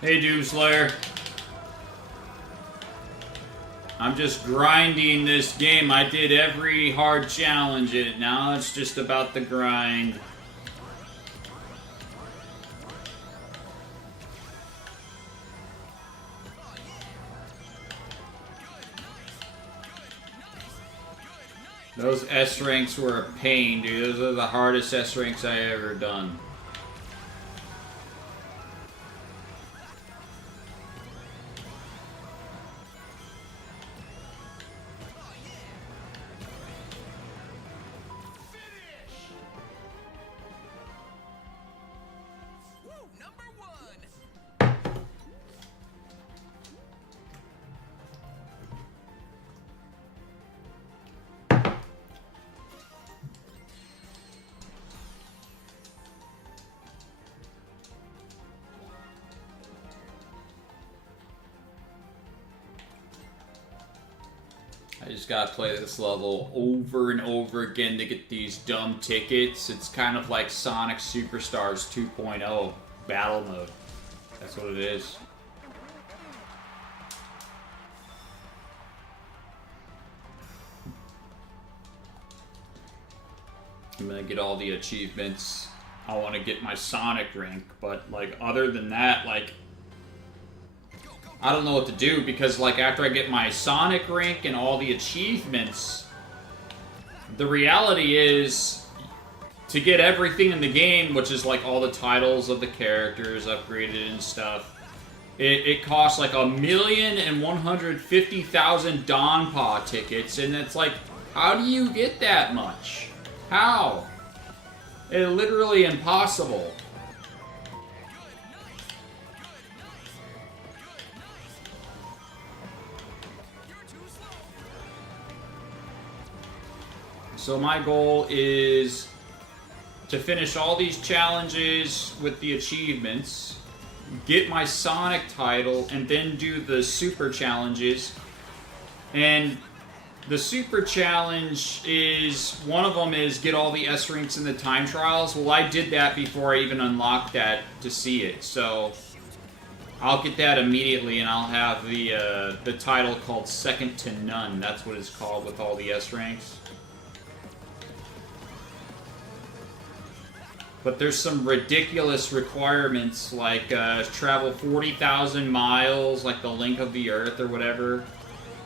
Hey, Doomslayer. I'm just grinding this game. I did every hard challenge in it. Now it's just about the grind. Those S ranks were a pain, dude. Those are the hardest S ranks I ever done. I just gotta play this level over and over again to get these dumb tickets. It's kind of like Sonic Superstars 2.0 battle mode. That's what it is. I'm gonna get all the achievements. I want to get my Sonic rank, but like other than that, like I don't know what to do, because like after I get my Sonic rank and all the achievements, the reality is to get everything in the game, which is like all the titles of the characters upgraded and stuff, it costs like 1,150,000 Donpa tickets, and it's like, how do you get that much? How? It's literally impossible. So my goal is to finish all these challenges with the achievements, get my Sonic title, and then do the Super challenges. And the Super challenge is, one of them is get all the S ranks in the time trials. Well, I did that before I even unlocked that to see it, so I'll get that immediately, and I'll have the title called Second to None. That's what it's called with all the S ranks. But there's some ridiculous requirements, like travel 40,000 miles, like the length of the Earth or whatever,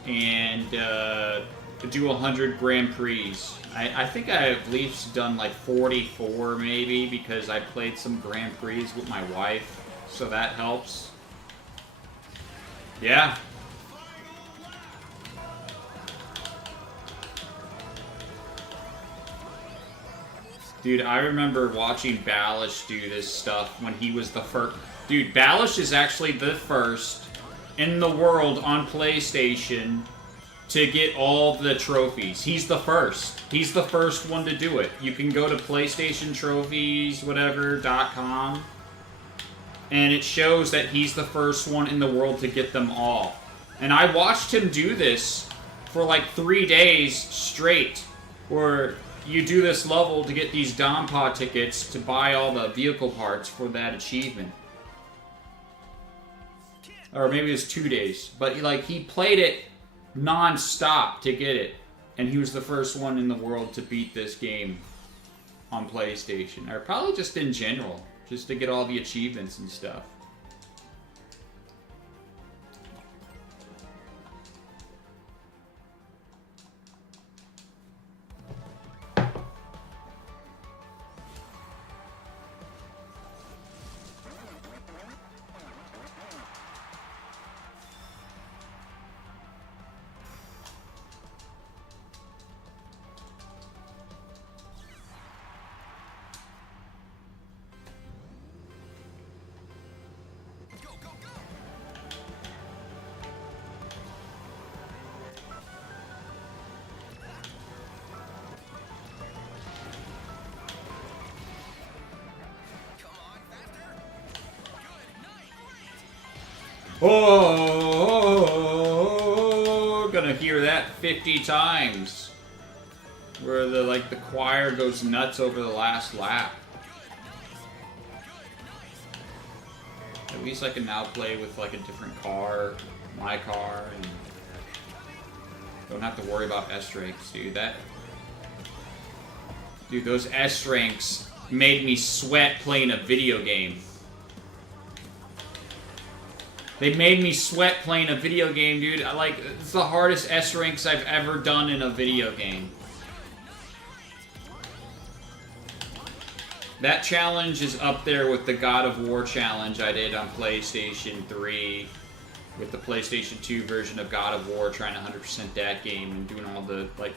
and do 100 Grand Prix. I think I've at least done like 44 maybe, because I played some Grand Prix with my wife, so that helps. Yeah. Dude, I remember watching Balish do this stuff when he was the first. Dude, Balish is actually the first in the world on PlayStation to get all the trophies. He's the first. He's the first one to do it. You can go to PlayStation Trophies, whatever.com, and it shows that he's the first one in the world to get them all. And I watched him do this for like 3 days straight, where you do this level to get these Donpa tickets to buy all the vehicle parts for that achievement. Or maybe it was 2 days. But like, he played it non-stop to get it. And he was the first one in the world to beat this game on PlayStation. Or probably just in general. Just to get all the achievements and stuff. Oh, gonna hear that 50 times. Where the choir goes nuts over the last lap. At least I can now play with like a different car, my car, and don't have to worry about S ranks, dude. Dude, those S ranks made me sweat playing a video game. They made me sweat playing a video game, dude. It's the hardest S ranks I've ever done in a video game. That challenge is up there with the God of War challenge I did on PlayStation 3 with the PlayStation 2 version of God of War, trying to 100% that game and doing all the, like,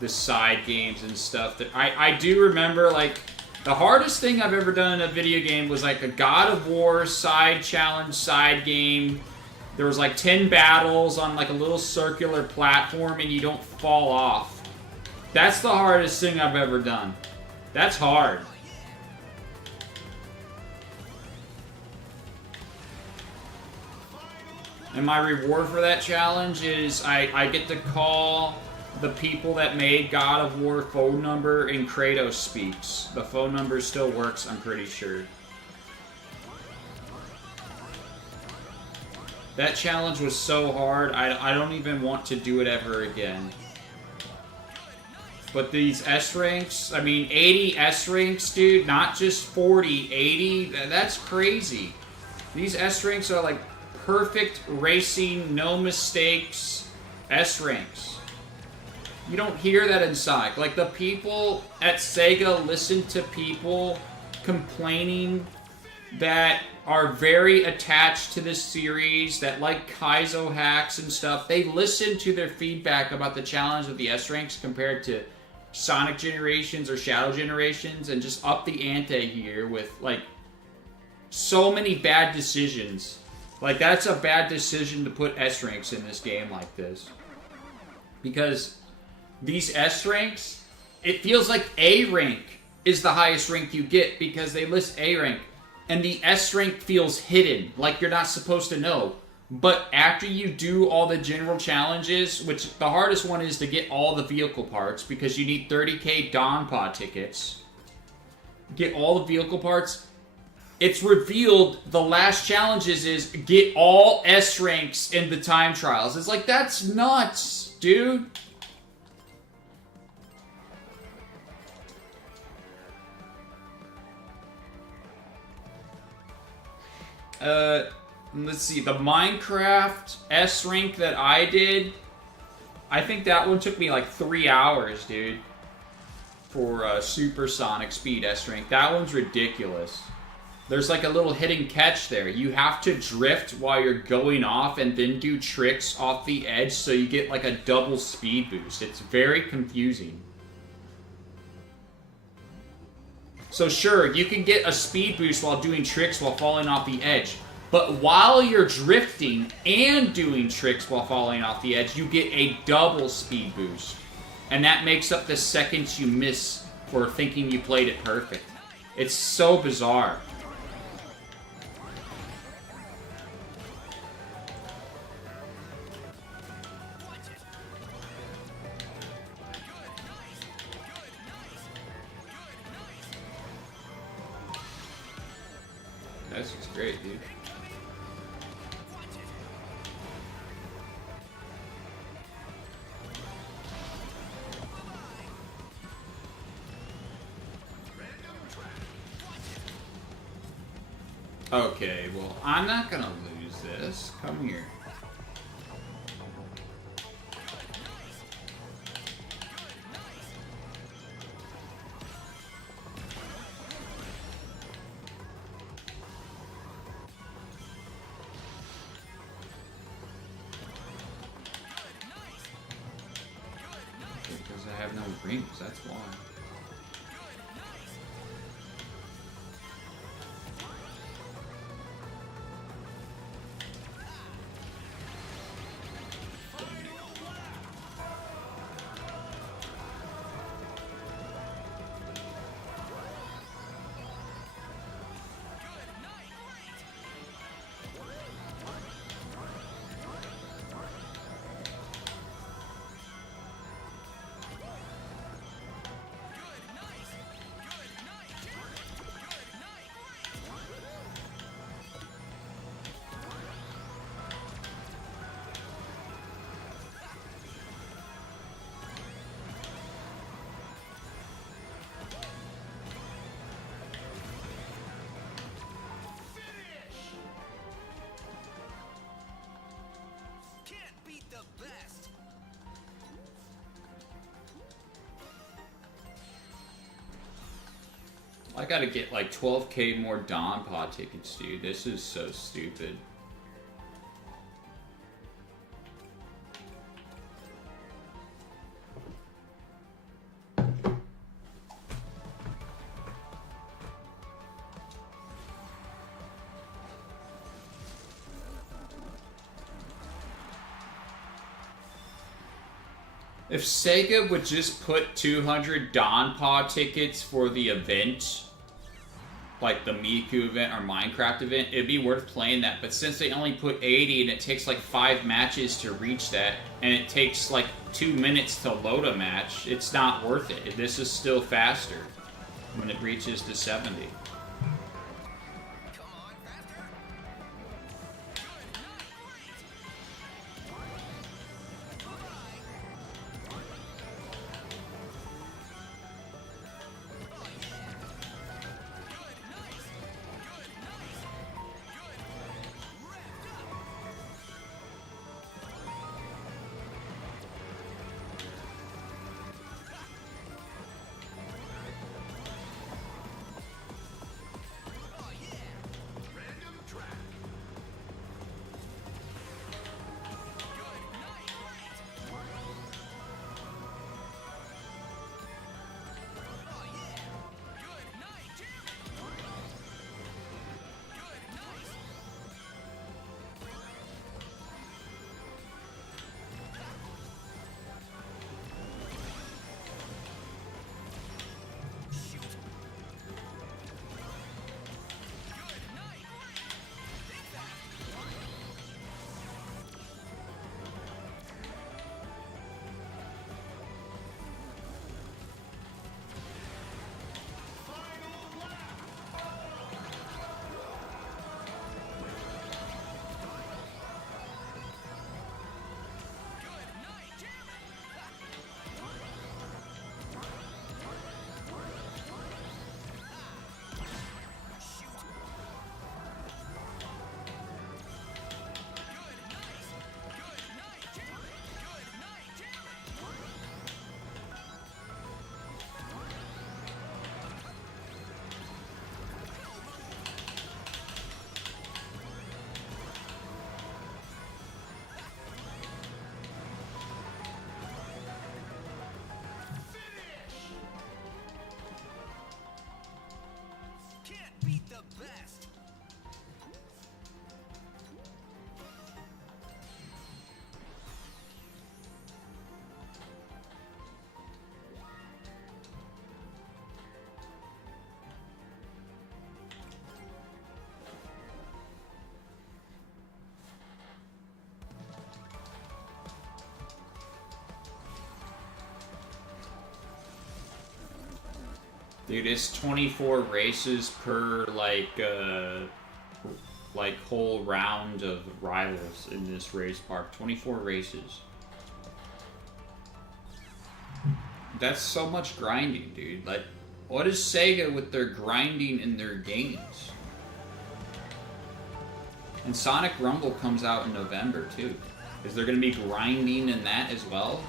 the side games and stuff. That I do remember, like, the hardest thing I've ever done in a video game was, like, a God of War side challenge, side game. There was, like, 10 battles on, like, a little circular platform and you don't fall off. That's the hardest thing I've ever done. That's hard. And my reward for that challenge is I get to call the people that made God of War phone number and Kratos speaks. The phone number still works, I'm pretty sure. That challenge was so hard, I don't even want to do it ever again. But these S ranks, I mean, 80 S ranks, dude, not just 40, 80, that's crazy. These S ranks are like perfect racing, no mistakes S ranks. You don't hear that in Sonic. Like, the people at Sega listen to people complaining that are very attached to this series, that like Kaizo hacks and stuff. They listen to their feedback about the challenge of the S ranks compared to Sonic Generations or Shadow Generations, and just up the ante here with, like, so many bad decisions. Like, that's a bad decision to put S ranks in this game like this. Because these S ranks, it feels like A rank is the highest rank you get because they list A rank. And the S rank feels hidden, like you're not supposed to know. But after you do all the general challenges, which the hardest one is to get all the vehicle parts because you need 30k Dawn Pod tickets. Get all the vehicle parts. It's revealed the last challenges is get all S ranks in the time trials. It's like, that's nuts, dude. Let's see, the Minecraft S rank that I did, I think that one took me like 3 hours, dude, for Supersonic Speed S rank. That one's ridiculous. There's like a little hidden catch there. You have to drift while you're going off and then do tricks off the edge so you get like a double speed boost. It's very confusing. So sure, you can get a speed boost while doing tricks while falling off the edge. But while you're drifting and doing tricks while falling off the edge, you get a double speed boost. And that makes up the seconds you miss for thinking you played it perfect. It's so bizarre. That's just great, dude. Okay, well, I'm not gonna lose this. Come here. Because I have no rings, that's why. I gotta get like 12k more Dawn Pod tickets, dude. This is so stupid. If Sega would just put 200 Dawn Pod tickets for the event, like the Miku event or Minecraft event, it'd be worth playing that. But since they only put 80 and it takes like 5 matches to reach that, and it takes like 2 minutes to load a match, it's not worth it. This is still faster when it reaches to 70. Dude, it's 24 races per, like whole round of rivals in this race park. 24 races. That's so much grinding, dude. Like, what is Sega with their grinding in their games? And Sonic Rumble comes out in November, too. Is there going to be grinding in that as well?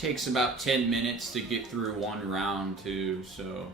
takes about 10 minutes to get through one round too, so...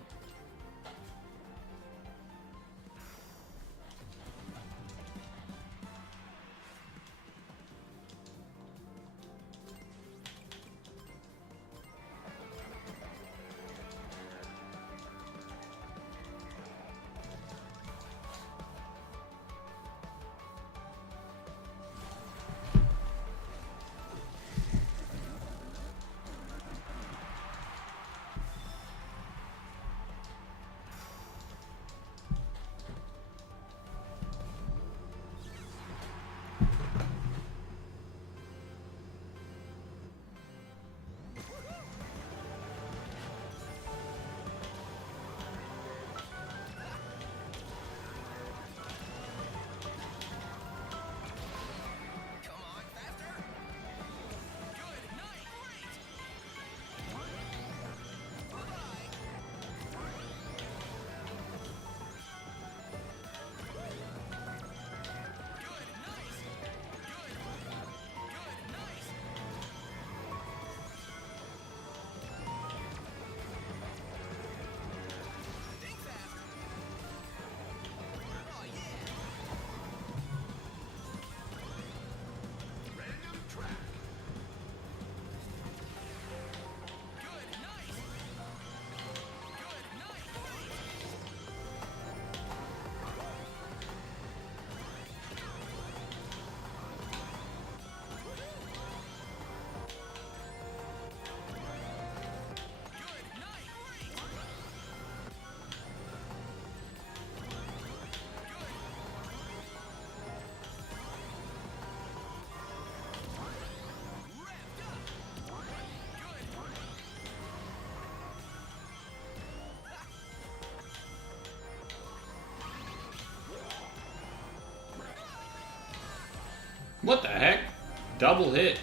What the heck? Double hit.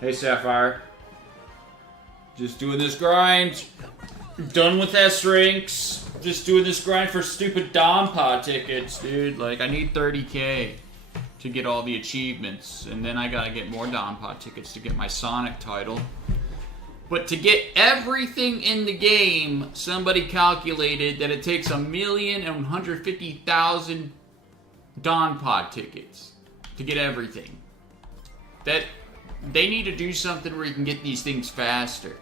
Hey, Sapphire. Just doing this grind. Done with S-Ranks. Just doing this grind for stupid Dom Pod tickets, dude. Like, I need 30K to get all the achievements. And then I gotta get more Dom Pod tickets to get my Sonic title. But to get everything in the game, somebody calculated that it takes 1,150,000 Don Pod tickets to get everything. That they need to do something where you can get these things faster.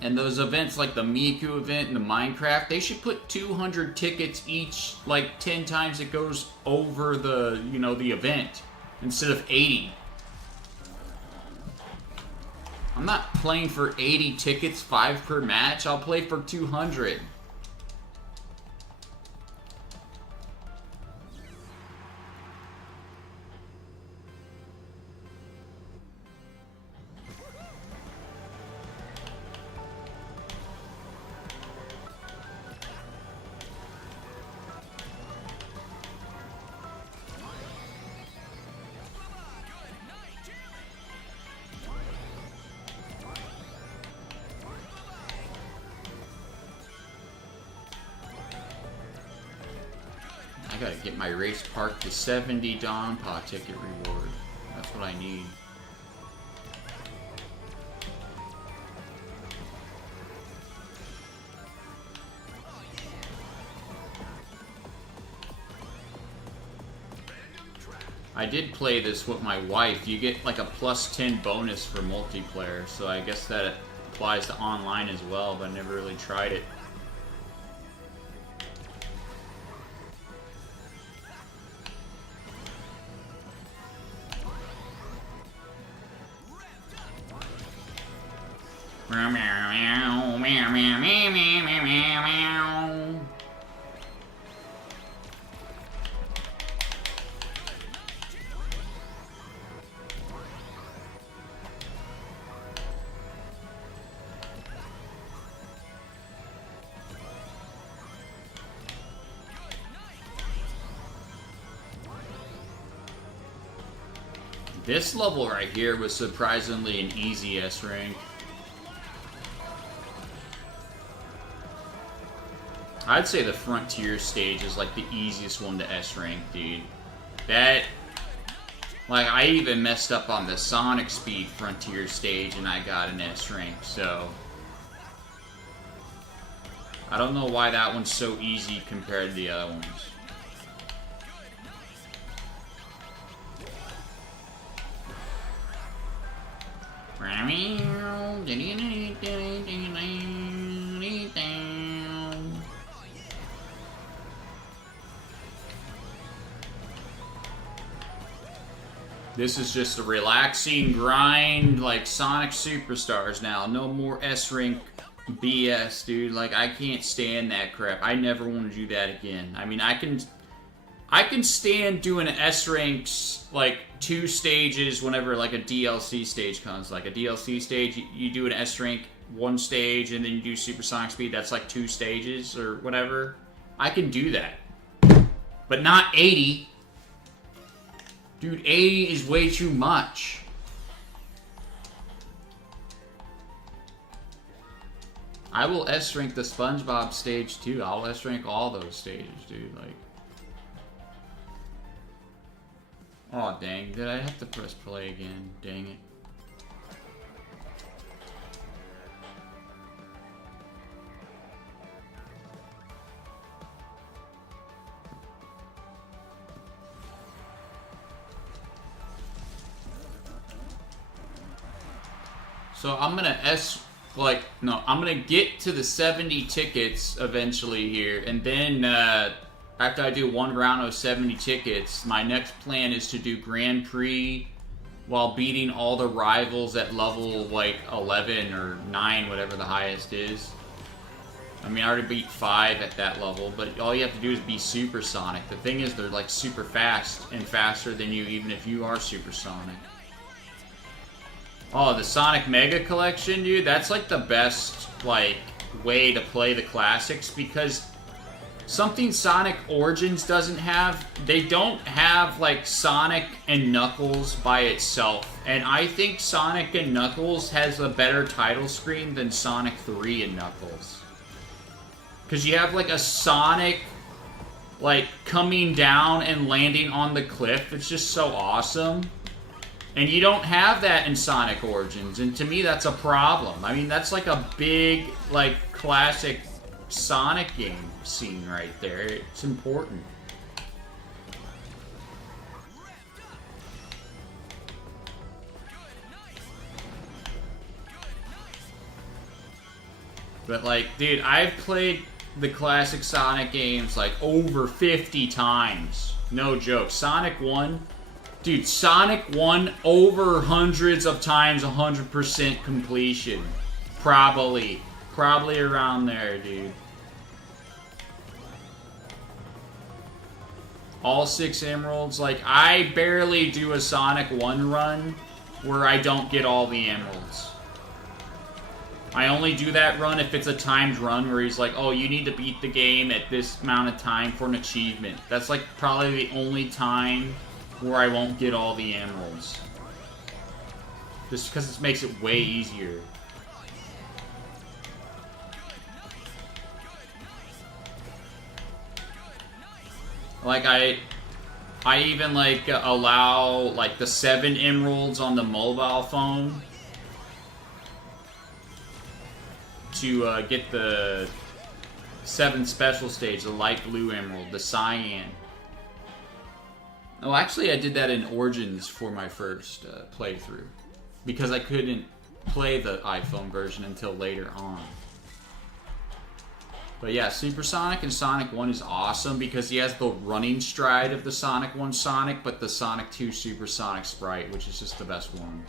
And those events like the Miku event and the Minecraft, they should put 200 tickets each, like 10 times it goes over the, you know, the event, instead of 80. I'm not playing for 80 tickets, 5 per match. I'll play for 200. I gotta get my race park to 70 Don Pod ticket reward. That's what I need. I did play this with my wife. You get like a +10 bonus for multiplayer, so I guess that applies to online as well, but I never really tried it. This level right here was surprisingly an easy S rank. I'd say the Frontier stage is like the easiest one to S rank, dude. That, like, I even messed up on the Sonic Speed Frontier stage and I got an S rank, so I don't know why that one's so easy compared to the other ones. This is just a relaxing grind like Sonic Superstars now. No more S-Rank BS, dude. Like, I can't stand that crap. I never want to do that again. I mean, I can stand doing S-Ranks, like, 2 stages whenever, like, a DLC stage comes. Like, a DLC stage, you do an S-Rank 1 stage, and then you do Supersonic Speed. That's, like, 2 stages or whatever. I can do that. But not 80. Dude, 80 is way too much. I will S-Rank the SpongeBob stage, too. I'll S-Rank all those stages, dude. Like... Oh, dang. Did I have to press play again? Dang it. So I'm gonna I'm gonna get to the 70 tickets eventually here, and then after I do one round of 70 tickets, my next plan is to do Grand Prix while beating all the rivals at level, like, 11 or 9, whatever the highest is. I mean, I already beat 5 at that level, but all you have to do is be Supersonic. The thing is, they're, like, super fast and faster than you, even if you are Supersonic. Oh, the Sonic Mega Collection, dude, that's, like, the best, like, way to play the classics, because something Sonic Origins doesn't have, they don't have, like, Sonic and Knuckles by itself. And I think Sonic and Knuckles has a better title screen than Sonic 3 and Knuckles. Because you have, like, a Sonic, like, coming down and landing on the cliff. It's just so awesome. And you don't have that in Sonic Origins, and to me that's a problem. I mean, that's like a big, like, classic Sonic game scene right there. It's important. But, like, dude, I've played the classic Sonic games, like, over 50 times. No joke. Sonic 1... Dude, Sonic 1 over hundreds of times 100% completion. Probably. Probably around there, dude. All 6 emeralds. Like, I barely do a Sonic 1 run where I don't get all the emeralds. I only do that run if it's a timed run where he's like, oh, you need to beat the game at this amount of time for an achievement. That's, like, probably the only time where I won't get all the emeralds. Just because this makes it way easier. Like, I even, like, allow, like, the 7 emeralds on the mobile phone to get the 7 special stage, the light blue emerald, the cyan. Oh, actually, I did that in Origins for my first playthrough. Because I couldn't play the iPhone version until later on. But yeah, Supersonic in Sonic 1 is awesome because he has the running stride of the Sonic 1 Sonic, but the Sonic 2 Supersonic sprite, which is just the best one.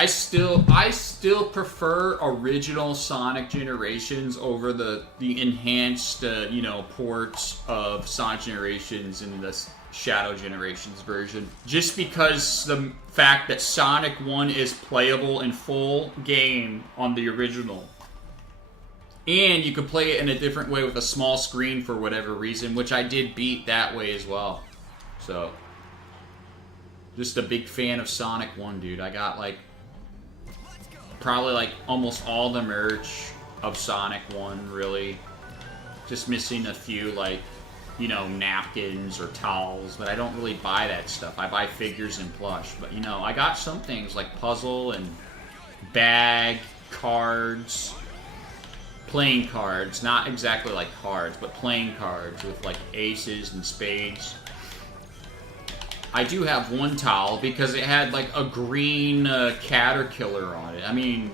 I still prefer original Sonic Generations over the enhanced, you know, ports of Sonic Generations and the Shadow Generations version. Just because the fact that Sonic 1 is playable in full game on the original. And you can play it in a different way with a small screen for whatever reason, which I did beat that way as well. So, just a big fan of Sonic 1, dude. I got, like, probably, like, almost all the merch of Sonic 1, really. Just missing a few, like, you know, napkins or towels, but I don't really buy that stuff. I buy figures and plush. But, you know, I got some things like puzzle and bag, cards, playing cards. Not exactly like cards, but playing cards with, like, aces and spades. I do have one towel because it had, like, a green caterpillar on it. I mean,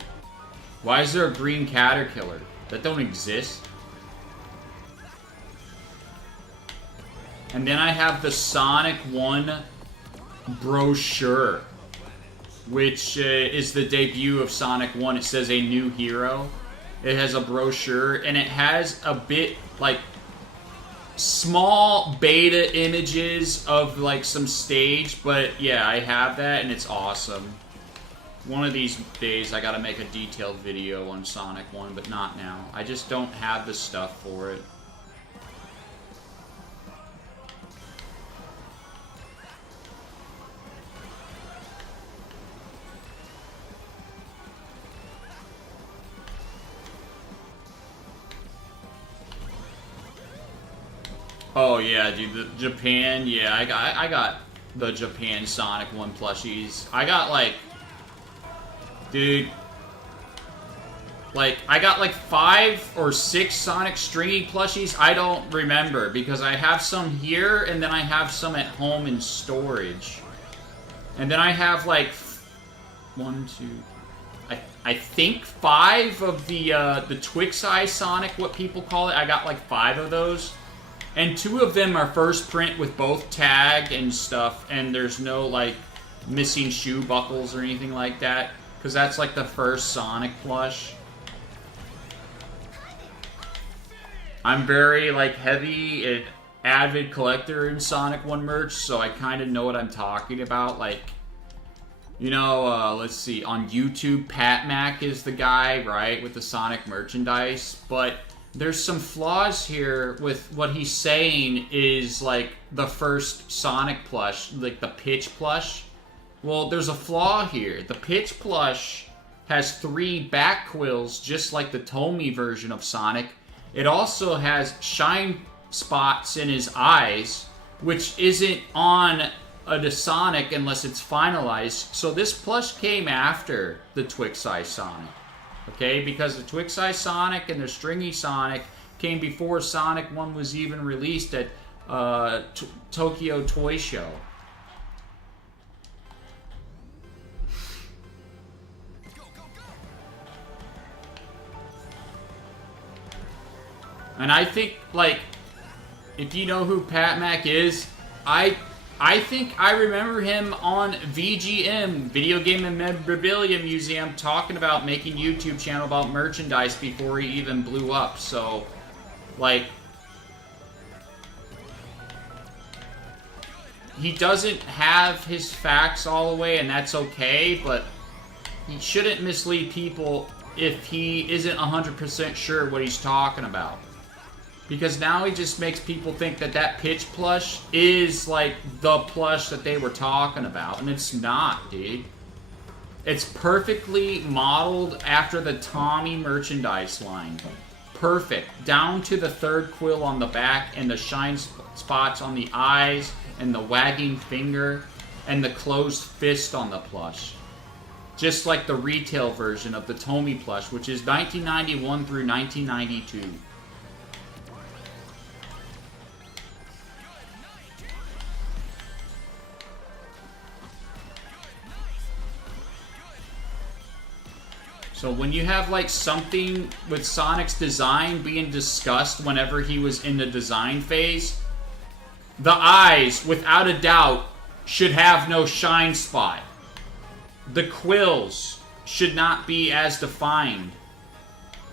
why is there a green caterpillar? That don't exist. And then I have the Sonic 1 brochure, which is the debut of Sonic 1. It says a new hero. It has a brochure, and it has a bit, like, small beta images of, like, some stage, but yeah, I have that, and it's awesome. One of these days, I gotta make a detailed video on Sonic 1, but not now. I just don't have the stuff for it. Oh yeah, dude, the Japan, yeah, I got the Japan Sonic 1 plushies. I got, like, dude, like, I got like 5 or 6 Sonic stringy plushies. I don't remember because I have some here and then I have some at home in storage. And then I have like 1, 2, I think 5 of the Twix Eye Sonic, what people call it. I got like 5 of those. And 2 of them are first print with both tag and stuff, and there's no, like, missing shoe buckles or anything like that, because that's, like, the first Sonic plush. I'm very, like, heavy and avid collector in Sonic 1 merch, so I kind of know what I'm talking about. Like, you know, let's see, on YouTube, Pat Mac is the guy, right, with the Sonic merchandise, but there's some flaws here with what he's saying is, like, the first Sonic plush, like the Pitch plush. Well, there's a flaw here. The Pitch plush has 3 back quills, just like the Tomy version of Sonic. It also has shine spots in his eyes, which isn't on a Sonic unless it's finalized. So this plush came after the Twix Eye Sonic. Okay, because the Twix Eye Sonic and the Stringy Sonic came before Sonic 1 was even released at Tokyo Toy Show. And I think, like, if you know who Pat Mac is, I think I remember him on VGM, Video Game and Memorabilia Museum, talking about making YouTube channel about merchandise before he even blew up. So, like, he doesn't have his facts all the way, and that's okay, but he shouldn't mislead people if he isn't 100% sure what he's talking about. Because now he just makes people think that that Pitch plush is, like, the plush that they were talking about. And it's not, dude. It's perfectly modeled after the Tommy merchandise line. Perfect. Down to the 3rd quill on the back and the shine spots on the eyes and the wagging finger and the closed fist on the plush. Just like the retail version of the Tomy plush, which is 1991 through 1992. So when you have, like, something with Sonic's design being discussed whenever he was in the design phase, the eyes, without a doubt, should have no shine spot. The quills should not be as defined.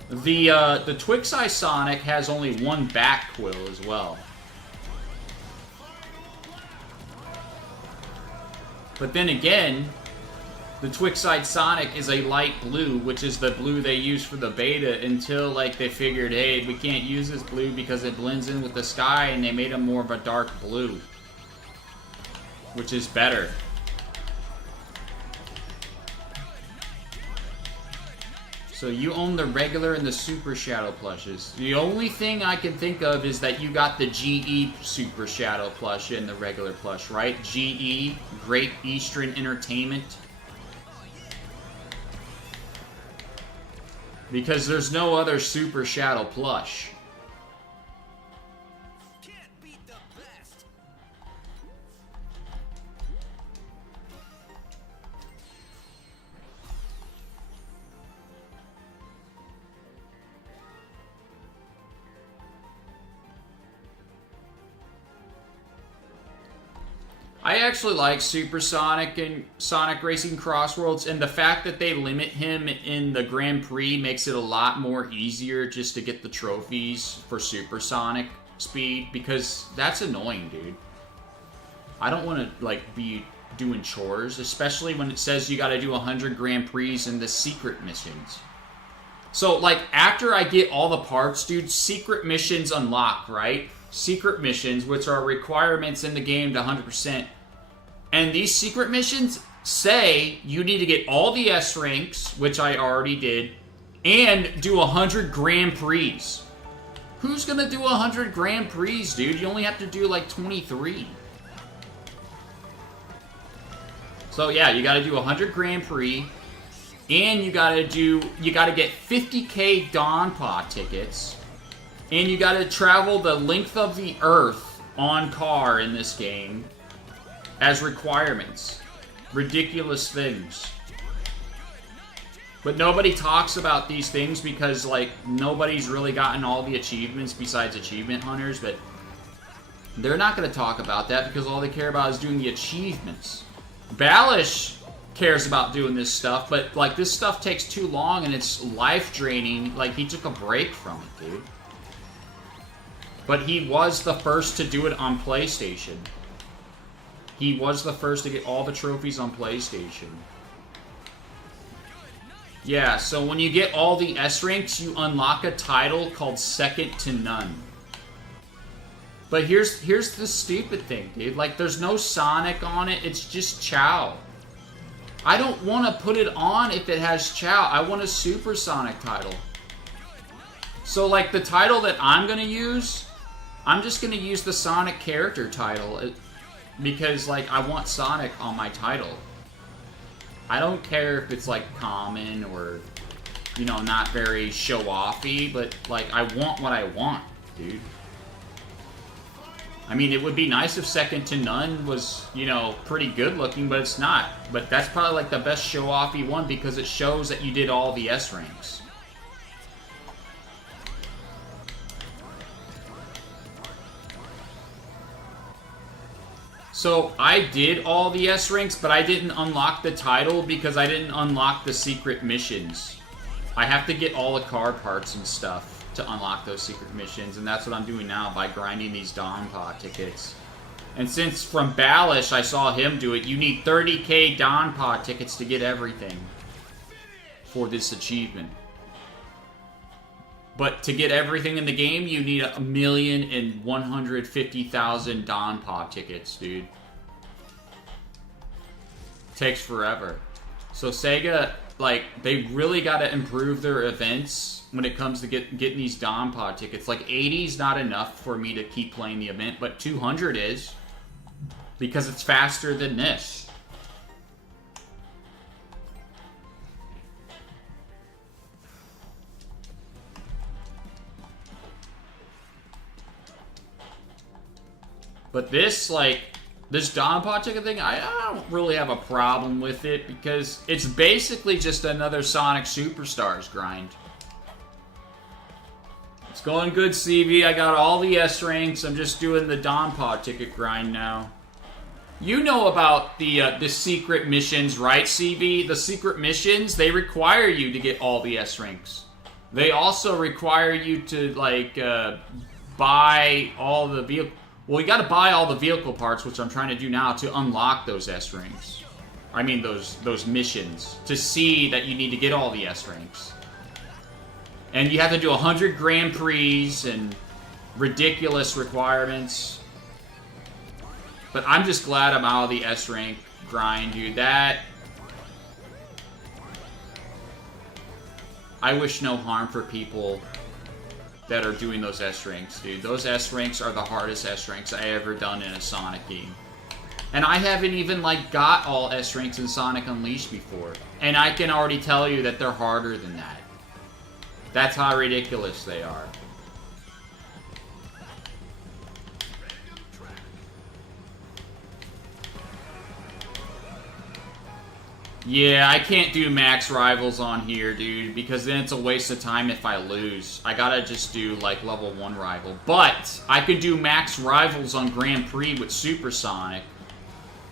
The Twixeye Sonic has only one back quill as well. But then again, the Twixeye Sonic is a light blue, which is the blue they use for the beta, until like they figured, hey, we can't use this blue because it blends in with the sky, and they made him more of a dark blue, which is better. So you own the regular and the Super Shadow plushes. The only thing I can think of is that you got the GE Super Shadow plush and the regular plush, right? GE, Great Eastern Entertainment. Because there's no other Super Shadow plush. I actually like Super Sonic and Sonic Racing Crossworlds, and the fact that they limit him in the Grand Prix makes it a lot more easier just to get the trophies for Super Sonic speed, because that's annoying, dude. I don't want to, like, be doing chores, especially when it says you gotta do 100 Grand Prix in the secret missions. So, like, after I get all the parts, dude, secret missions unlock, right? Secret missions, which are requirements in the game to 100%. And these secret missions say you need to get all the S ranks, which I already did, and do 100 Grand Prix. Who's gonna do 100 Grand Prix, dude? You only have to do like 23. So yeah, you gotta do 100 Grand Prix, and you gotta get 50k Donpa tickets, and you gotta travel the length of the earth on car in this game as requirements. Ridiculous things. But nobody talks about these things because, like, nobody's really gotten all the achievements besides achievement hunters, but they're not going to talk about that because all they care about is doing the achievements. Balish cares about doing this stuff, but, like, this stuff takes too long and it's life-draining. Like, he took a break from it, dude. But he was the first to do it on PlayStation. He was the first to get all the trophies on PlayStation. Yeah, so when you get all the S ranks, you unlock a title called Second to None. But here's the stupid thing, dude. Like, there's no Sonic on it. It's just Chao. I don't want to put it on if it has Chao. I want a Super Sonic title. So, like, the title that I'm going to use, I'm just going to use the Sonic character title. Because, like, I want Sonic on my title. I don't care if it's, like, common or, you know, not very show-offy, but, like, I want what I want, dude. I mean, it would be nice if Second to None was, you know, pretty good-looking, but it's not. But that's probably, like, the best show-offy one because it shows that you did all the S ranks. So, I did all the S ranks, but I didn't unlock the title because I didn't unlock the secret missions. I have to get all the car parts and stuff to unlock those secret missions, and that's what I'm doing now by grinding these Donpa tickets. And since from Balish I saw him do it, you need 30k Donpa tickets to get everything for this achievement. But to get everything in the game, you need 1,150,000 Donpa tickets, dude. Takes forever. So Sega, like, they really got to improve their events when it comes to getting these Donpa tickets. Like, 80 is not enough for me to keep playing the event, but 200 is. Because it's faster than this. But this, like, this Donpa ticket thing, I don't really have a problem with it because it's basically just another Sonic Superstars grind. It's going good, CB. I got all the S ranks. I'm just doing the Donpa ticket grind now. You know about the secret missions, right, CB? The secret missions, they require you to get all the S ranks. They also require you to, like, buy all the vehicle... Well, you gotta buy all the vehicle parts, which I'm trying to do now, to unlock those S ranks. I mean, those missions. To see that you need to get all the S ranks. And you have to do 100 Grand Prix and ridiculous requirements. But I'm just glad I'm out of the S rank grind, dude. That... I wish no harm for people that are doing those S ranks, dude. Those S ranks are the hardest S ranks I ever done in a Sonic game. And I haven't even, like, got all S ranks in Sonic Unleashed before. And I can already tell you that they're harder than that. That's how ridiculous they are. Yeah, I can't do max rivals on here, dude, because then it's a waste of time if I lose. I gotta just do, like, level 1 rival. But I could do max rivals on Grand Prix with Supersonic.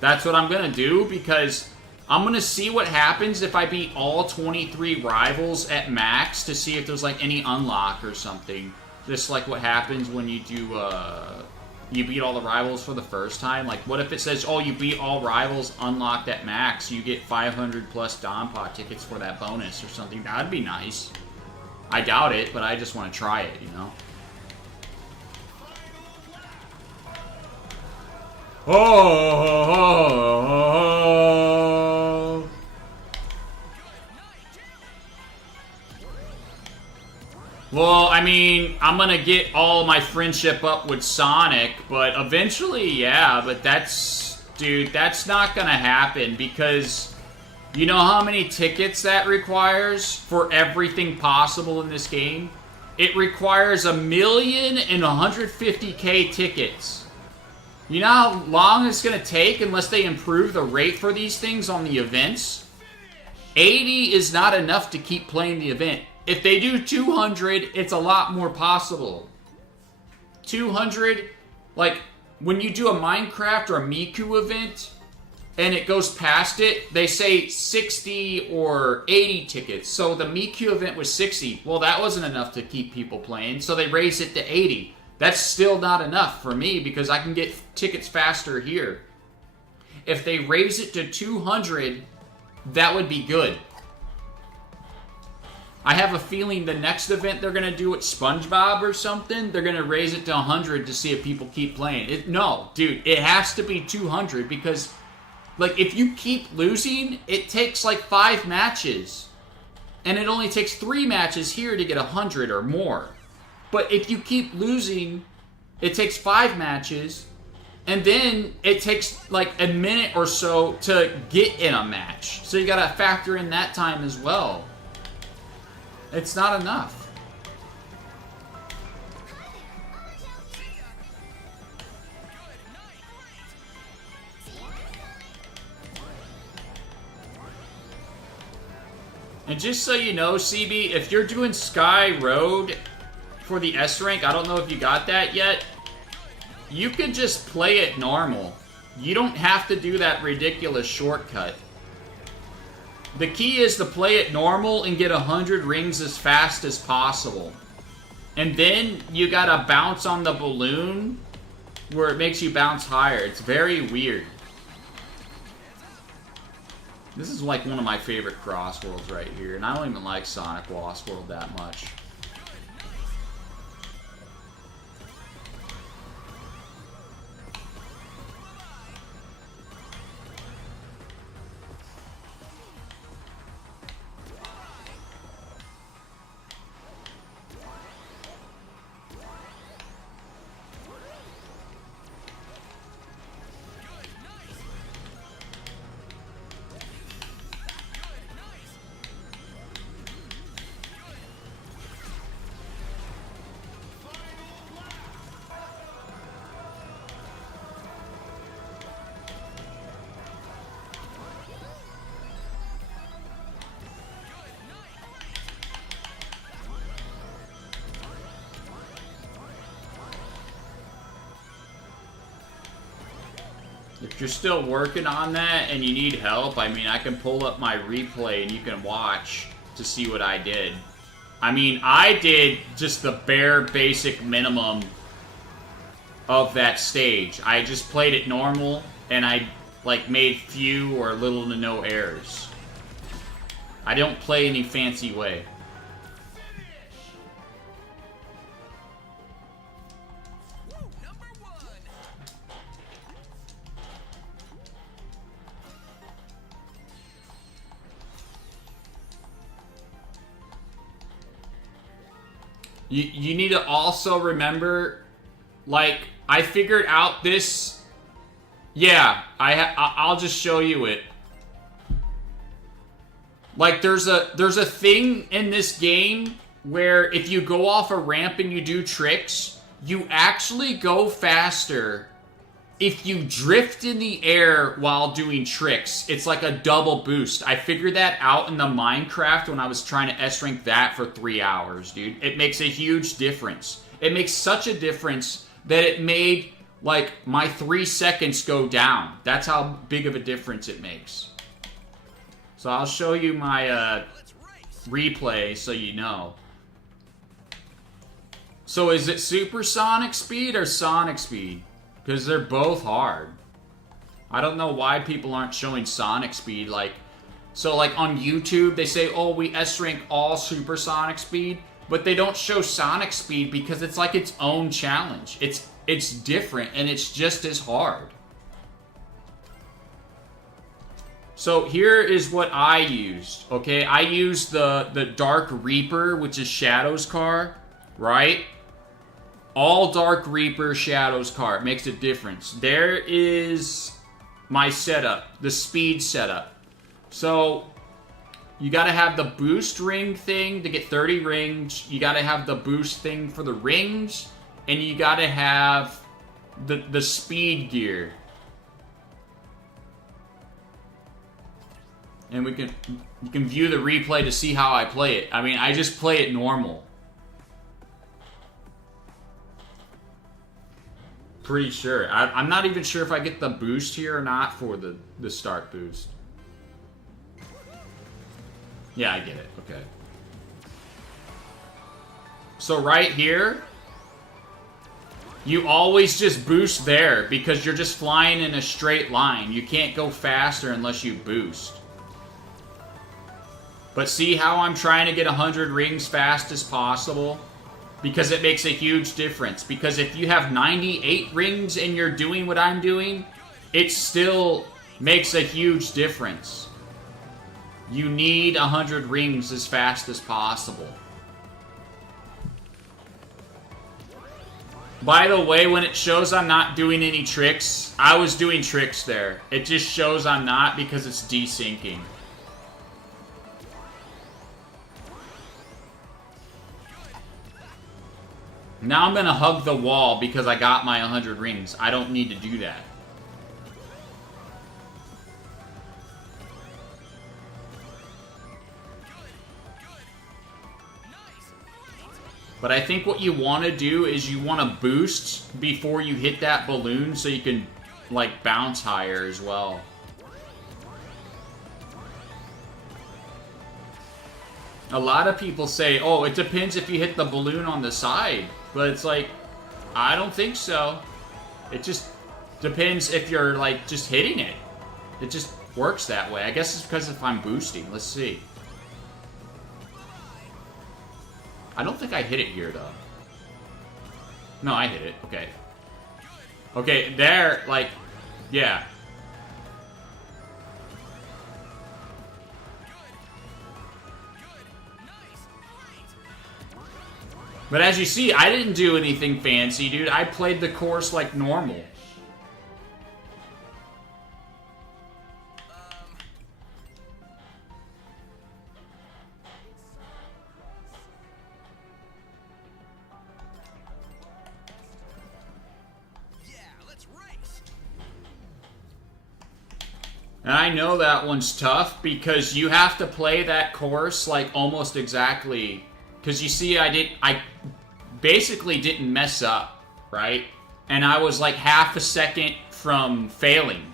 That's what I'm gonna do, because I'm gonna see what happens if I beat all 23 rivals at max to see if there's, like, any unlock or something. Just like what happens when you do, you beat all the rivals for the first time. Like, what if it says, oh, you beat all rivals unlocked at max, you get 500 plus Donpot tickets for that bonus or something? That'd be nice. I doubt it, but I just want to try it, you know? Oh. Well, I mean, I'm gonna get all my friendship up with Sonic, but eventually, yeah, but that's... Dude, that's not gonna happen, because... You know how many tickets that requires for everything possible in this game? It requires 1,150,000 tickets. You know how long it's gonna take unless they improve the rate for these things on the events? 80 is not enough to keep playing the event. If they do 200, it's a lot more possible. 200, like, when you do a Minecraft or a Miku event, and it goes past it, they say 60 or 80 tickets. So the Miku event was 60. Well, that wasn't enough to keep people playing, so they raised it to 80. That's still not enough for me, because I can get tickets faster here. If they raise it to 200, that would be good. I have a feeling the next event they're going to do at SpongeBob or something, they're going to raise it to 100 to see if people keep playing. No, dude, it has to be 200, because, like, if you keep losing, it takes, like, 5 matches. And it only takes 3 matches here to get 100 or more. But if you keep losing, it takes 5 matches, and then it takes, like, a minute or so to get in a match. So you got to factor in that time as well. It's not enough. And just so you know, CB, if you're doing Sky Road for the S rank, I don't know if you got that yet, you could just play it normal. You don't have to do that ridiculous shortcut. The key is to play it normal and get 100 rings as fast as possible. And then you gotta bounce on the balloon where it makes you bounce higher. It's very weird. This is like one of my favorite Crossworlds right here. And I don't even like Sonic Lost World that much. If you're still working on that and you need help, I mean, I can pull up my replay and you can watch to see what I did. I mean, I did just the bare basic minimum of that stage. I just played it normal, and I, like, made few or little to no errors. I don't play any fancy way. You need to also remember, like, I figured out this. Yeah, I'll just show you it. Like, there's a thing in this game where if you go off a ramp and you do tricks, you actually go faster if you drift in the air while doing tricks. It's like a double boost. I figured that out in the Minecraft when I was trying to S-rank that for 3 hours, dude. It makes a huge difference. It makes such a difference that it made, like, my 3 seconds go down. That's how big of a difference it makes. So I'll show you my replay so you know. So is it supersonic speed or sonic speed? Because they're both hard. I don't know why people aren't showing sonic speed. Like, so like on YouTube, they say, oh, we S-rank all supersonic speed. But they don't show sonic speed because it's like its own challenge. It's different and it's just as hard. So here is what I used, okay? I used the Dark Reaper, which is Shadow's car, right? All Dark Reaper Shadow's car. It makes a difference. There is my setup, the speed setup. So you gotta have the boost ring thing to get 30 rings. You gotta have the boost thing for the rings. And you gotta have the speed gear. And you can view the replay to see how I play it. I mean, I just play it normal. Pretty sure. I'm not even sure if I get the boost here or not for the start boost. Yeah, I get it. Okay. So right here, you always just boost there because you're just flying in a straight line. You can't go faster unless you boost. But see how I'm trying to get 100 rings fast as possible? Because it makes a huge difference. Because if you have 98 rings and you're doing what I'm doing, it still makes a huge difference. You need 100 rings as fast as possible. By the way, when it shows I'm not doing any tricks, I was doing tricks there. It just shows I'm not because it's desyncing. Now I'm gonna hug the wall because I got my 100 rings. I don't need to do that. But I think what you want to do is you want to boost before you hit that balloon so you can, like, bounce higher as well. A lot of people say, oh, it depends if you hit the balloon on the side. But it's like, I don't think so. It just depends if you're, like, just hitting it. It just works that way. I guess it's because if I'm boosting. Let's see. I don't think I hit it here, though. No, I hit it. Okay. Okay, there, like, yeah. But as you see, I didn't do anything fancy, dude. I played the course like normal. Yeah, let's race. And I know that one's tough because you have to play that course like almost exactly. Because you see, I basically didn't mess up, right? And I was like half a second from failing.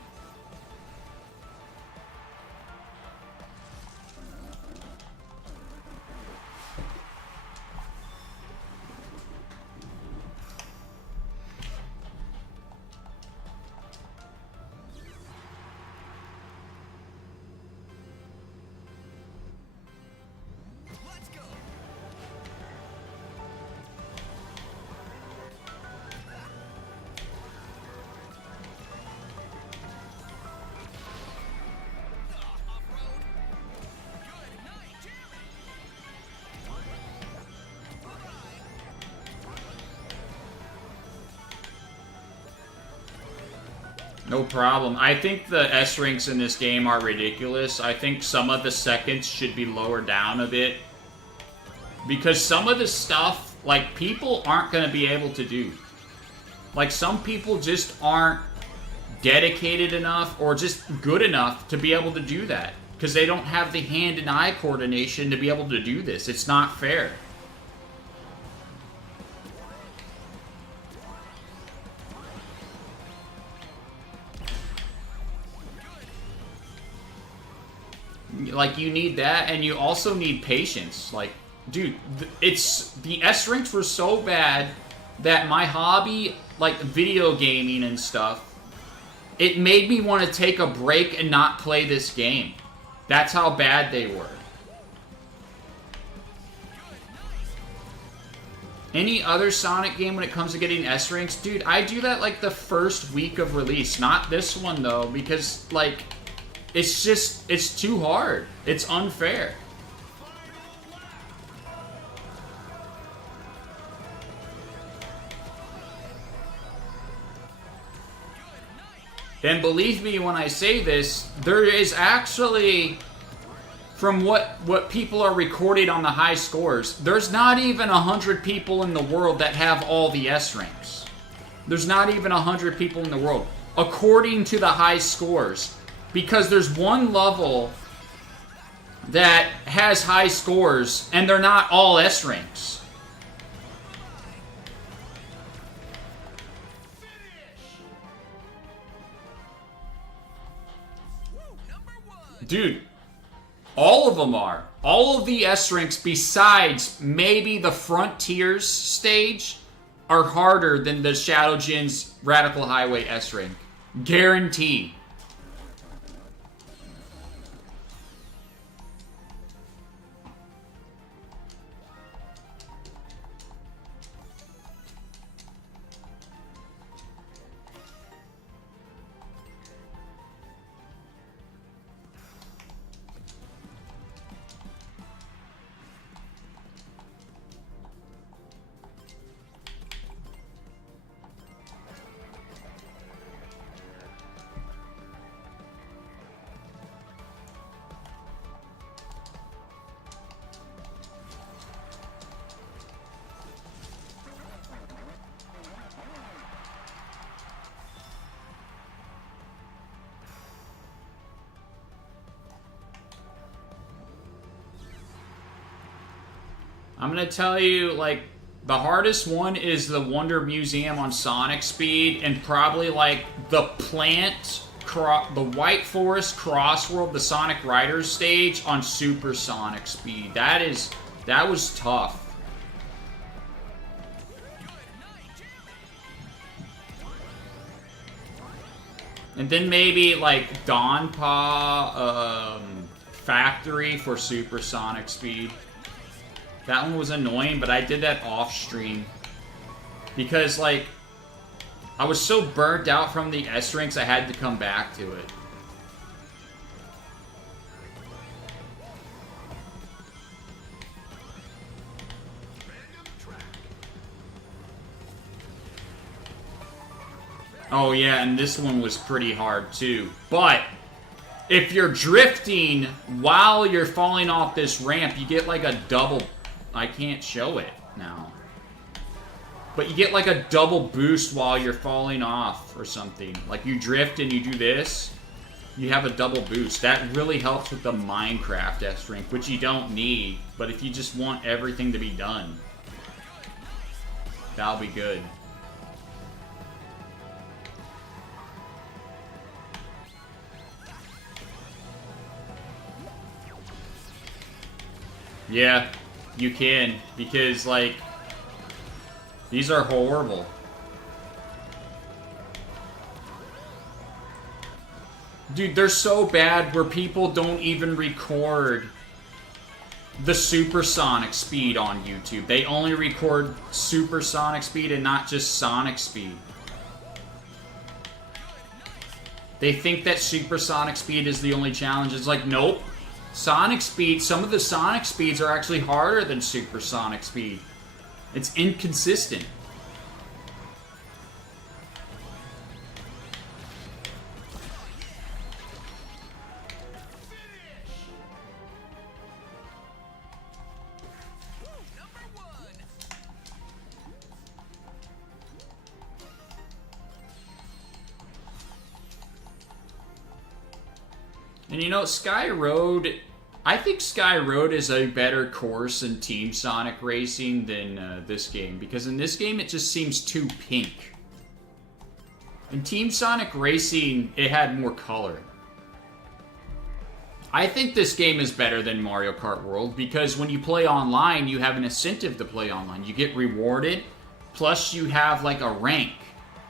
No problem. I think the S ranks in this game are ridiculous. I think some of the seconds should be lowered down a bit. Because some of the stuff, like, people aren't going to be able to do. Like, some people just aren't dedicated enough or just good enough to be able to do that. Because they don't have the hand and eye coordination to be able to do this. It's not fair. Like, you need that, and you also need patience. Like, dude, it's... The S ranks were so bad that my hobby, like video gaming and stuff, it made me want to take a break and not play this game. That's how bad they were. Any other Sonic game when it comes to getting S ranks? Dude, I do that like the first week of release. Not this one, though, because, like, it's just, it's too hard. It's unfair. And believe me when I say this, there is actually, from what people are recording on the high scores, there's not even 100 people in the world that have all the S ranks. There's not even 100 people in the world, according to the high scores. Because there's one level that has high scores, and they're not all S ranks. Dude, all of them are. All of the S ranks, besides maybe the Frontiers stage, are harder than the Shadow Jin's Radical Highway S rank. Guaranteed. I'm gonna tell you, like, the hardest one is the Wonder Museum on Sonic Speed, and probably, like, the the White Forest Crossworld, the Sonic Riders stage on Super Sonic Speed. That was tough. And then maybe, like, Donpa Factory for Super Sonic Speed. That one was annoying, but I did that off stream. Because, like, I was so burnt out from the S ranks, I had to come back to it. Oh yeah, and this one was pretty hard too. But if you're drifting while you're falling off this ramp, you get like a double... I can't show it now. But you get like a double boost while you're falling off or something. Like you drift and you do this, you have a double boost. That really helps with the Minecraft S-Rank, which you don't need. But if you just want everything to be done, that'll be good. Yeah, you can, because, like, these are horrible. Dude, they're so bad where people don't even record the supersonic speed on YouTube. They only record supersonic speed and not just sonic speed. They think that supersonic speed is the only challenge. It's like, nope. Sonic speed, some of the sonic speeds are actually harder than supersonic speed. It's inconsistent. And you know, Sky Road, I think Sky Road is a better course in Team Sonic Racing than this game. Because in this game, it just seems too pink. In Team Sonic Racing, it had more color. I think this game is better than Mario Kart World because when you play online, you have an incentive to play online. You get rewarded, plus you have like a rank,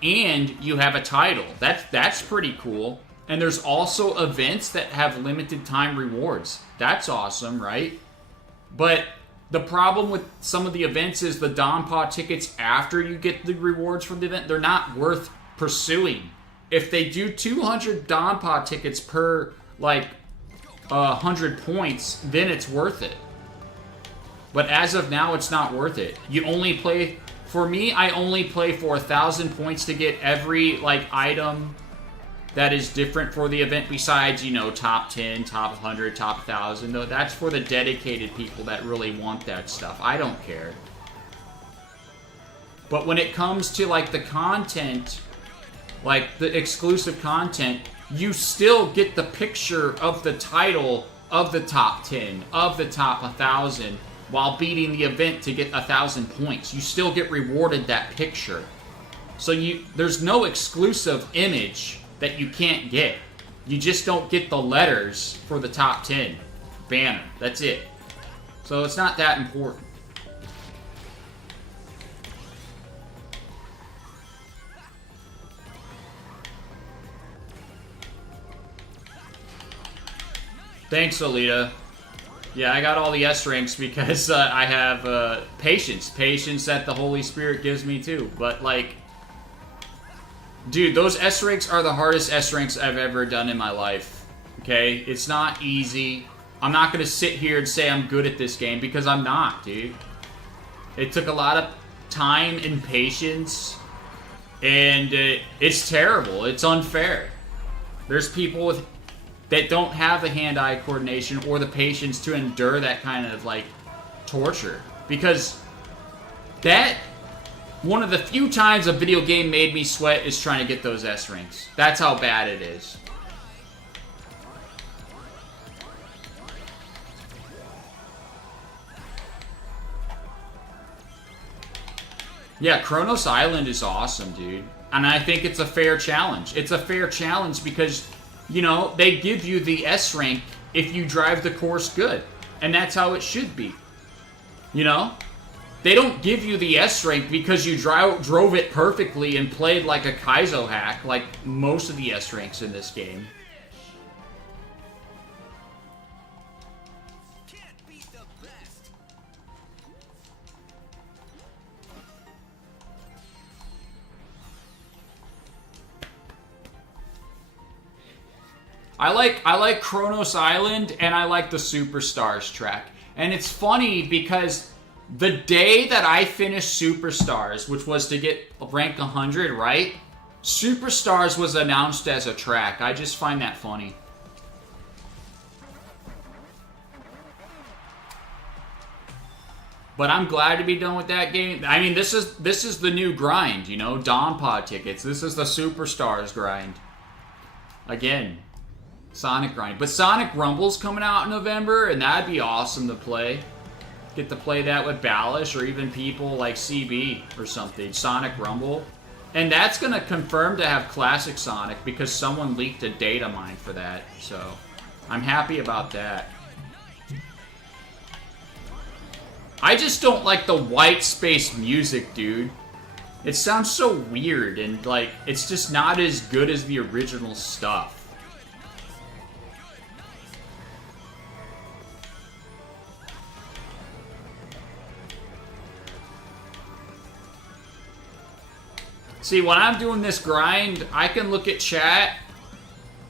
and you have a title. That's pretty cool. And there's also events that have limited time rewards. That's awesome, right? But the problem with some of the events is the Donpa tickets after you get the rewards from the event, they're not worth pursuing. If they do 200 Donpa tickets per, like, 100 points, then it's worth it. But as of now, it's not worth it. You only play... For me, I only play for 1,000 points to get every, like, item that is different for the event besides, you know, top 10, top 100, top 1,000. Though that's for the dedicated people that really want that stuff. I don't care. But when it comes to, like, the content, like, the exclusive content, you still get the picture of the title of the top 10, of the top 1,000, while beating the event to get 1,000 points. You still get rewarded that picture. So there's no exclusive image that you can't get. You just don't get the letters for the top 10 banner. That's it. So it's not that important. Thanks, Alita. Yeah, I got all the S ranks because I have patience. Patience that the Holy Spirit gives me too. But, like, dude, those S ranks are the hardest S ranks I've ever done in my life. Okay? It's not easy. I'm not going to sit here and say I'm good at this game because I'm not, dude. It took a lot of time and patience. And it's terrible. It's unfair. There's people that don't have the hand-eye coordination or the patience to endure that kind of, like, torture. Because that, one of the few times a video game made me sweat is trying to get those S ranks. That's how bad it is. Yeah, Kronos Island is awesome, dude. And I think it's a fair challenge. It's a fair challenge because, you know, they give you the S rank if you drive the course good. And that's how it should be. You know? They don't give you the S rank because you drove it perfectly and played like a Kaizo hack, like most of the S ranks in this game. Can't beat the best. I like Kronos Island and I like the Superstars track. And it's funny because the day that I finished Superstars, which was to get rank 100, right? Superstars was announced as a track. I just find that funny. But I'm glad to be done with that game. I mean, this is the new grind, you know? Donpa tickets. This is the Superstars grind. Again, Sonic grind. But Sonic Rumble's coming out in November, and that'd be awesome to play. Get to play that with Balish or even people like CB or something. Sonic Rumble. And that's going to confirm to have Classic Sonic because someone leaked a data mine for that. So, I'm happy about that. I just don't like the white space music, dude. It sounds so weird and, like, it's just not as good as the original stuff. See, when I'm doing this grind, I can look at chat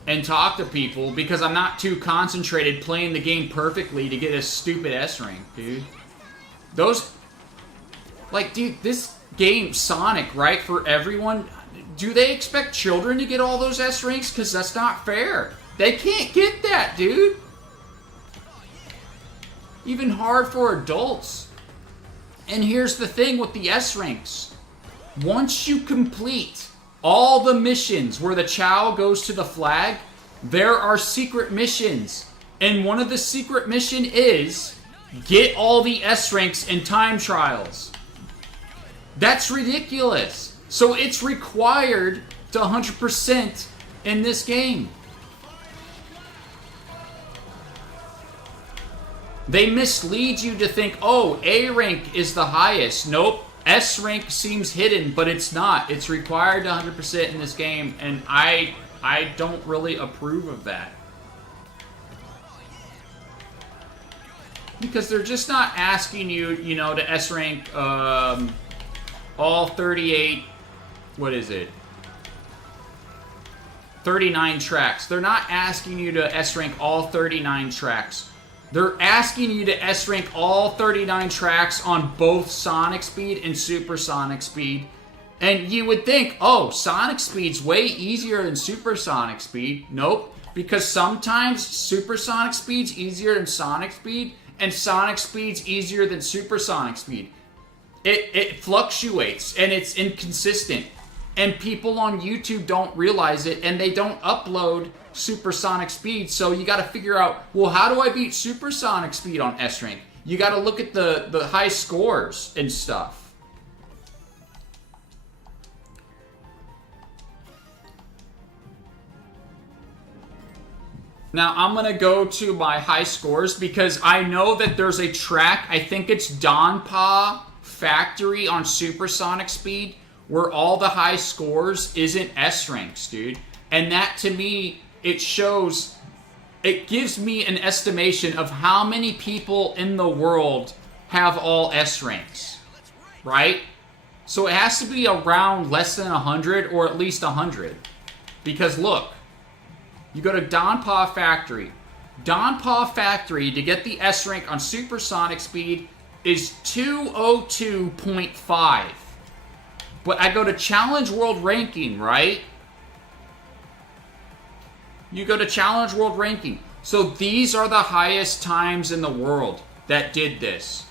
and talk to people because I'm not too concentrated playing the game perfectly to get a stupid S rank, dude. Those, like, dude, this game, Sonic, right, for everyone, do they expect children to get all those S ranks? Because that's not fair. They can't get that, dude. Even hard for adults. And here's the thing with the S ranks. Once you complete all the missions where the Chow goes to the flag, There are secret missions. And one of the secret mission is get all the S ranks in time trials. That's ridiculous. So it's required to 100% in this game. They mislead you to think, oh, A rank is the highest. Nope. S rank seems hidden, but it's not. It's required to 100% in this game, and I don't really approve of that. Because they're just not asking you, you know, to S rank all 38, what is it? 39 tracks. They're not asking you to S rank all 39 tracks. They're asking you to S rank all 39 tracks on both Sonic Speed and Supersonic Speed. And you would think, oh, Sonic Speed's way easier than Supersonic Speed. Nope. Because sometimes Supersonic Speed's easier than Sonic Speed, and Sonic Speed's easier than Supersonic Speed. It fluctuates, and it's inconsistent. And people on YouTube don't realize it, and they don't upload Supersonic Speed, so you got to figure out, well, how do I beat Supersonic Speed on S rank? You got to look at the high scores and stuff. Now, I'm going to go to my high scores because I know that there's a track, I think it's Donpa Factory on Supersonic Speed, where all the high scores isn't S ranks, dude. And that, to me, it shows, it gives me an estimation of how many people in the world have all S ranks, right? So it has to be around less than 100 or at least 100. Because look, you go to Donpa Factory. Donpa Factory, to get the S rank on Supersonic Speed, is 202.5. But I go to Challenge World Ranking, right? You go to Challenge World Ranking. So these are the highest times in the world that did this.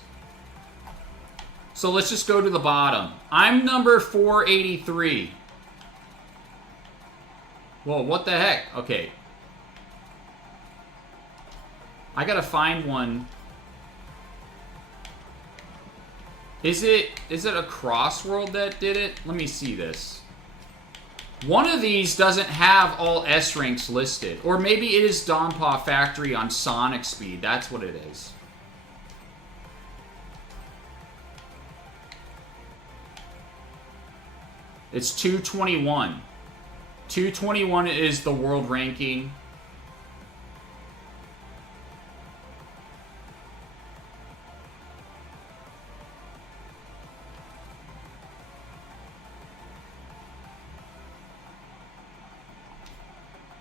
So let's just go to the bottom. I'm number 483. Whoa, what the heck? Okay. I gotta find one. Is it a Crossworld that did it? Let me see this. One of these doesn't have all S ranks listed. Or maybe it is Donpa Factory on Sonic Speed. That's what it is. It's 221. 221 is the world ranking.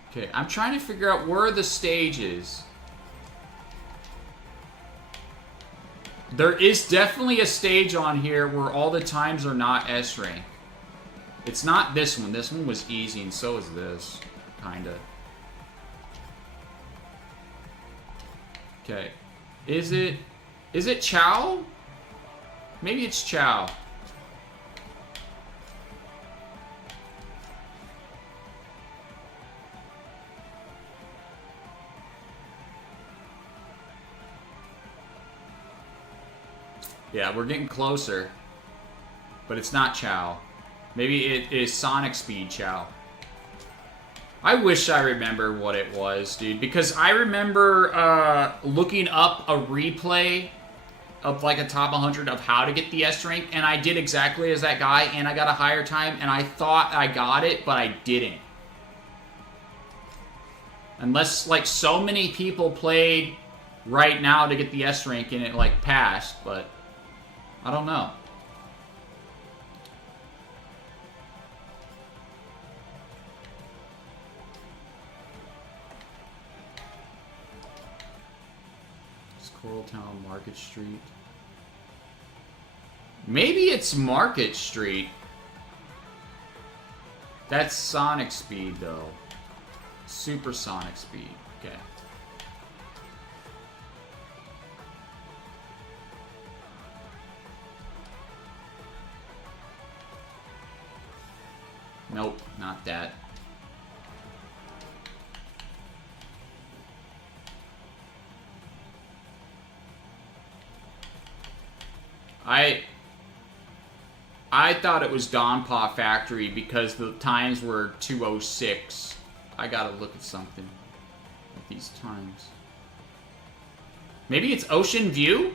Okay, I'm trying to figure out where the stage is. There is definitely a stage on here where all the times are not S rank. It's not this one. This one was easy, and so is this. Kinda. Okay. Is it Chow? Maybe it's Chow. Yeah, we're getting closer. But it's not Chow. Maybe it is Sonic Speed Chow. I wish I remember what it was, dude. Because I remember looking up a replay of like a top 100 of how to get the S rank. And I did exactly as that guy. And I got a higher time. And I thought I got it, but I didn't. Unless like so many people played right now to get the S rank and it like passed. But I don't know. Coral Town, Market Street. Maybe it's Market Street. That's Sonic Speed, though. Supersonic Speed. Okay. Nope, not that. I thought it was Donpa Factory because the times were 2:06. I gotta look at something at these times. Maybe it's Ocean View?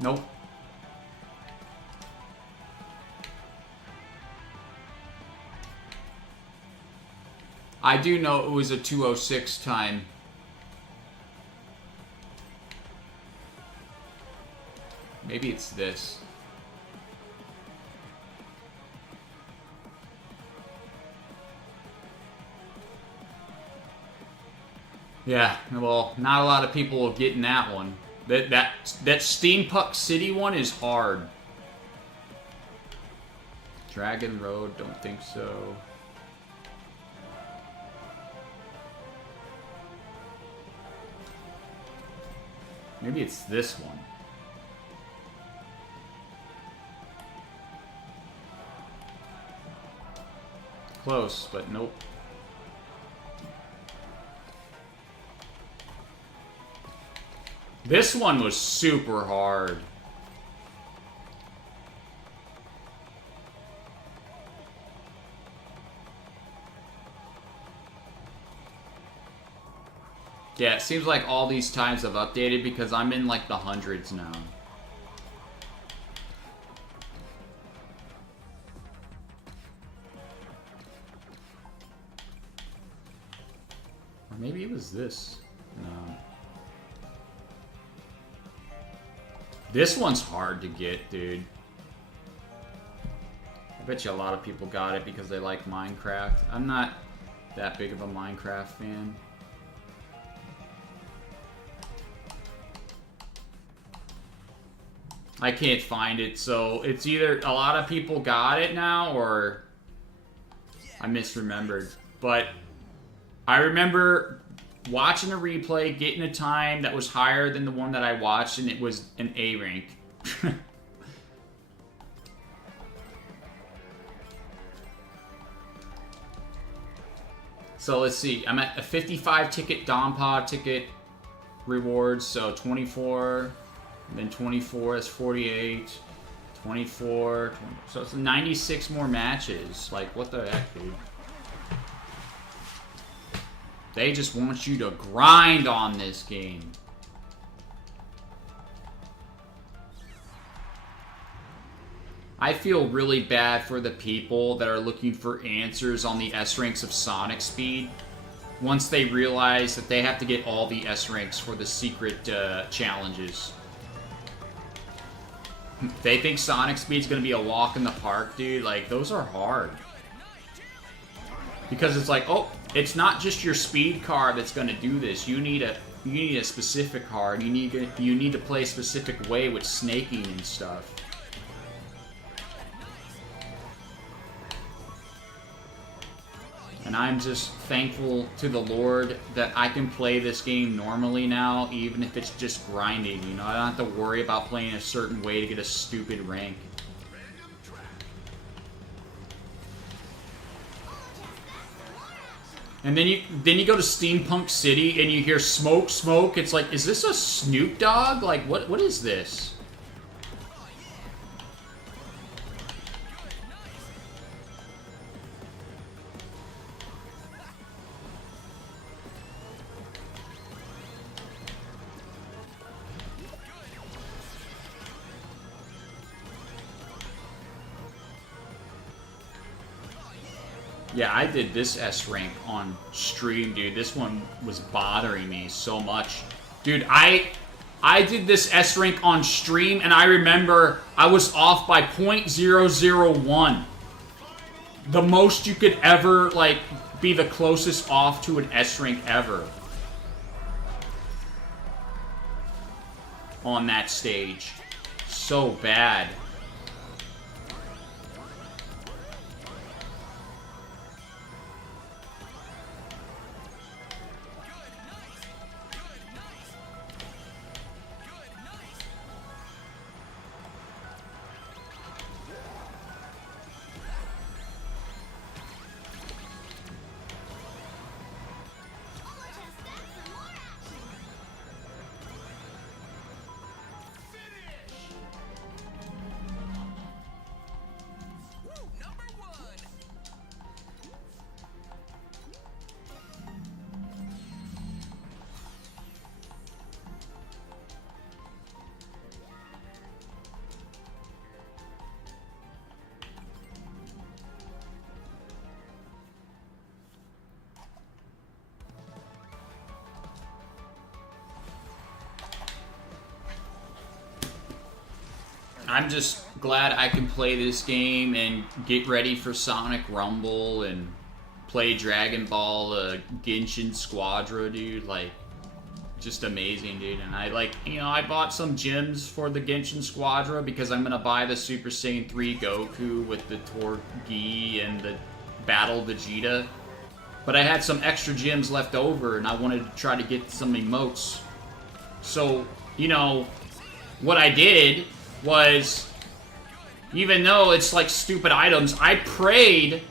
Nope. I do know it was a 2:06 time. Maybe it's this. Yeah, well, not a lot of people will get in that one. That Steampunk City one is hard. Dragon Road, don't think so. Maybe it's this one. Close, but nope. This one was super hard. Yeah, it seems like all these times have updated because I'm in like the hundreds now. Or maybe it was this. No. This one's hard to get, dude. I bet you a lot of people got it because they like Minecraft. I'm not that big of a Minecraft fan. I can't find it, so it's either a lot of people got it now or I misremembered. But I remember watching a replay, getting a time that was higher than the one that I watched, and it was an A rank. So let's see. I'm at a 55 ticket Donpa ticket rewards, so 24. And then 24 is 48, 24, 20, so it's 96 more matches. Like, what the heck, dude? They just want you to grind on this game. I feel really bad for the people that are looking for answers on the S ranks of Sonic Speed once they realize that they have to get all the S ranks for the secret challenges. They think Sonic Speed's gonna be a walk in the park, dude. Like, those are hard. Because it's like, oh, it's not just your speed car that's gonna do this. You need a specific car. You need to play a specific way with snaking and stuff. And I'm just thankful to the Lord that I can play this game normally now, even if it's just grinding, you know? I don't have to worry about playing a certain way to get a stupid rank. And then you go to Steampunk City and you hear smoke, smoke. It's like, is this a Snoop Dogg? Like, what is this? Yeah, I did this S rank on stream, dude. This one was bothering me so much. Dude, I did this S rank on stream, and I remember I was off by 0.001. The most you could ever, like, be the closest off to an S rank ever. On that stage. So bad. I'm just glad I can play this game and get ready for Sonic Rumble and play Dragon Ball Genshin Squadra, dude. Like, just amazing, dude. And I I bought some gems for the Genshin Squadra because I'm gonna buy the Super Saiyan 3 Goku with the Torgi and the Battle Vegeta. But I had some extra gems left over and I wanted to try to get some emotes. So, what I did was, even though it's like stupid items, I prayed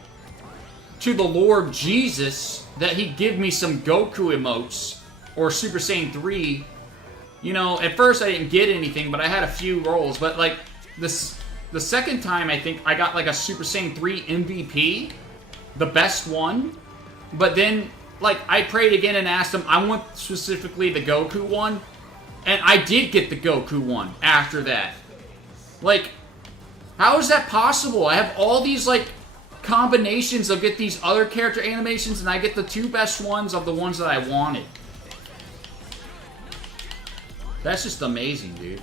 to the Lord Jesus that he'd give me some Goku emotes or Super Saiyan 3. At first I didn't get anything, but I had a few rolls. But like the second time, I think I got like a Super Saiyan 3 MVP, the best one. But then like I prayed again and asked him, I want specifically the Goku one, and I did get the Goku one after that. Like, how is that possible? I have all these like combinations of get these other character animations, and I get the two best ones of the ones that I wanted. That's just amazing, dude.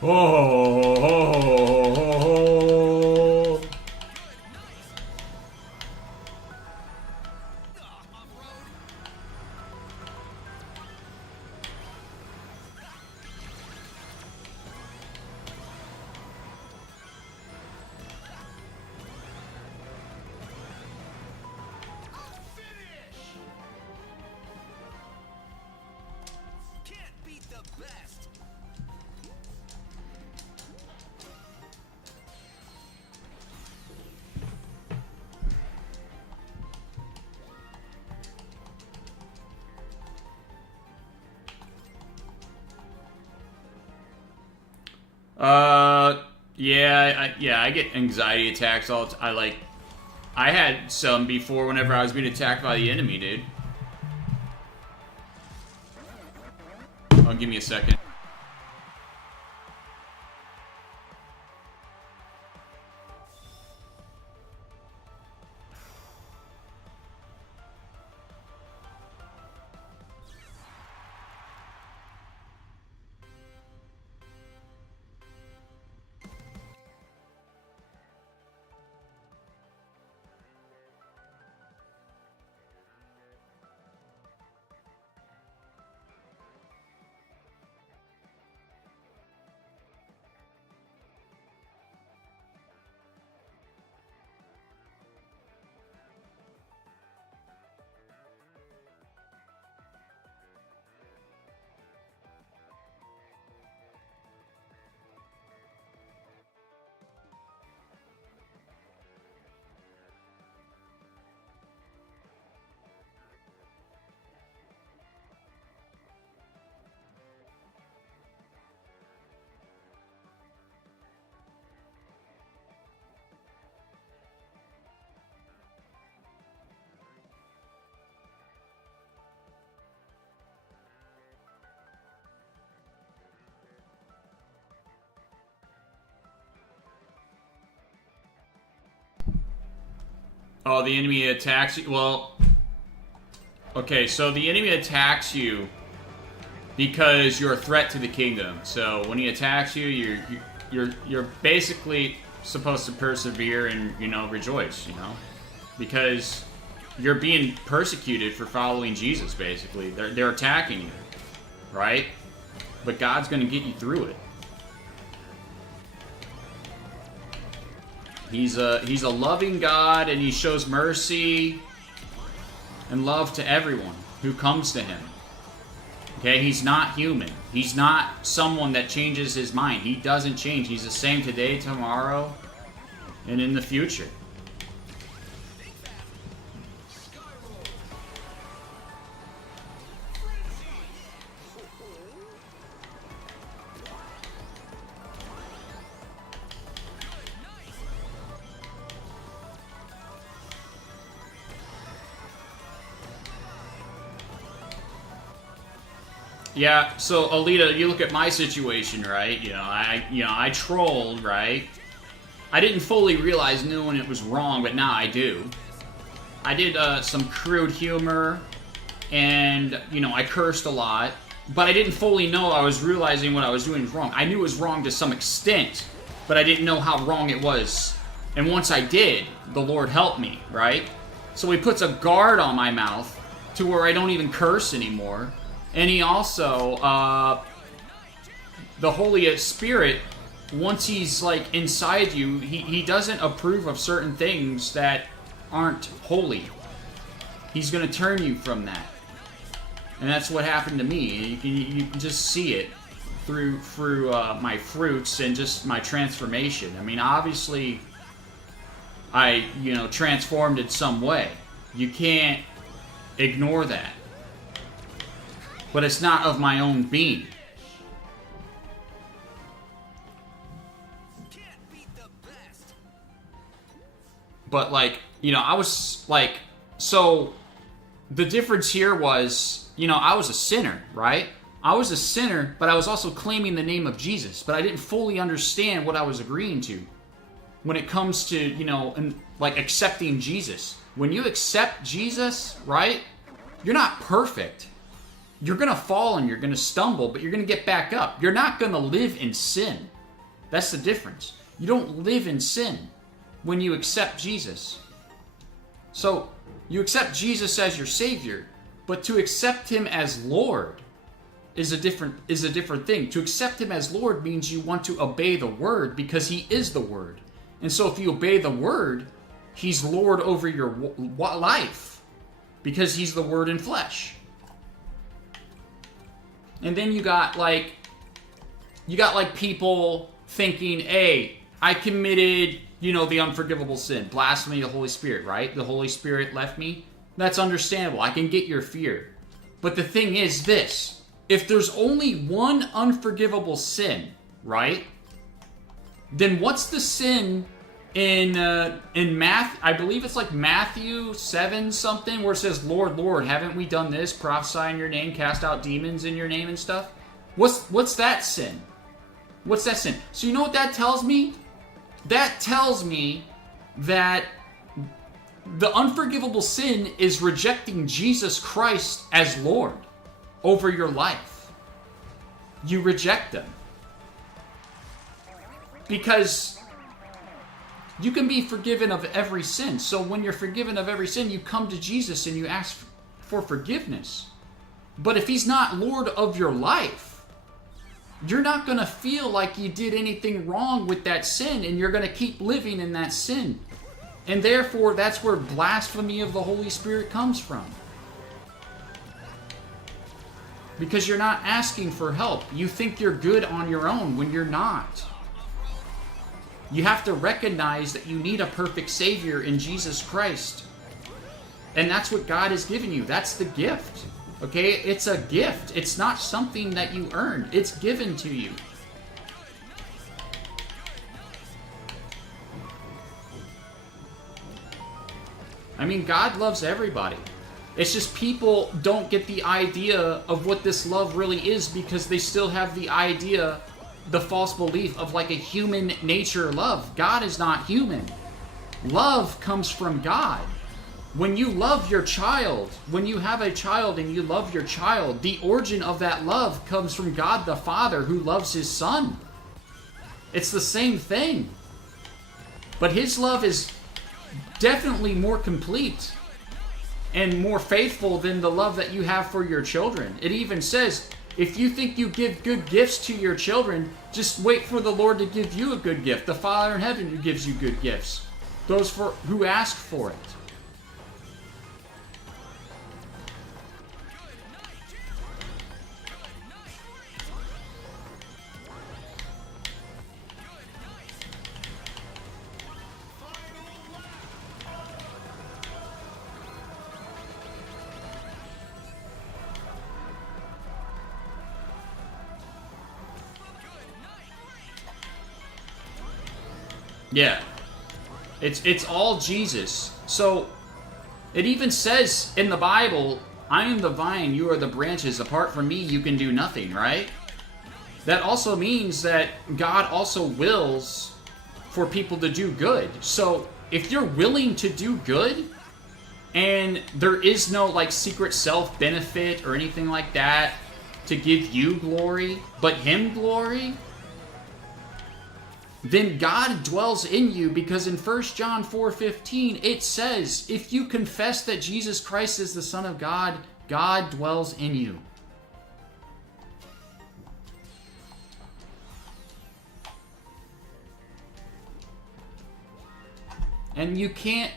Oh. Can't beat the best. I get anxiety attacks all the time. I had some before whenever I was being attacked by the enemy, dude. Oh, give me a second. Oh, the enemy attacks you? Well, okay, so the enemy attacks you because you're a threat to the kingdom. So when he attacks you, you're basically supposed to persevere and, rejoice, because you're being persecuted for following Jesus, basically. They're attacking you, right? But God's going to get you through it. He's a loving God, and he shows mercy, and love to everyone who comes to him. Okay, he's not human. He's not someone that changes his mind. He doesn't change. He's the same today, tomorrow, and in the future. Yeah, so Alita, you look at my situation, right? I trolled, right? I didn't fully realize knew when it was wrong, but now I do. I did some crude humor, and I cursed a lot, but I didn't fully know I was realizing what I was doing was wrong. I knew it was wrong to some extent, but I didn't know how wrong it was. And once I did, the Lord helped me, right? So he puts a guard on my mouth to where I don't even curse anymore. And he also, the Holy Spirit, once he's like inside you, he doesn't approve of certain things that aren't holy. He's going to turn you from that. And that's what happened to me. You can just see it through my fruits and just my transformation. I mean, obviously, I, transformed in some way. You can't ignore that. But it's not of my own being. But I was so the difference here was, I was a sinner, right? I was a sinner, but I was also claiming the name of Jesus, but I didn't fully understand what I was agreeing to when it comes to, accepting Jesus. When you accept Jesus, right? You're not perfect. You're going to fall and you're going to stumble, but you're going to get back up. You're not going to live in sin. That's the difference. You don't live in sin when you accept Jesus. So, you accept Jesus as your Savior, but to accept Him as Lord is a different thing. To accept Him as Lord means you want to obey the Word because He is the Word. And so if you obey the Word, He's Lord over your life because He's the Word in flesh. And then you got people thinking, hey, I committed, the unforgivable sin, blasphemy of the Holy Spirit, right? The Holy Spirit left me. That's understandable. I can get your fear. But the thing is this, if there's only one unforgivable sin, right? Then what's the sin in I believe it's like Matthew 7 something, where it says, Lord, Lord, haven't we done this? Prophesy in your name, cast out demons in your name and stuff. What's that sin? What's that sin? So you know what that tells me? That tells me that the unforgivable sin is rejecting Jesus Christ as Lord over your life. You reject Him. Because you can be forgiven of every sin. So when you're forgiven of every sin, you come to Jesus and you ask for forgiveness. But if He's not Lord of your life, you're not going to feel like you did anything wrong with that sin, and you're going to keep living in that sin. And therefore, that's where blasphemy of the Holy Spirit comes from. Because you're not asking for help. You think you're good on your own when you're not. You have to recognize that you need a perfect Savior in Jesus Christ. And that's what God has given you. That's the gift. Okay? It's a gift. It's not something that you earn. It's given to you. I mean, God loves everybody. It's just people don't get the idea of what this love really is because they still have the idea, the false belief of like a human nature love. God is not human. Love comes from God. When you love your child, when you have a child and you love your child, the origin of that love comes from God the Father who loves His Son. It's the same thing. But His love is definitely more complete and more faithful than the love that you have for your children. It even says, if you think you give good gifts to your children, just wait for the Lord to give you a good gift. The Father in heaven who gives you good gifts. Those who ask for it. Yeah. It's all Jesus. So it even says in the Bible, I am the vine, you are the branches. Apart from me, you can do nothing, right? That also means that God also wills for people to do good. So if you're willing to do good, and there is no like secret self benefit or anything like that to give you glory, but him glory, then God dwells in you, because in 1 John 4:15 it says, if you confess that Jesus Christ is the Son of God, God dwells in you. And you can't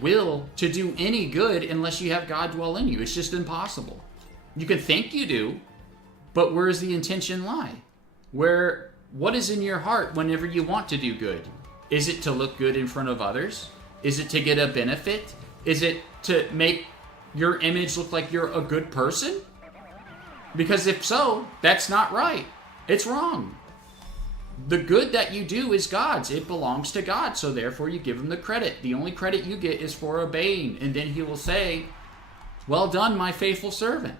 will to do any good unless you have God dwell in you. It's just impossible. You can think you do, but where does the intention lie? What is in your heart whenever you want to do good? Is it to look good in front of others? Is it to get a benefit? Is it to make your image look like you're a good person? Because if so, that's not right. It's wrong. The good that you do is God's. It belongs to God, so therefore you give him the credit. The only credit you get is for obeying, and then he will say, well done, my faithful servant.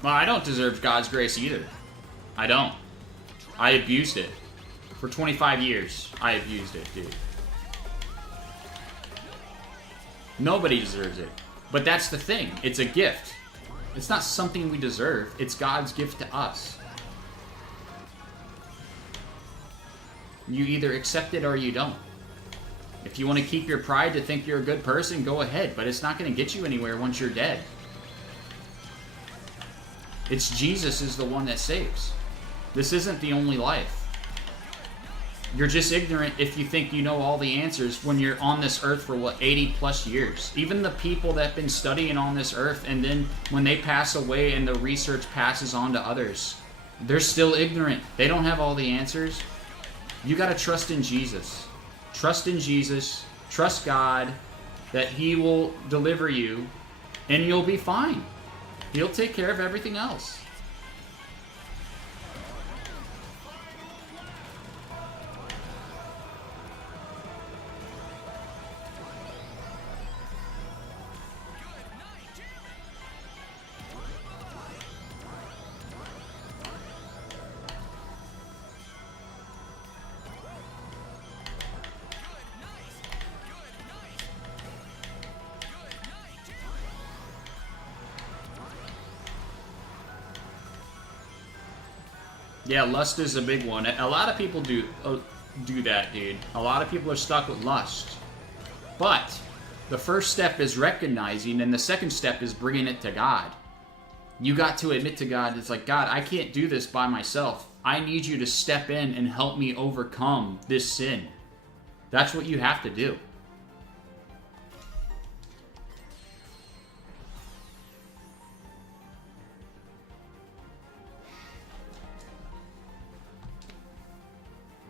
Well, I don't deserve God's grace either. I don't. I abused it. For 25 years, I abused it, dude. Nobody deserves it. But that's the thing. It's a gift. It's not something we deserve. It's God's gift to us. You either accept it or you don't. If you want to keep your pride to think you're a good person, go ahead. But it's not going to get you anywhere once you're dead. It's Jesus is the one that saves. This isn't the only life. You're just ignorant if you think you know all the answers when you're on this earth for, 80 plus years. Even the people that have been studying on this earth, and then when they pass away and the research passes on to others, they're still ignorant. They don't have all the answers. You got to trust in Jesus. Trust in Jesus. Trust God that he will deliver you, and you'll be fine. He'll take care of everything else. Yeah, lust is a big one. A lot of people do that, dude. A lot of people are stuck with lust. But the first step is recognizing, and the second step is bringing it to God. You got to admit to God, it's like, God, I can't do this by myself. I need you to step in and help me overcome this sin. That's what you have to do.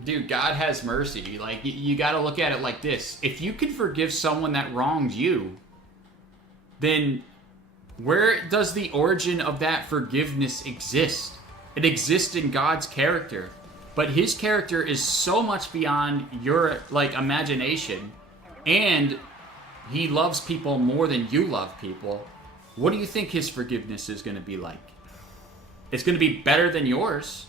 Dude, God has mercy. Like, you got to look at it like this. If you can forgive someone that wronged you, then where does the origin of that forgiveness exist? It exists in God's character. But his character is so much beyond your, imagination. And he loves people more than you love people. What do you think his forgiveness is going to be like? It's going to be better than yours.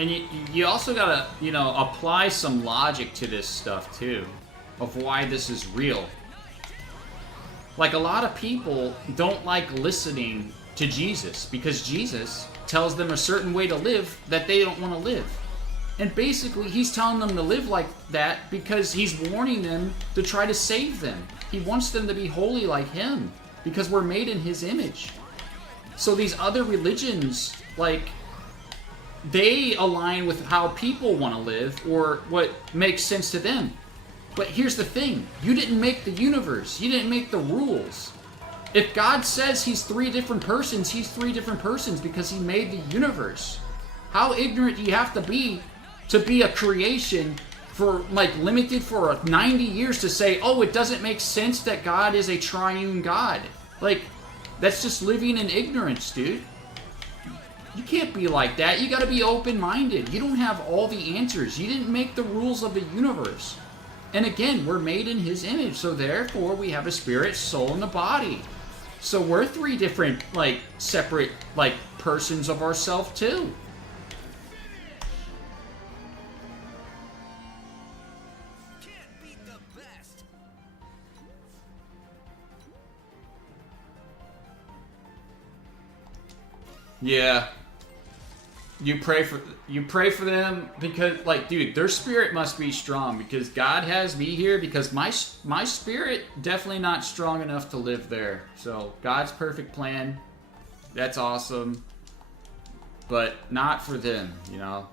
And you also gotta, you know, apply some logic to this stuff too, of why this is real. Like, a lot of people don't like listening to Jesus because Jesus tells them a certain way to live that they don't want to live. And basically, he's telling them to live like that because he's warning them to try to save them. He wants them to be holy like him because we're made in his image. So these other religions, like, they align with how people want to live or what makes sense to them. But here's the thing. You didn't make the universe. You didn't make the rules. If God says he's three different persons, he's three different persons because he made the universe. How ignorant do you have to be a creation for, like, limited for 90 years to say, oh, it doesn't make sense that God is a triune God? Like, that's just living in ignorance, dude. You can't be like that. You gotta be open-minded. You don't have all the answers. You didn't make the rules of the universe. And again, we're made in his image, so therefore we have a spirit, soul, and a body. So we're three different, like, separate, like, persons of ourselves too. Can't beat the best. Yeah. You pray for them because, like, dude, their spirit must be strong because God has me here because my spirit definitely not strong enough to live there. So God's perfect plan, that's awesome, but not for them, you know.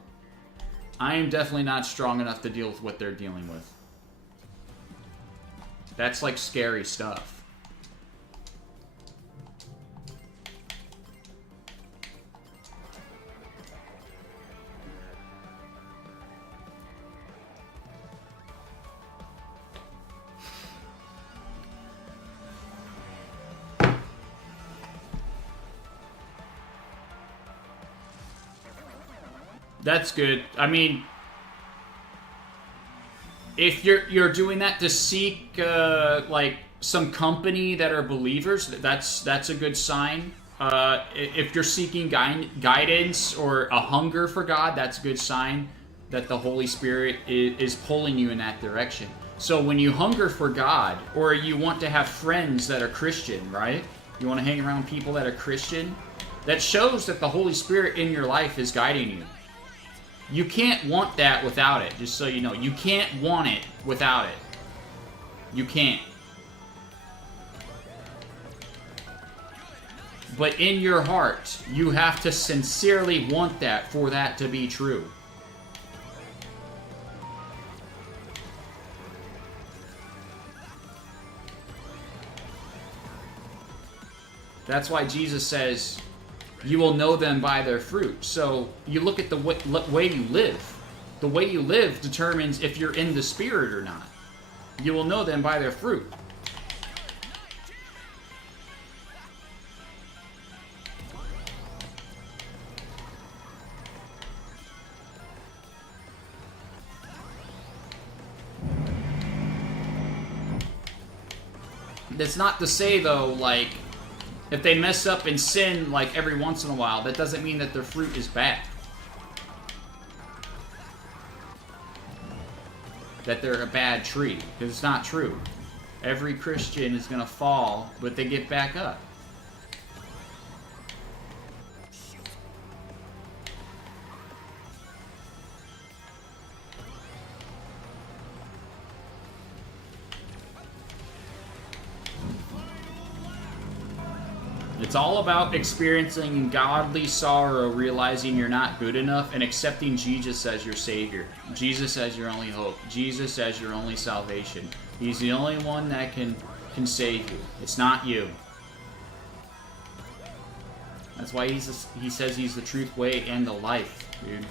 I am definitely not strong enough to deal with what they're dealing with. That's like scary stuff. That's good. I mean, if you're doing that to seek like some company that are believers, that's a good sign. If you're seeking guidance or a hunger for God, that's a good sign that the Holy Spirit is pulling you in that direction. So when you hunger for God, or you want to have friends that are Christian, right? You want to hang around people that are Christian, that shows that the Holy Spirit in your life is guiding you. You can't want that without it, just so you know. You can't want it without it. You can't. But in your heart, you have to sincerely want that for that to be true. That's why Jesus says, you will know them by their fruit. So you look at the way you live. The way you live determines if you're in the Spirit or not. You will know them by their fruit. That's not to say, though, like, if they mess up and sin, like, every once in a while, that doesn't mean that their fruit is bad. That they're a bad tree. Because it's not true. Every Christian is going to fall, but they get back up. It's all about experiencing godly sorrow, realizing you're not good enough, and accepting Jesus as your Savior. Jesus as your only hope. Jesus as your only salvation. He's the only one that can save you. It's not you. That's why he says he's the truth, way, and the life, dude.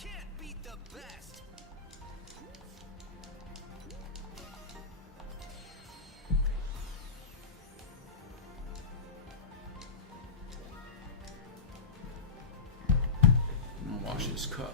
Can't beat the best. this cup.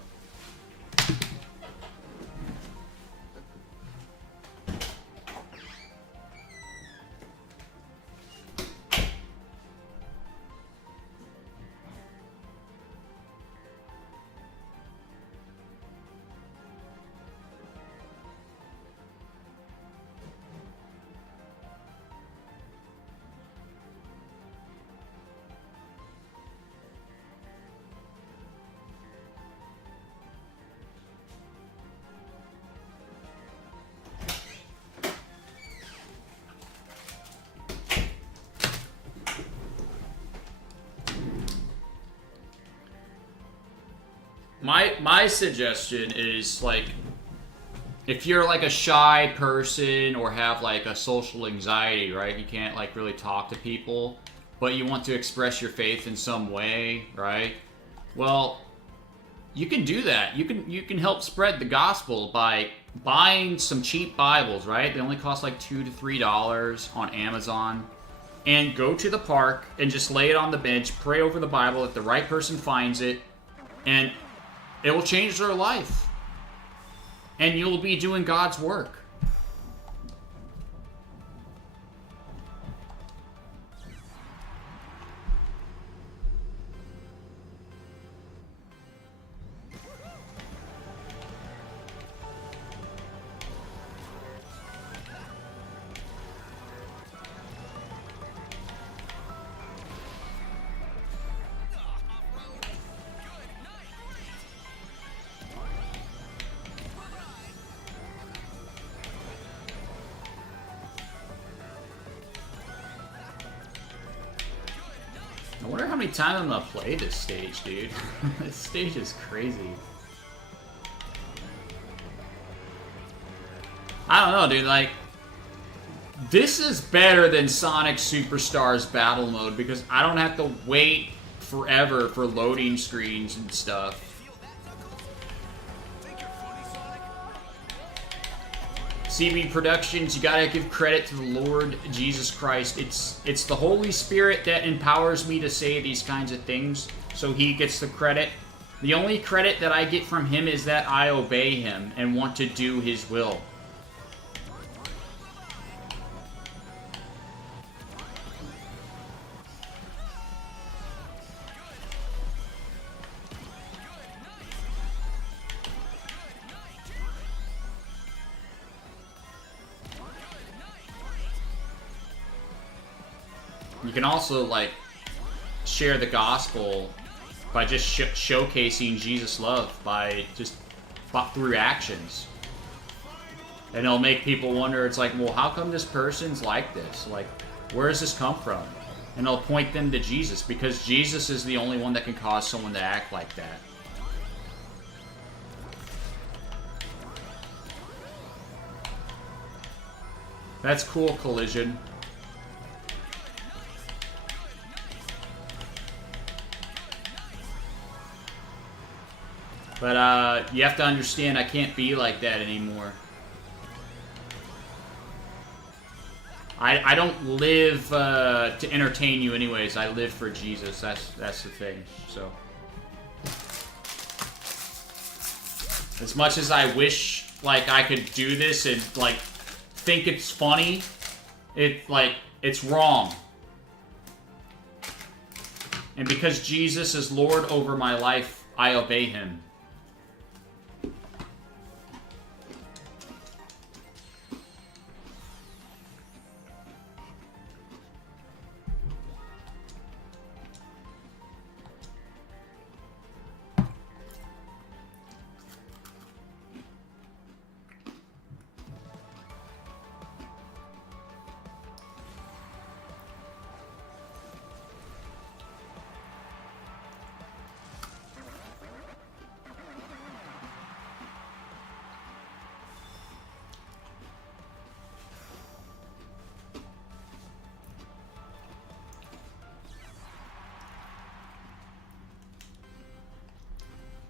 My suggestion is, like, if you're like a shy person or have like a social anxiety, right? You can't like really talk to people, but you want to express your faith in some way, right? Well, you can do that. You can help spread the gospel by buying some cheap Bibles, right? They only cost like $2 to $3 on Amazon. And go to the park and just lay it on the bench, pray over the Bible if the right person finds it, and it will change their life. And you'll be doing God's work. I wonder how many times I'm gonna play this stage, dude. This stage is crazy. I don't know, dude. Like, this is better than Sonic Superstars Battle Mode because I don't have to wait forever for loading screens and stuff. CB Productions, you gotta give credit to the Lord Jesus Christ. It's the Holy Spirit that empowers me to say these kinds of things, so he gets the credit. The only credit that I get from him is that I obey him and want to do his will. You can also, like, share the gospel by just showcasing Jesus' love by just through actions. And it'll make people wonder, it's like, well, how come this person's like this? Like, where does this come from? And it'll point them to Jesus, because Jesus is the only one that can cause someone to act like that. That's cool, Collision. But, you have to understand, I can't be like that anymore. I don't live to entertain you anyways. I live for Jesus. That's the thing. So, as much as I wish, like, I could do this and, like, think it's funny, it's wrong. And because Jesus is Lord over my life, I obey him.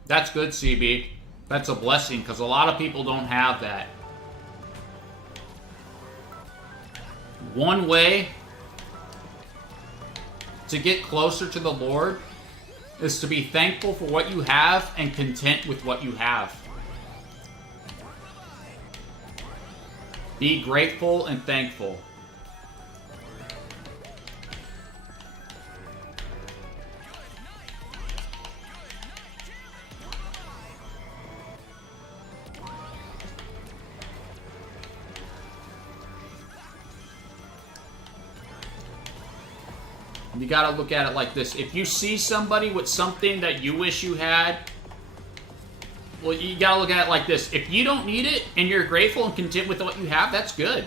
That's good, CB. That's a blessing, because a lot of people don't have that. One way to get closer to the Lord is to be thankful for what you have and content with what you have. Be grateful and thankful. You gotta look at it like this. If you see somebody with something that you wish you had, well, you gotta look at it like this. If you don't need it and you're grateful and content with what you have, that's good.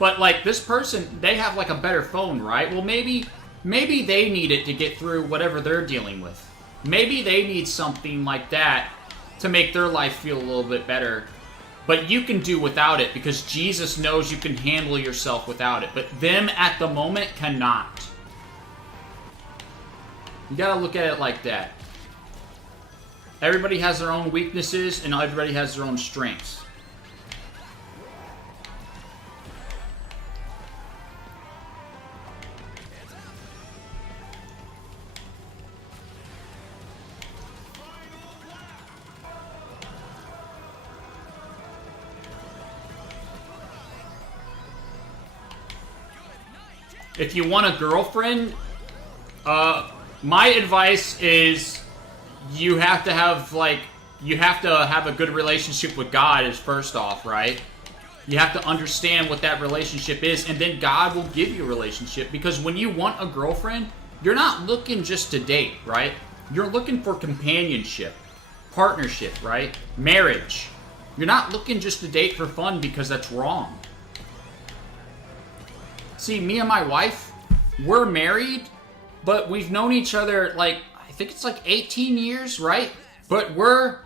But like this person, they have like a better phone, right? Well, maybe they need it to get through whatever they're dealing with. Maybe they need something like that to make their life feel a little bit better. But you can do without it because Jesus knows you can handle yourself without it. But them at the moment cannot. You gotta look at it like that. Everybody has their own weaknesses and everybody has their own strengths. If you want a girlfriend, my advice is you have to have a good relationship with God is first off, right? You have to understand what that relationship is, and then God will give you a relationship. Because when you want a girlfriend, you're not looking just to date, right? You're looking for companionship, partnership, right? Marriage. You're not looking just to date for fun because that's wrong. See, me and my wife, we're married, but we've known each other like, I think it's like 18 years, right? But we're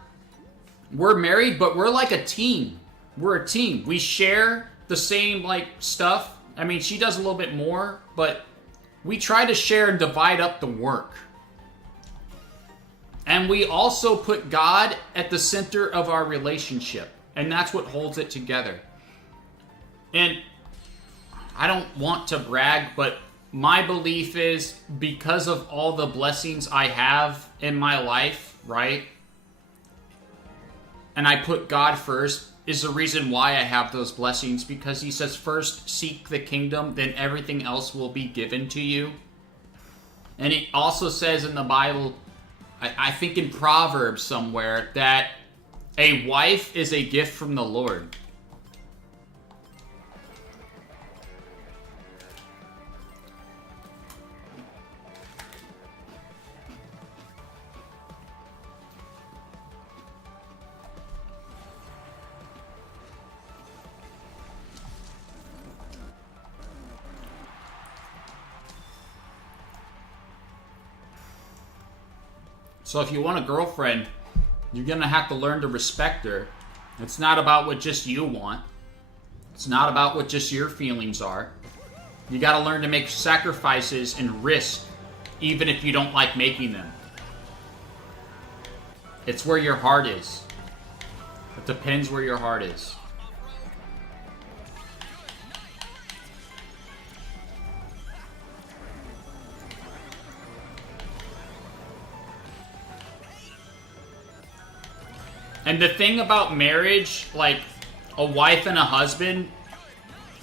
married, but we're like a team. We're a team. We share the same like stuff. I mean, she does a little bit more, but we try to share and divide up the work. And we also put God at the center of our relationship. And that's what holds it together. And I don't want to brag, but my belief is because of all the blessings I have in my life, right? And I put God first is the reason why I have those blessings, because he says first seek the kingdom, then everything else will be given to you. And it also says in the Bible, I think in Proverbs somewhere, that a wife is a gift from the Lord. So if you want a girlfriend, you're going to have to learn to respect her. It's not about what just you want. It's not about what just your feelings are. You got to learn to make sacrifices and risk, even if you don't like making them. It's where your heart is. It depends where your heart is. And the thing about marriage, like a wife and a husband,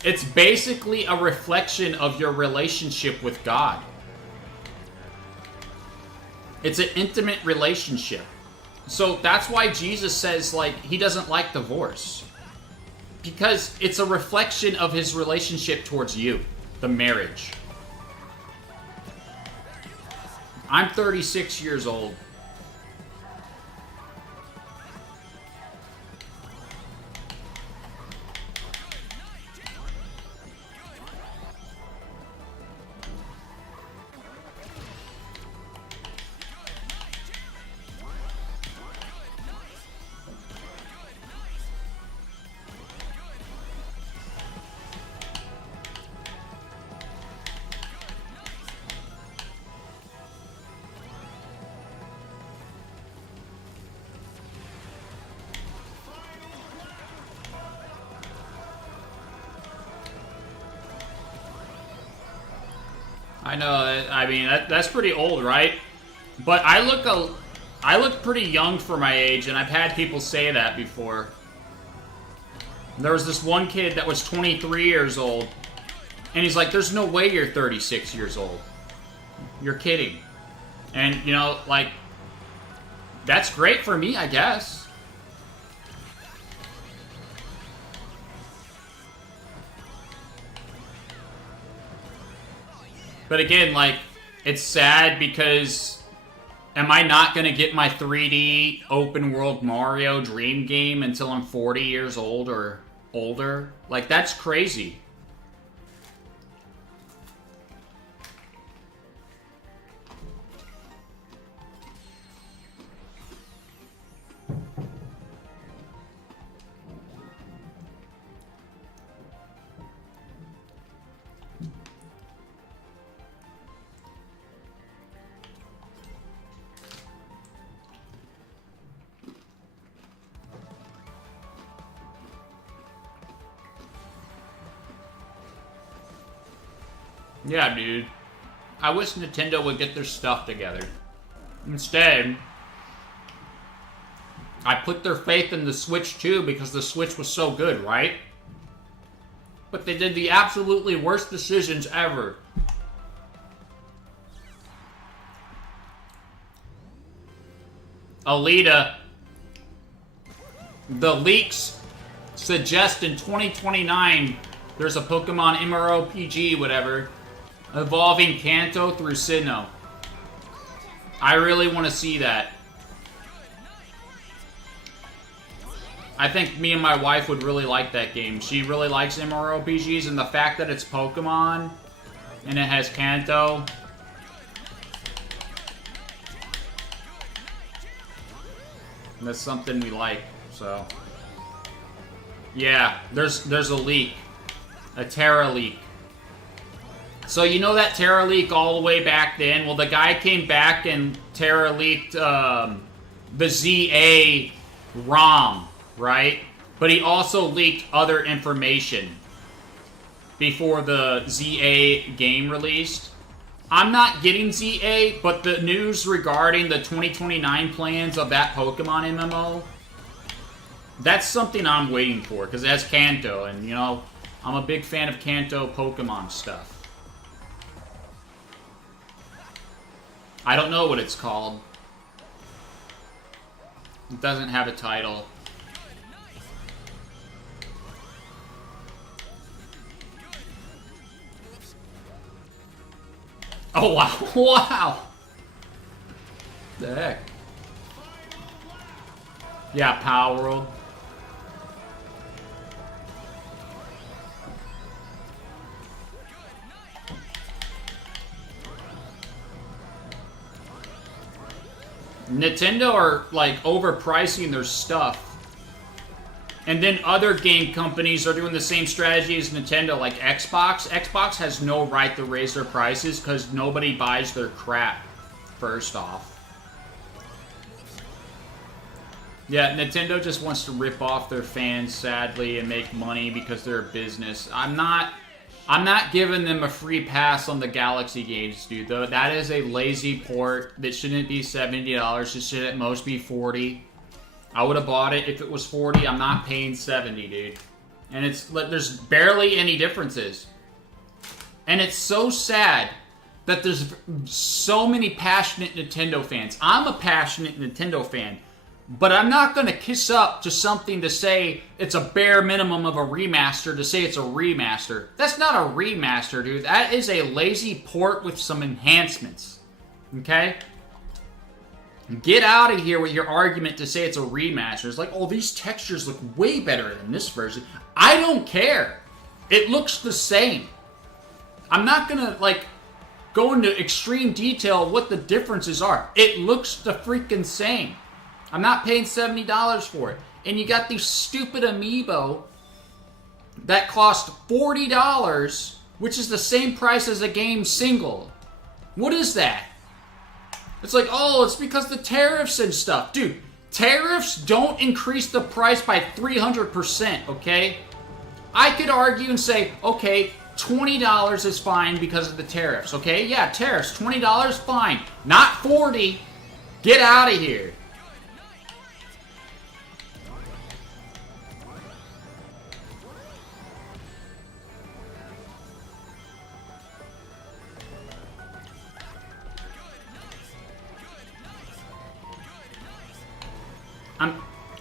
it's basically a reflection of your relationship with God. It's an intimate relationship. So that's why Jesus says, like, he doesn't like divorce. Because it's a reflection of his relationship towards you, the marriage. I'm 36 years old. I know, I mean, that's pretty old, right? But I look pretty young for my age, and I've had people say that before. There was this one kid that was 23 years old, and he's like, there's no way you're 36 years old. You're kidding. And, you know, like, that's great for me, I guess. But again, like, it's sad because am I not going to get my 3D open world Mario dream game until I'm 40 years old or older? Like, that's crazy. Yeah, dude. I wish Nintendo would get their stuff together. Instead, I put their faith in the Switch too because the Switch was so good, right? But they did the absolutely worst decisions ever. Alita, the leaks suggest in 2029 there's a Pokemon MMORPG, whatever, evolving Kanto through Sinnoh. I really want to see that. I think me and my wife would really like that game. She really likes MMORPGs, and the fact that it's Pokemon and it has Kanto. That's something we like, so. Yeah, there's a leak. A Terra leak. So you know that Terra leak all the way back then? Well, the guy came back and Terra leaked the ZA ROM, right? But he also leaked other information before the ZA game released. I'm not getting ZA, but the news regarding the 2029 plans of that Pokemon MMO, that's something I'm waiting for, because it has Kanto, and, you know, I'm a big fan of Kanto Pokemon stuff. I don't know what it's called. It doesn't have a title. Oh, wow. Wow. The heck? Yeah, Power World. Nintendo are, like, overpricing their stuff. And then other game companies are doing the same strategy as Nintendo, like Xbox. Xbox has no right to raise their prices because nobody buys their crap, first off. Yeah, Nintendo just wants to rip off their fans, sadly, and make money because they're a business. I'm not giving them a free pass on the Galaxy games, dude. Though that is a lazy port that shouldn't be $70. It should at most be $40. I would have bought it if it was $40. I'm not paying $70, dude. And it's there's barely any differences. And it's so sad that there's so many passionate Nintendo fans. I'm a passionate Nintendo fan. But I'm not going to kiss up to something to say it's a bare minimum of a remaster to say it's a remaster. That's not a remaster, dude. That is a lazy port with some enhancements. Okay? Get out of here with your argument to say it's a remaster. It's like, oh, these textures look way better than this version. I don't care. It looks the same. I'm not going to, like, go into extreme detail of what the differences are. It looks the freaking same. I'm not paying $70 for it. And you got these stupid amiibo that cost $40, which is the same price as a game single. What is that? It's like, oh, it's because the tariffs and stuff. Dude, tariffs don't increase the price by 300%, okay? I could argue and say, okay, $20 is fine because of the tariffs, okay? Yeah, tariffs, $20, fine. Not $40. Get out of here.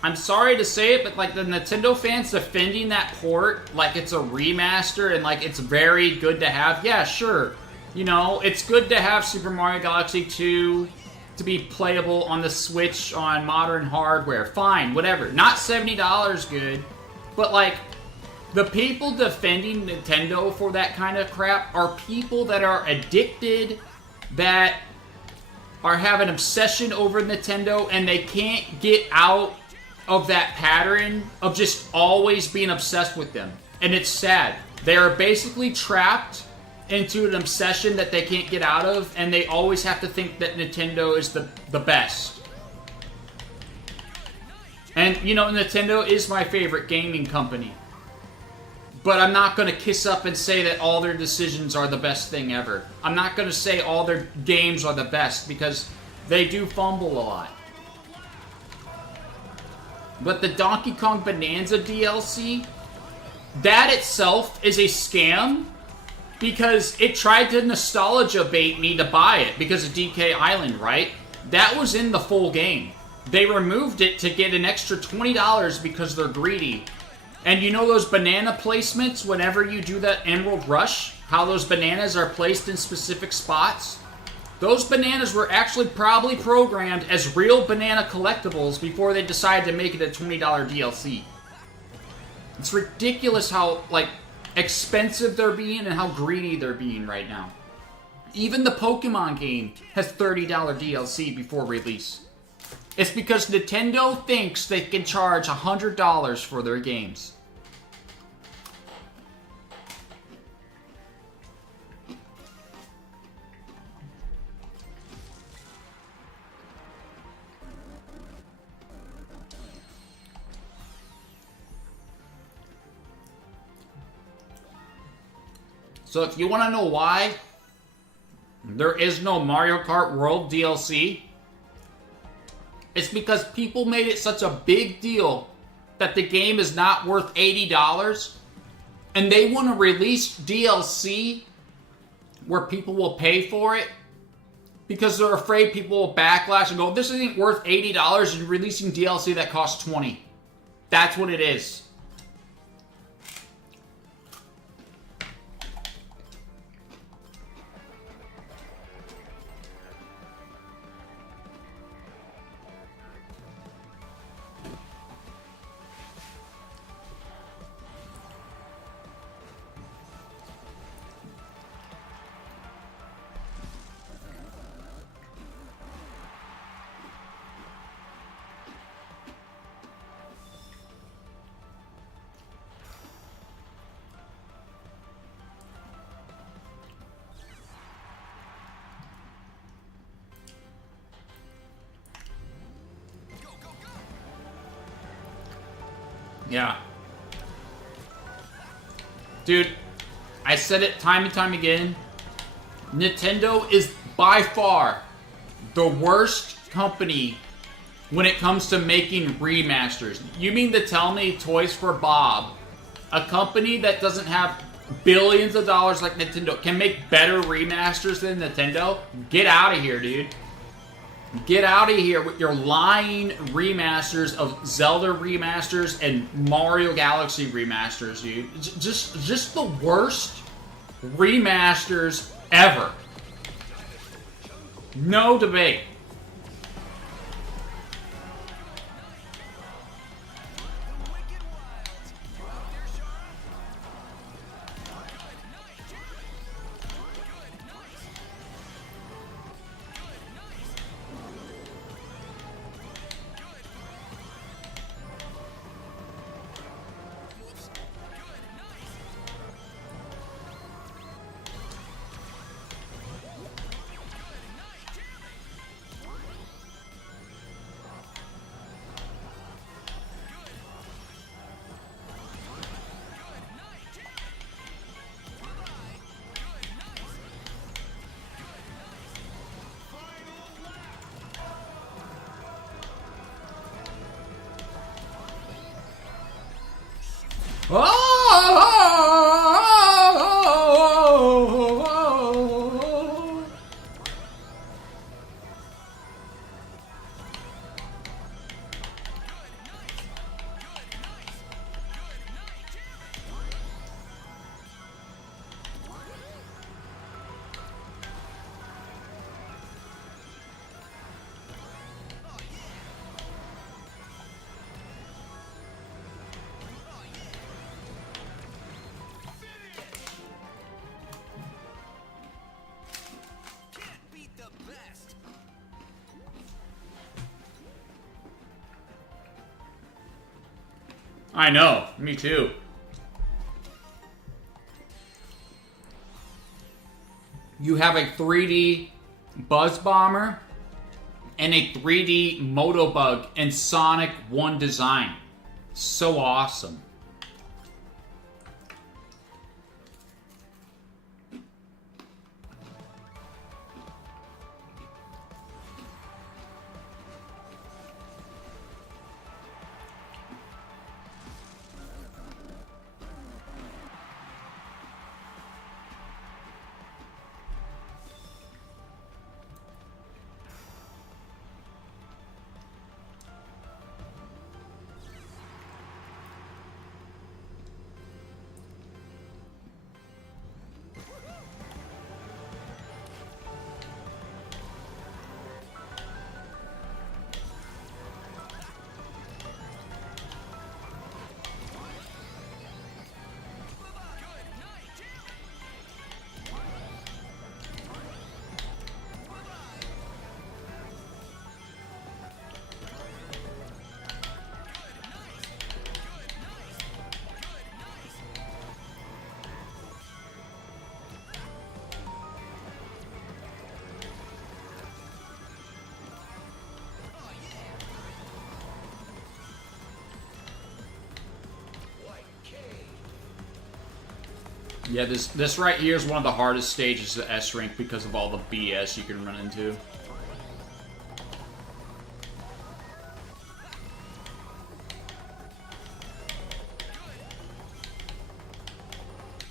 I'm sorry to say it, but like the Nintendo fans defending that port like it's a remaster and like it's very good to have. Yeah, sure. You know, it's good to have Super Mario Galaxy 2 to be playable on the Switch on modern hardware. Fine, whatever. Not $70 good, but like the people defending Nintendo for that kind of crap are people that are addicted, that are have an obsession over Nintendo, and they can't get out of that pattern of just always being obsessed with them. And it's sad. They are basically trapped into an obsession that they can't get out of, and they always have to think that Nintendo is the best. And, you know, Nintendo is my favorite gaming company. But I'm not going to kiss up and say that all their decisions are the best thing ever. I'm not going to say all their games are the best, because they do fumble a lot. But the Donkey Kong Bonanza DLC, that itself is a scam, because it tried to nostalgia bait me to buy it because of DK Island, right? That was in the full game. They removed it to get an extra $20 because they're greedy. And you know those banana placements whenever you do that Emerald Rush? How those bananas are placed in specific spots? Those bananas were actually probably programmed as real banana collectibles before they decided to make it a $20 DLC. It's ridiculous how, like, expensive they're being and how greedy they're being right now. Even the Pokemon game has $30 DLC before release. It's because Nintendo thinks they can charge $100 for their games. So if you want to know why there is no Mario Kart World DLC, it's because people made it such a big deal that the game is not worth $80, and they want to release DLC where people will pay for it because they're afraid people will backlash and go, this isn't worth $80, you're releasing DLC that costs $20. That's what it is. Yeah. Dude, I said it time and time again. Nintendo is by far the worst company when it comes to making remasters. You mean to tell me Toys for Bob, a company that doesn't have billions of dollars like Nintendo, can make better remasters than Nintendo? Get out of here, dude. Get out of here with your lying remasters of Zelda remasters and Mario Galaxy remasters, dude. Just the worst remasters ever. No debate. I know. Me too. You have a 3D Buzz Bomber and a 3D Motobug in Sonic 1 design. So awesome. Yeah, this right here is one of the hardest stages of S rank because of all the BS you can run into.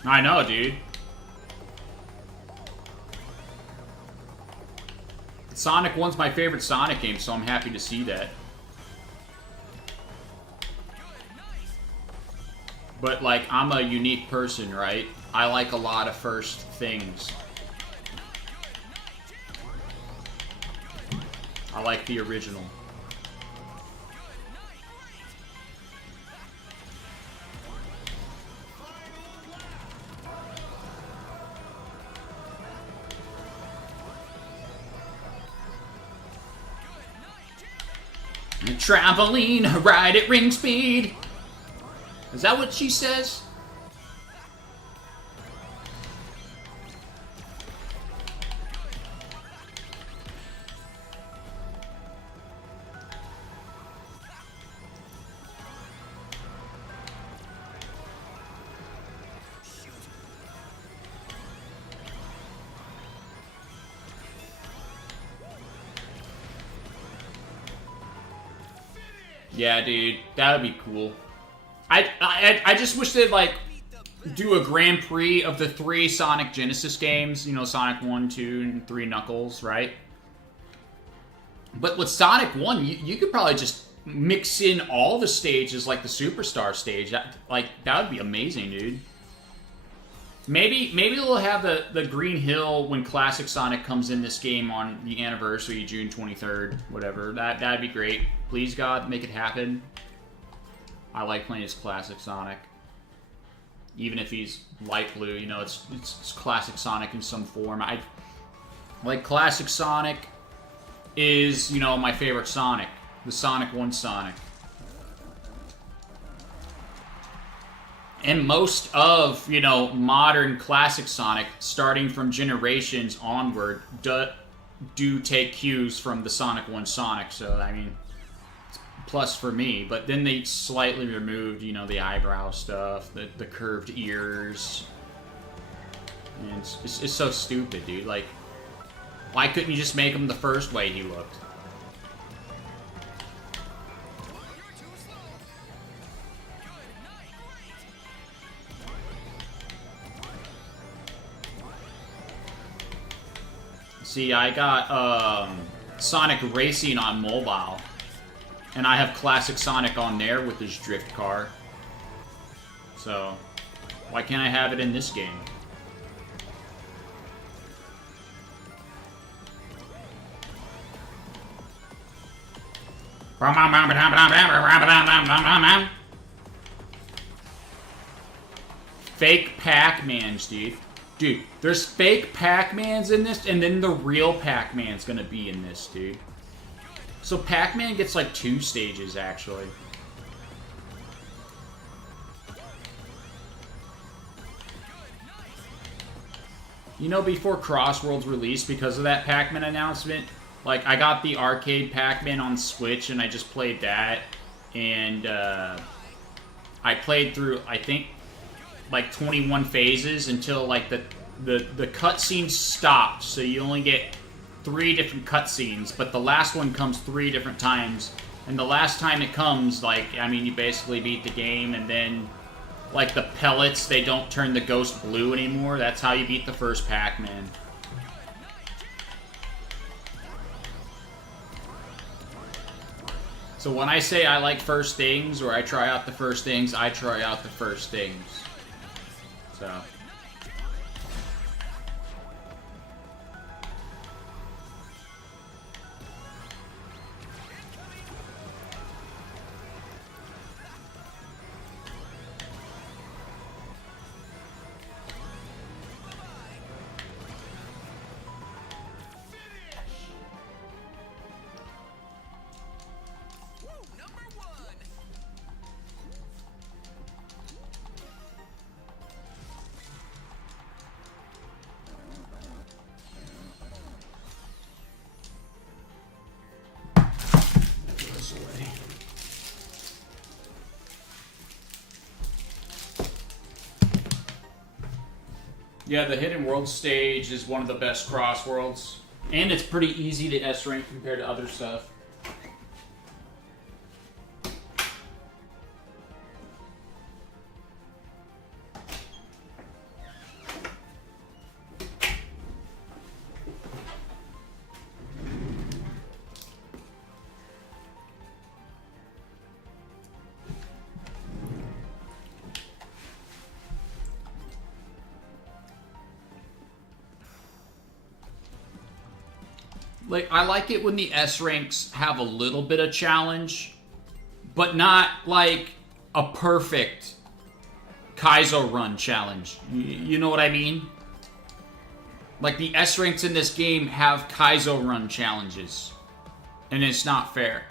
I know, dude. Sonic 1's my favorite Sonic game, so I'm happy to see that. But, like, I'm a unique person, right? I like a lot of first things. I like the original. Trampoline ride at ring speed. Is that what she says? Yeah, dude, that would be cool. I just wish they'd, like, do a Grand Prix of the 3 Sonic Genesis games. You know, Sonic 1, 2, and 3 Knuckles, right? But with Sonic 1, you could probably just mix in all the stages, like the Superstar stage. Like, that would be amazing, dude. Maybe they'll have the Green Hill when Classic Sonic comes in this game on the anniversary, June 23rd, whatever. That'd be great. Please, God, make it happen. I like playing as Classic Sonic. Even if he's light blue, you know, it's Classic Sonic in some form. I like Classic Sonic is, you know, my favorite Sonic. The Sonic 1 Sonic. And most of, you know, modern Classic Sonic, starting from Generations onward, do take cues from the Sonic 1 Sonic. So, I mean, it's a plus for me. But then they slightly removed, you know, the eyebrow stuff, the curved ears. And it's so stupid, dude. Like, why couldn't you just make him the first way he looked? See, I got Sonic Racing on mobile, and I have Classic Sonic on there with his drift car. So, why can't I have it in this game? Fake Pac-Mans, dude. Dude, there's fake Pac-Mans in this, and then the real Pac-Man's gonna be in this, dude. So Pac-Man gets like 2 stages, actually. You know, before Crossworlds released, because of that Pac-Man announcement, like, I got the arcade Pac-Man on Switch, and I just played that, and, I played through, I think, like, 21 phases until, like, the cutscenes stopped, so you only get 3 different cutscenes, but the last one comes 3 different times, and the last time it comes, like, I mean, you basically beat the game, and then, like, the pellets, they don't turn the ghost blue anymore. That's how you beat the first Pac-Man. So when I say I like first things, or I try out the first things, I try out the first things. So... Yeah, the Hidden World stage is one of the best Crossworlds. And it's pretty easy to S-rank compared to other stuff. Like, I like it when the S ranks have a little bit of challenge, but not like a perfect Kaizo run challenge. You know what I mean? Like, the S ranks in this game have Kaizo run challenges, and it's not fair.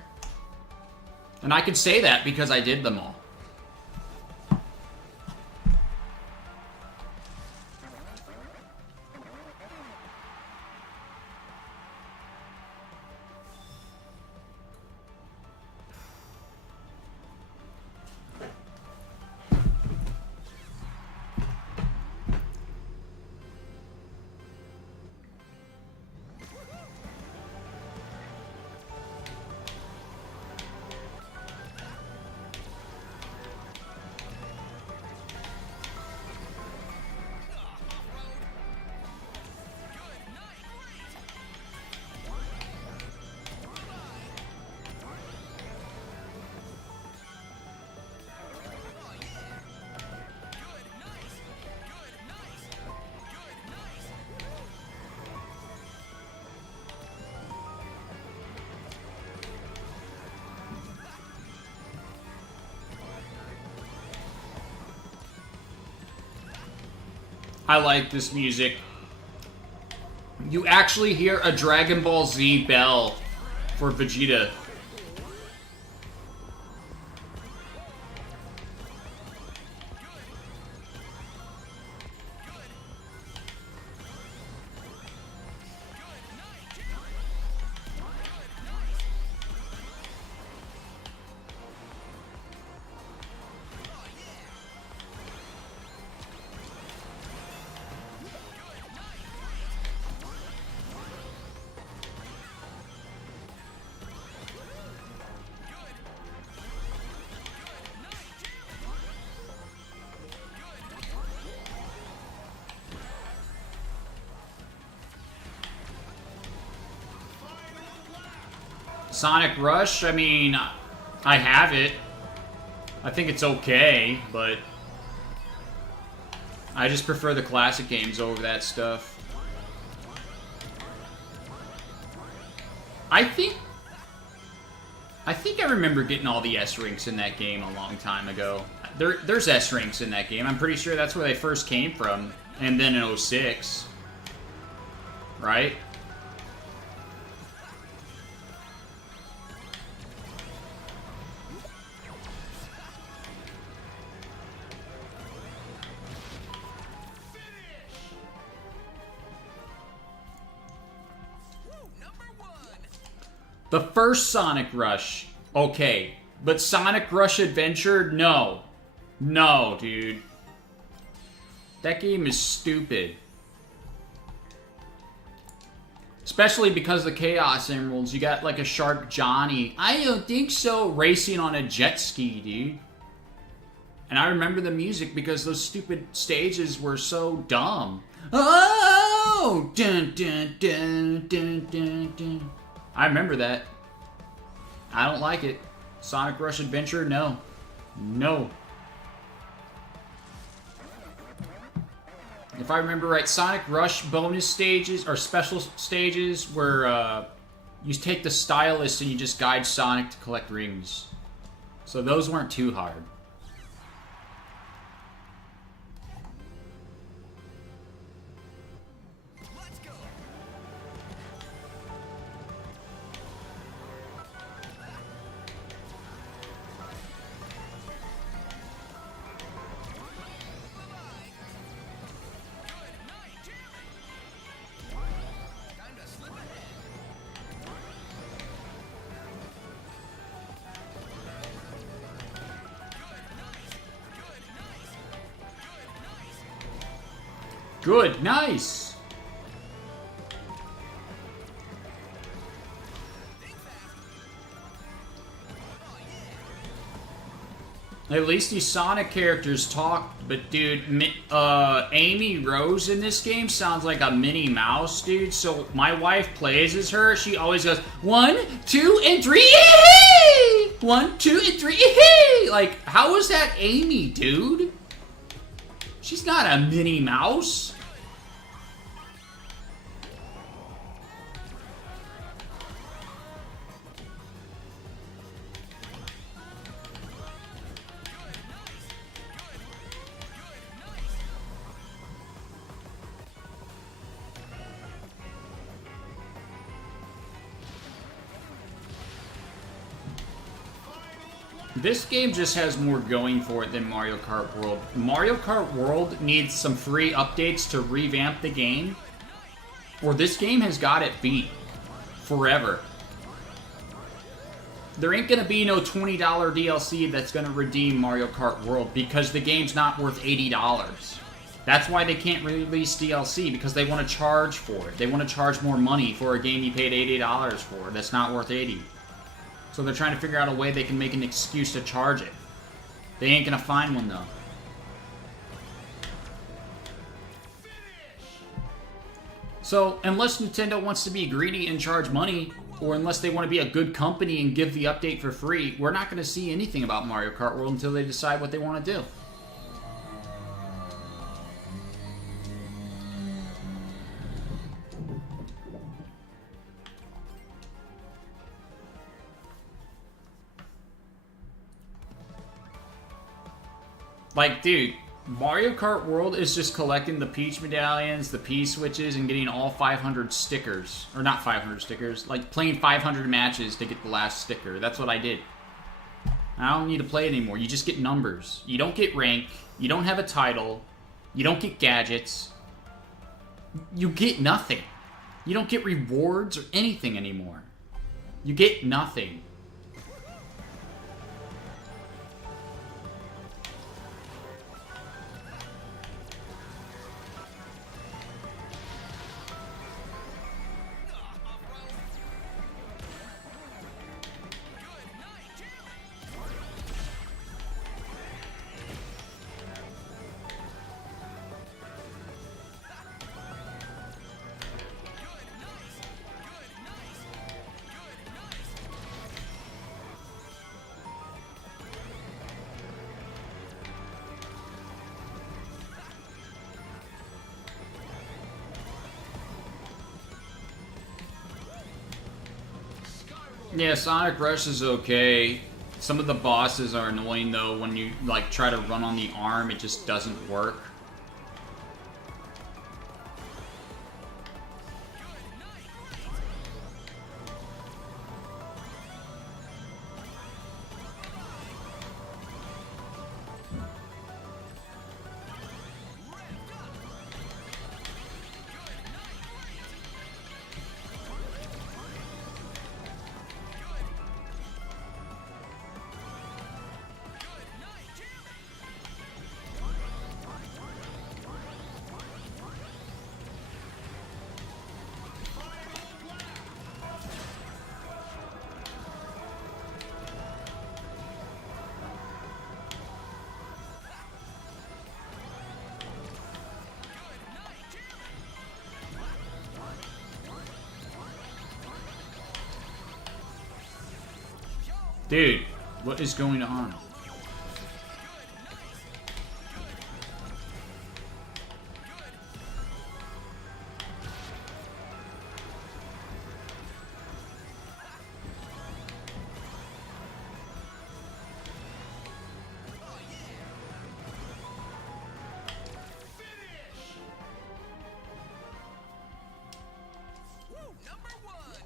And I can say that because I did them all. I like this music. You actually hear a Dragon Ball Z bell for Vegeta. Sonic Rush, I mean, I have it. I think it's okay, but I just prefer the classic games over that stuff. I think I remember getting all the S-Rinks in that game a long time ago. There's S-Rinks in that game. I'm pretty sure that's where they first came from. And then in 06. Right? The first Sonic Rush, okay. But Sonic Rush Adventure, no. No, dude. That game is stupid. Especially because the Chaos Emeralds, you got like a Shark Johnny. I don't think so. Racing on a jet ski, dude. And I remember the music because those stupid stages were so dumb. Oh! Dun, dun, dun, dun, dun, dun. I remember that. I don't like it. Sonic Rush Adventure, no. No. If I remember right, Sonic Rush bonus stages, or special stages, where you take the stylus and you just guide Sonic to collect rings. So those weren't too hard. Let's go. Time to slip ahead. Good, nice. At least these Sonic characters talk, but dude, Amy Rose in this game sounds like a Minnie Mouse, dude. So my wife plays as her. She always goes 1, 2, and 3. Yee! 1, 2, and 3. Yee! Like, how is that Amy, dude? She's not a Minnie Mouse. This game just has more going for it than Mario Kart World. Mario Kart World needs some free updates to revamp the game, or this game has got it beat forever. There ain't gonna be no $20 DLC that's gonna redeem Mario Kart World because the game's not worth $80. That's why they can't release DLC, because they want to charge for it. They want to charge more money for a game you paid $80 for that's not worth $80. So they're trying to figure out a way they can make an excuse to charge it. They ain't gonna find one, though. So, unless Nintendo wants to be greedy and charge money, or unless they want to be a good company and give the update for free, we're not gonna see anything about Mario Kart World until they decide what they want to do. Like, dude, Mario Kart World is just collecting the Peach medallions, the P-switches, and getting all 500 stickers. Or not 500 stickers, like playing 500 matches to get the last sticker. That's what I did. I don't need to play it anymore. You just get numbers. You don't get rank. You don't have a title. You don't get gadgets. You get nothing. You don't get rewards or anything anymore. You get nothing. Yeah, Sonic Rush is okay. Some of the bosses are annoying, though. When you, like, try to run on the arm, it just doesn't work. Dude, what is going on? Woo, number one.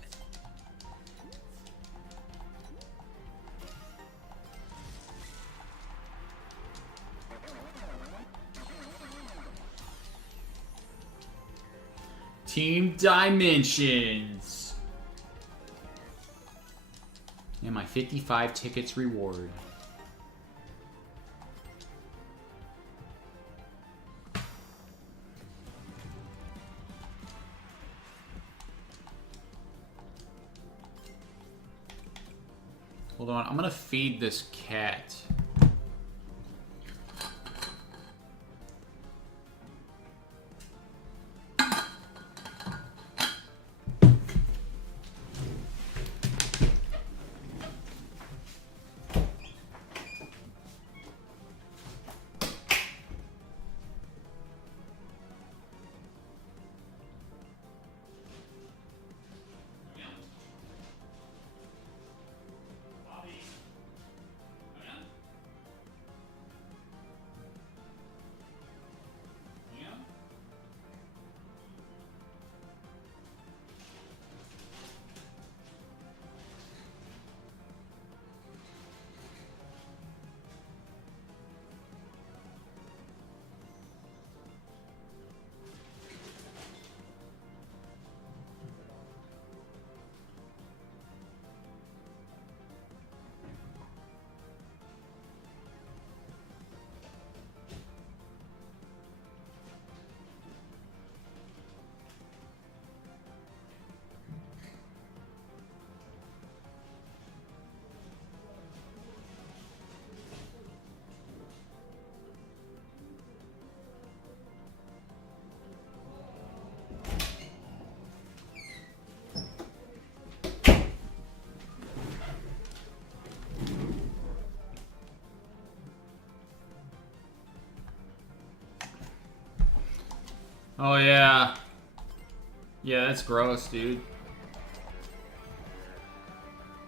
Team Dimensions. And my 55 tickets reward. Hold on, I'm gonna feed this cat. Oh yeah. Yeah, that's gross, dude.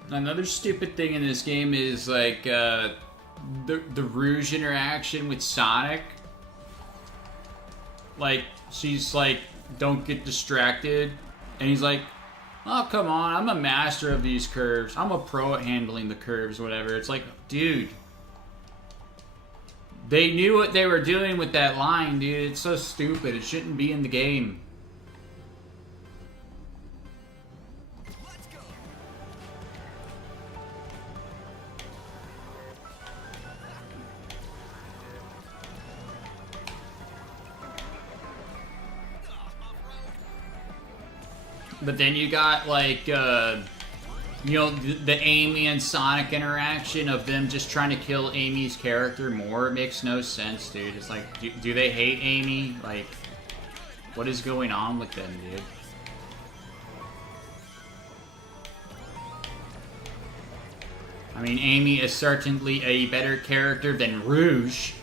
Another stupid thing in this game is like the Rouge interaction with Sonic. Like she's like, "Don't get distracted," and he's like, "Oh come on, I'm a master of these curves. I'm a pro at handling the curves, whatever." It's like, dude. They knew what they were doing with that line, dude. It's so stupid. It shouldn't be in the game. Let's go. But then you got like, you know, the Amy and Sonic interaction of them just trying to kill Amy's character more. It makes no sense, dude. It's like, do they hate Amy? Like, what is going on with them, dude? I mean, Amy is certainly a better character than Rouge.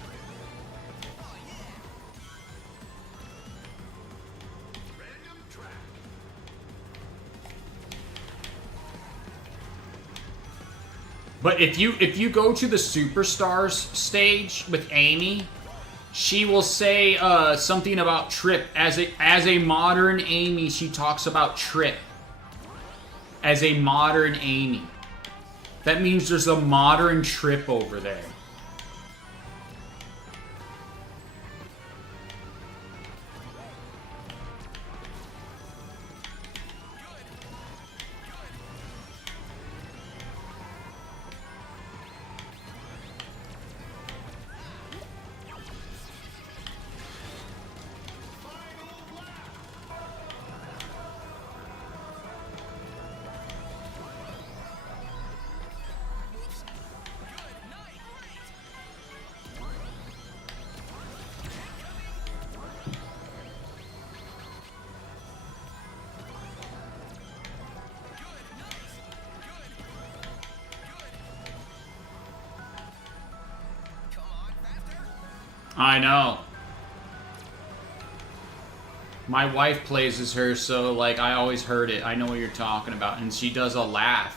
But if you go to the Superstars stage with Amy, she will say something about Trip. As a modern Amy, she talks about Trip. As a modern Amy. That means there's a modern Trip over there. I know. My wife plays as her, so like I always heard it. I know what you're talking about, and she does a laugh.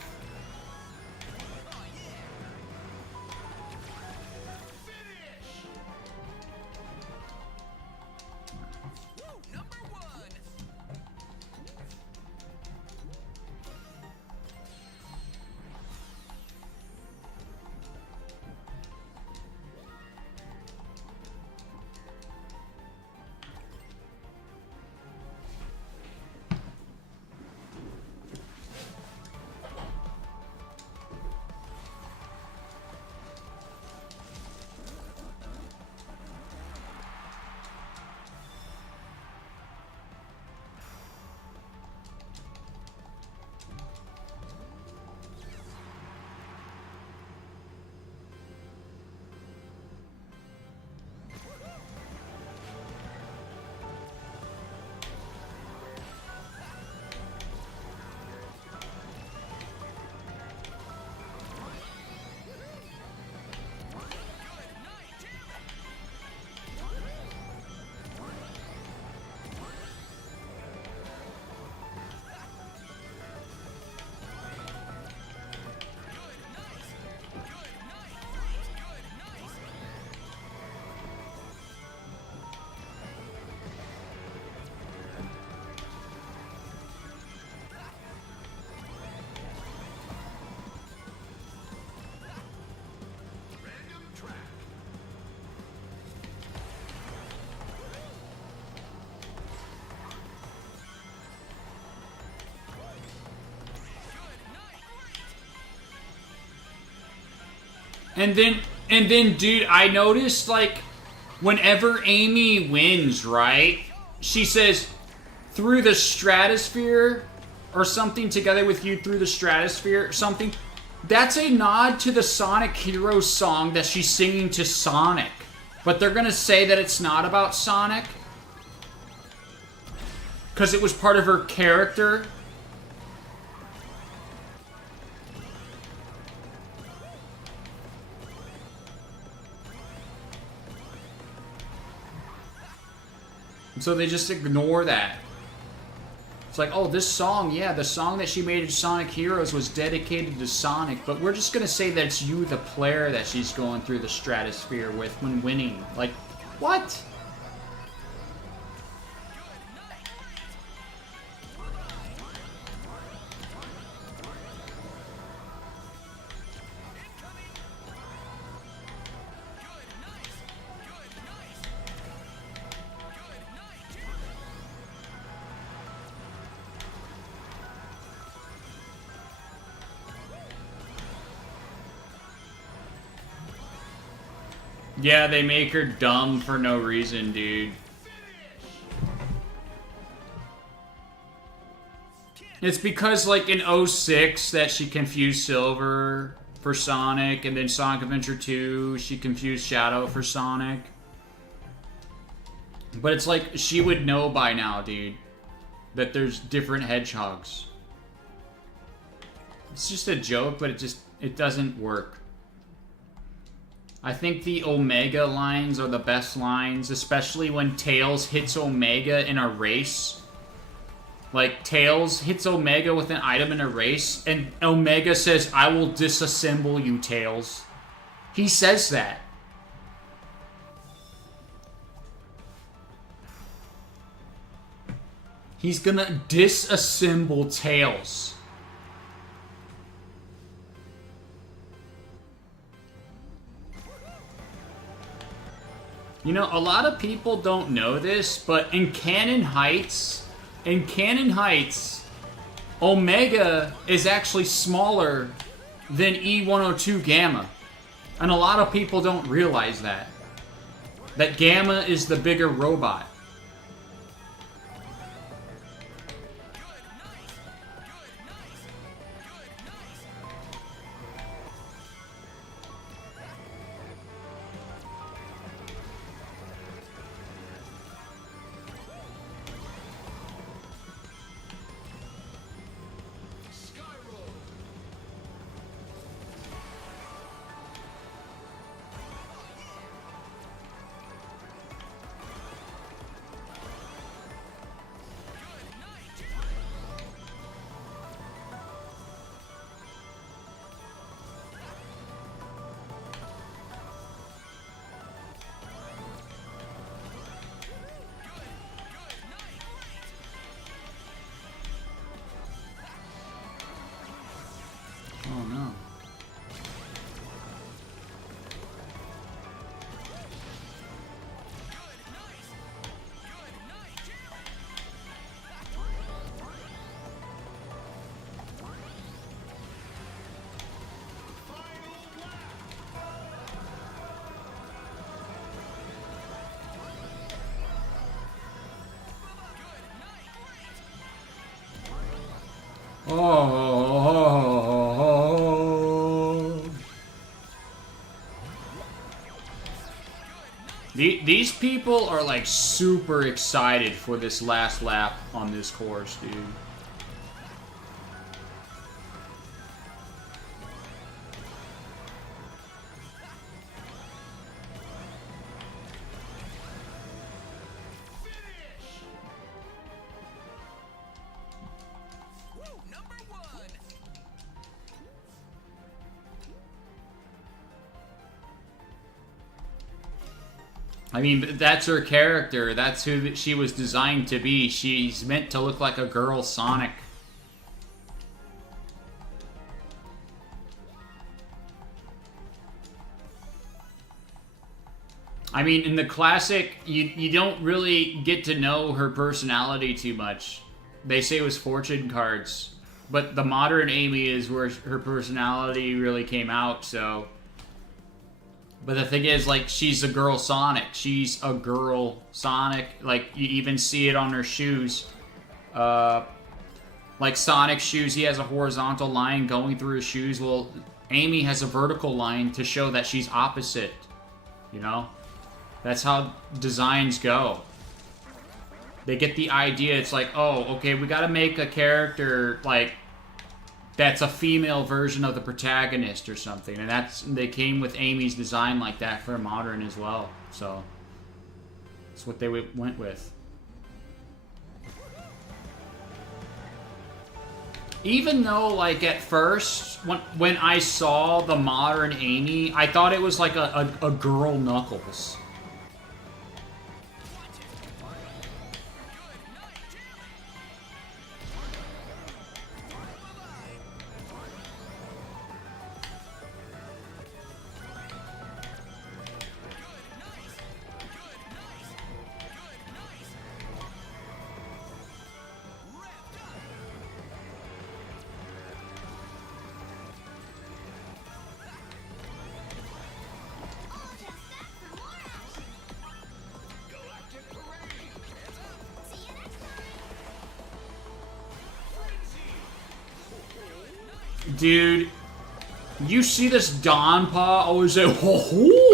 And then, dude, I noticed, like, whenever Amy wins, right? She says, through the stratosphere, or something, together with you through the stratosphere, or something. That's a nod to the Sonic Heroes song that she's singing to Sonic. But they're gonna say that it's not about Sonic. Because it was part of her character. So they just ignore that. It's like, oh, this song, yeah, the song that she made in Sonic Heroes was dedicated to Sonic, but we're just gonna say that it's you, the player, that she's going through the stratosphere with when winning. Like, what? Yeah, they make her dumb for no reason, dude. It's because, like, in 06 that she confused Silver for Sonic, and then Sonic Adventure 2, she confused Shadow for Sonic. But it's like, she would know by now, dude, that there's different hedgehogs. It's just a joke, but it doesn't work. I think the Omega lines are the best lines, especially when Tails hits Omega in a race. Like, Tails hits Omega with an item in a race, and Omega says, I will disassemble you, Tails. He says that. He's gonna disassemble Tails. You know, a lot of people don't know this, but in Cannon Heights, Omega is actually smaller than E102 Gamma. And a lot of people don't realize that. That Gamma is the bigger robot. Oh. These people are like super excited for this last lap on this course, dude. I mean, that's her character. That's who she was designed to be. She's meant to look like a girl Sonic. I mean, in the classic, you don't really get to know her personality too much. They say it was fortune cards. But the modern Amy is where her personality really came out, so... But the thing is, like, she's a girl Sonic. She's a girl Sonic. Like, you even see it on her shoes. Like Sonic's shoes, he has a horizontal line going through his shoes. Well, Amy has a vertical line to show that she's opposite. You know? That's how designs go. They get the idea, it's like, oh, okay, we gotta make a character, like, that's a female version of the protagonist or something. And they came with Amy's design like that for modern as well. So, that's what they went with. Even though, like, at first, when I saw the modern Amy, I thought it was like a girl Knuckles. Dude, you see this Donpa always say, oh,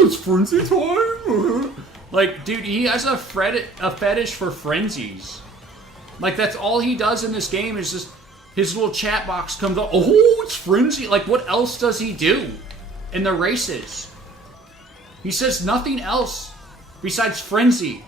it's frenzy time? Like, dude, he has a fetish for frenzies. Like, that's all he does in this game is just, his little chat box comes up, oh, it's frenzy. Like, what else does he do in the races? He says nothing else besides frenzy.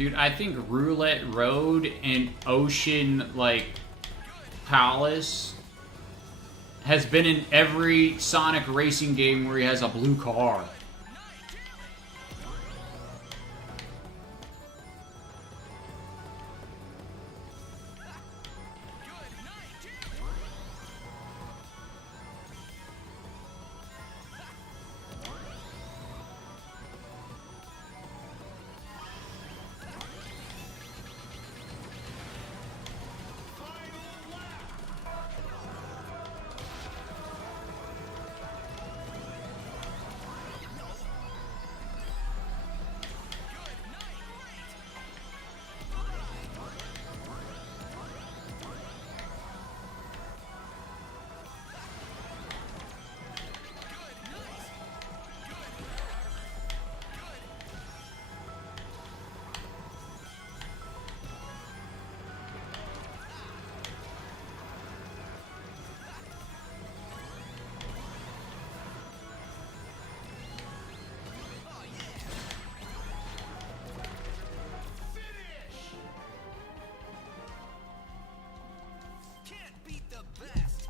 Dude, I think Roulette Road and Ocean, like, Palace has been in every Sonic racing game where he has a blue car. Can't beat the best.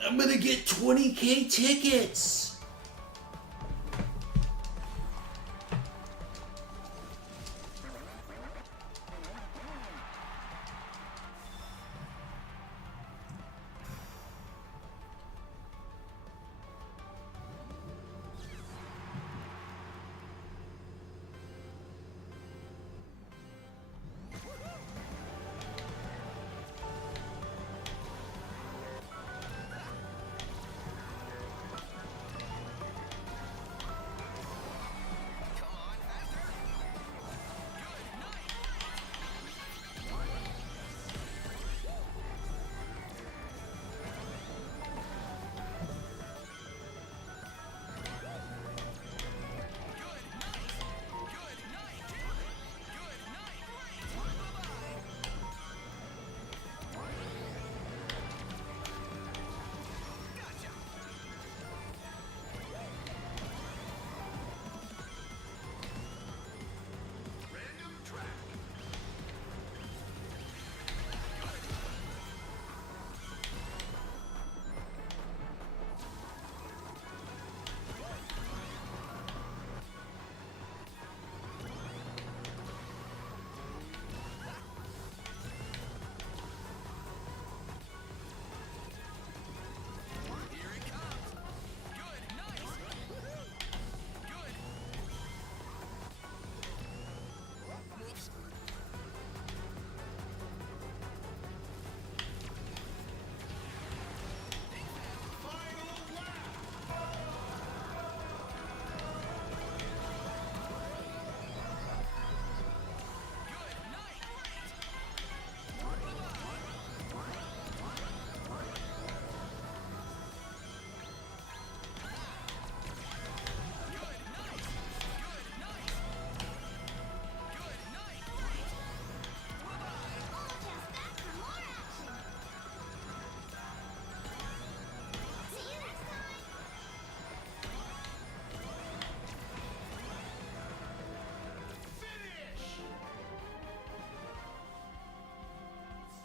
I'm gonna get 20K tickets!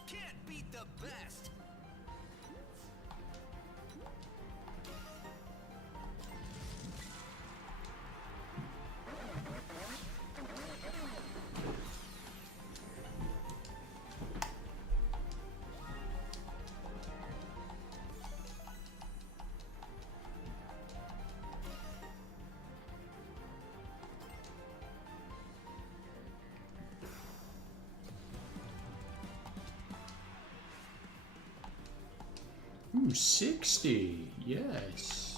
Can't beat the best. Ooh, 60. Yes.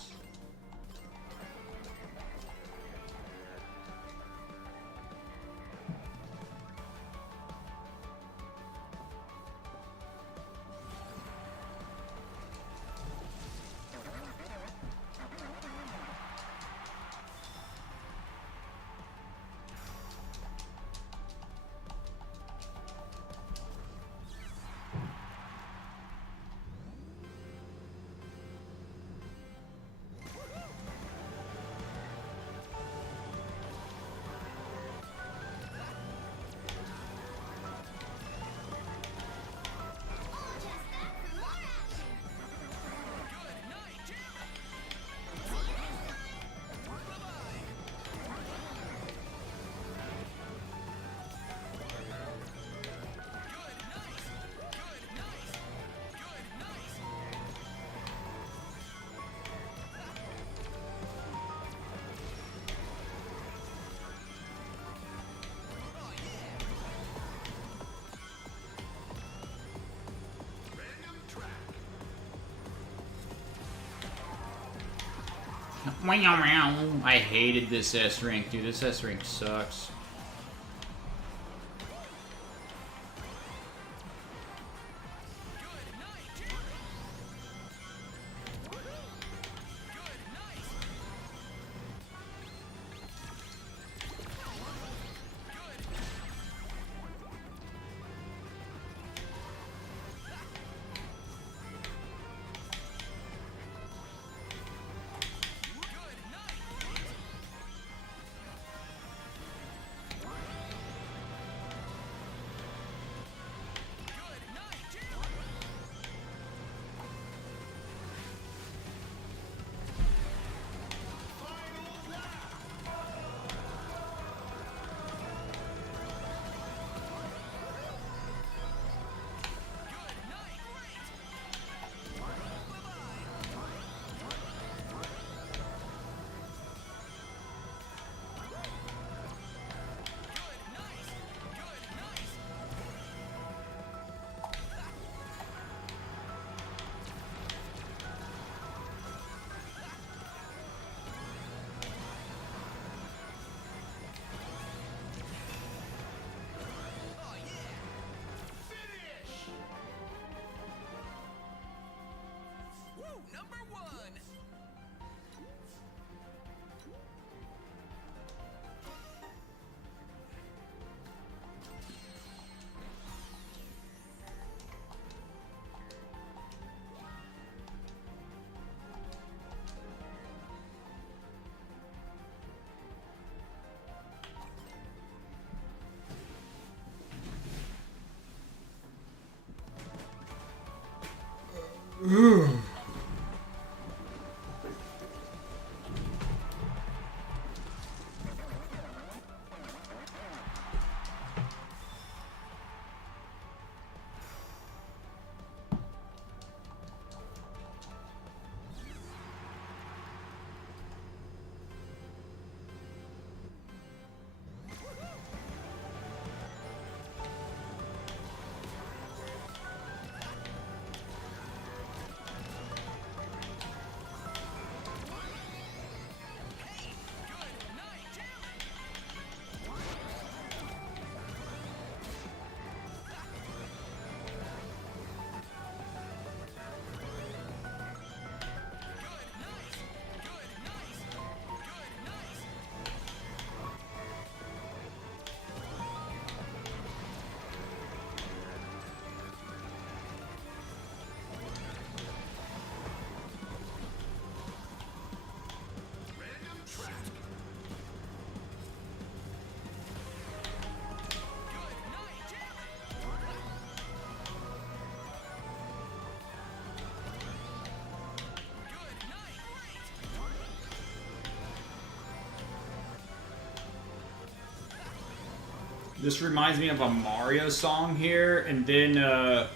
I hated this S rank, dude. This S rank sucks. Number one. This reminds me of a Mario song here, and then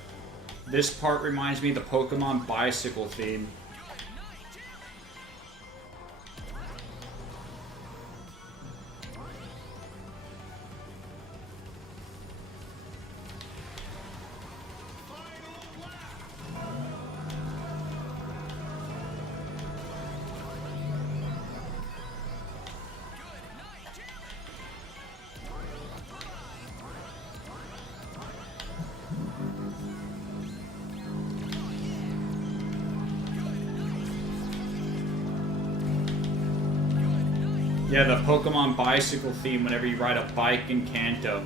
this part reminds me of the Pokemon bicycle theme. Yeah, the Pokemon bicycle theme whenever you ride a bike in Kanto.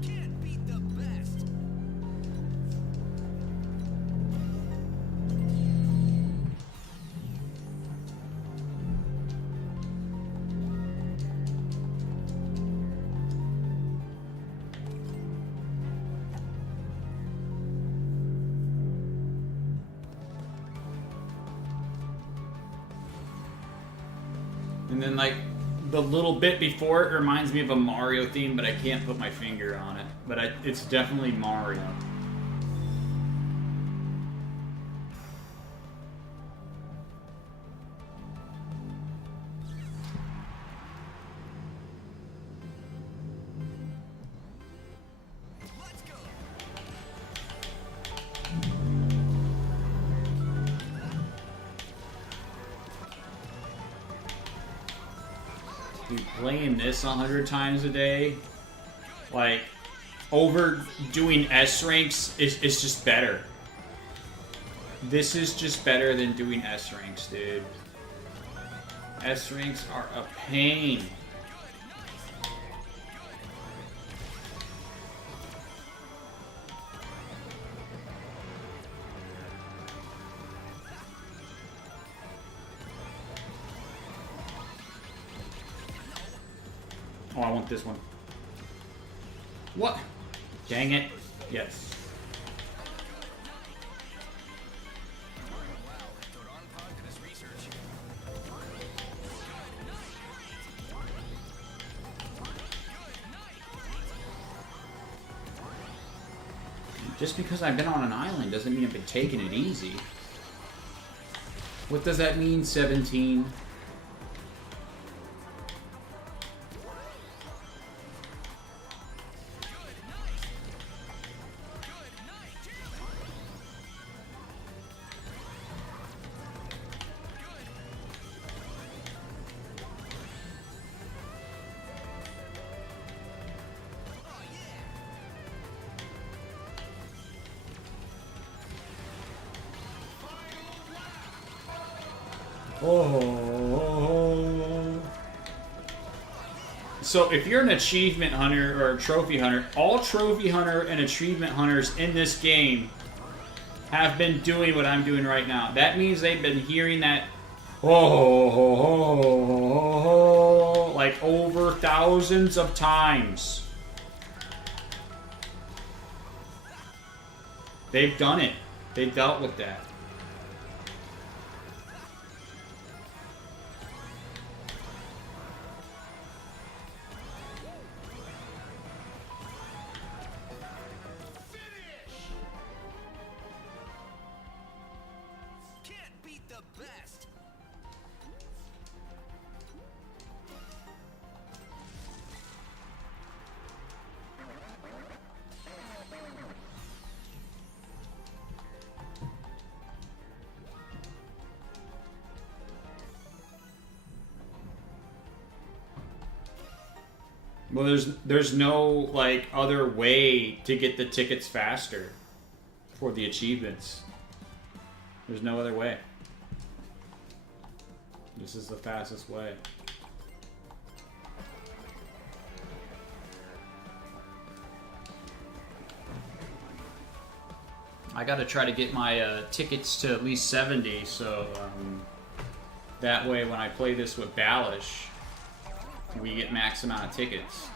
Can't beat the best. And then, like, the little bit before it reminds me of a Mario theme, but I can't put my finger on it. But it's definitely Mario. Dude, playing this 100 times a day, like, over doing S ranks is just better. This is just better than doing S ranks, dude. S ranks are a pain. Oh, I want this one. What? Dang it. Yes. Just because I've been on an island doesn't mean I've been taking it easy. What does that mean, 17? Oh. So if you're an achievement hunter or a trophy hunter, all trophy hunter and achievement hunters in this game have been doing what I'm doing right now. That means they've been hearing that oh, like over thousands of times. They've done it. They've dealt with that. Well, there's no like other way to get the tickets faster for the achievements. There's no other way. This is the fastest way. I gotta try to get my tickets to at least 70, so that way when I play this with Balish, we get max amount of tickets.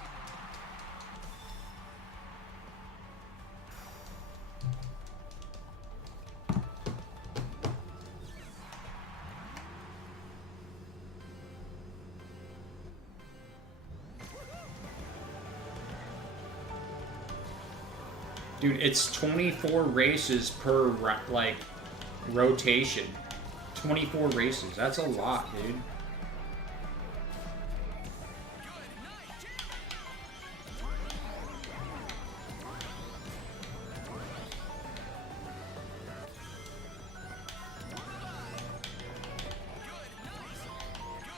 Dude, it's 24 races per like rotation. 24 races. That's a lot, dude.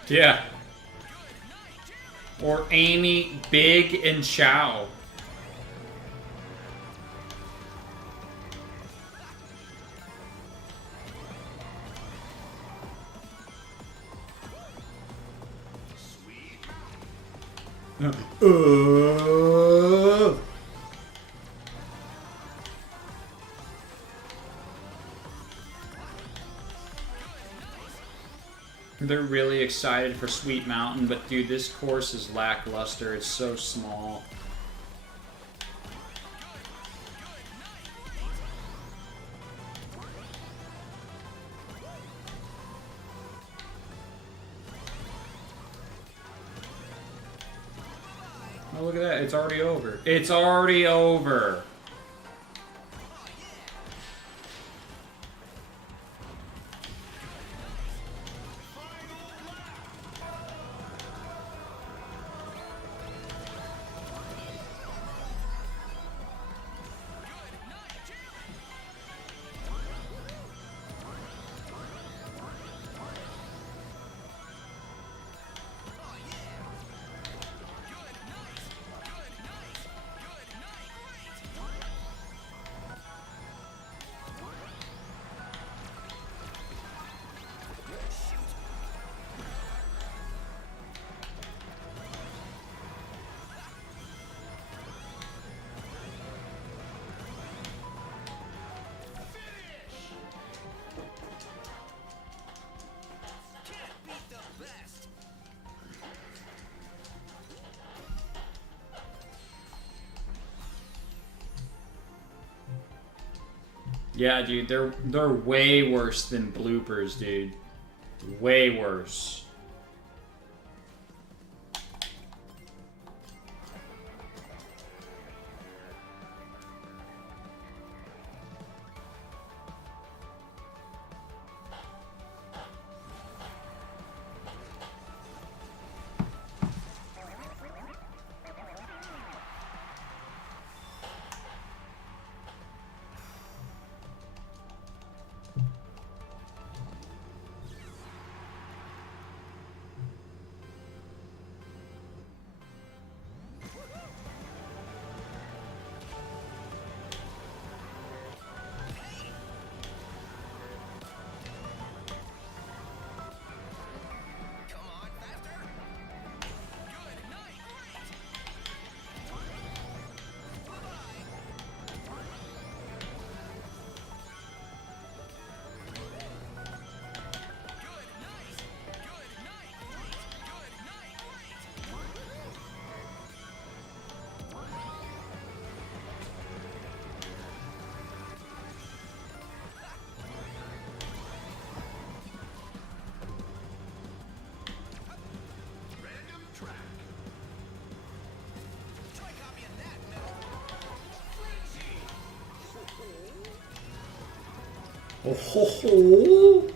Yeah. Or Amy, Big, and Chow. They're really excited for Sweet Mountain, but dude, this course is lackluster. It's so small. Oh, look at that. It's already over. It's already over. Yeah, dude, they're way worse than bloopers, dude. Way worse. Come on, faster. Good night. Bye-bye. Good night. Good night. Good night. Random track. Try copying that, Mel. Oh ho ho!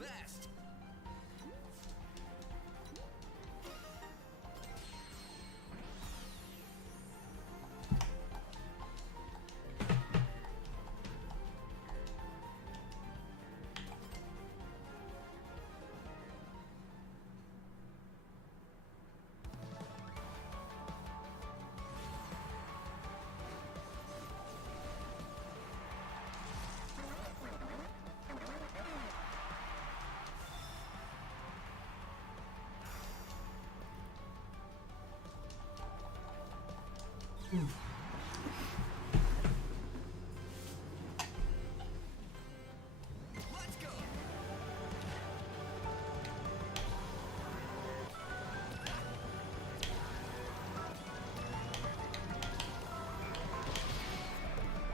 best. Let's go.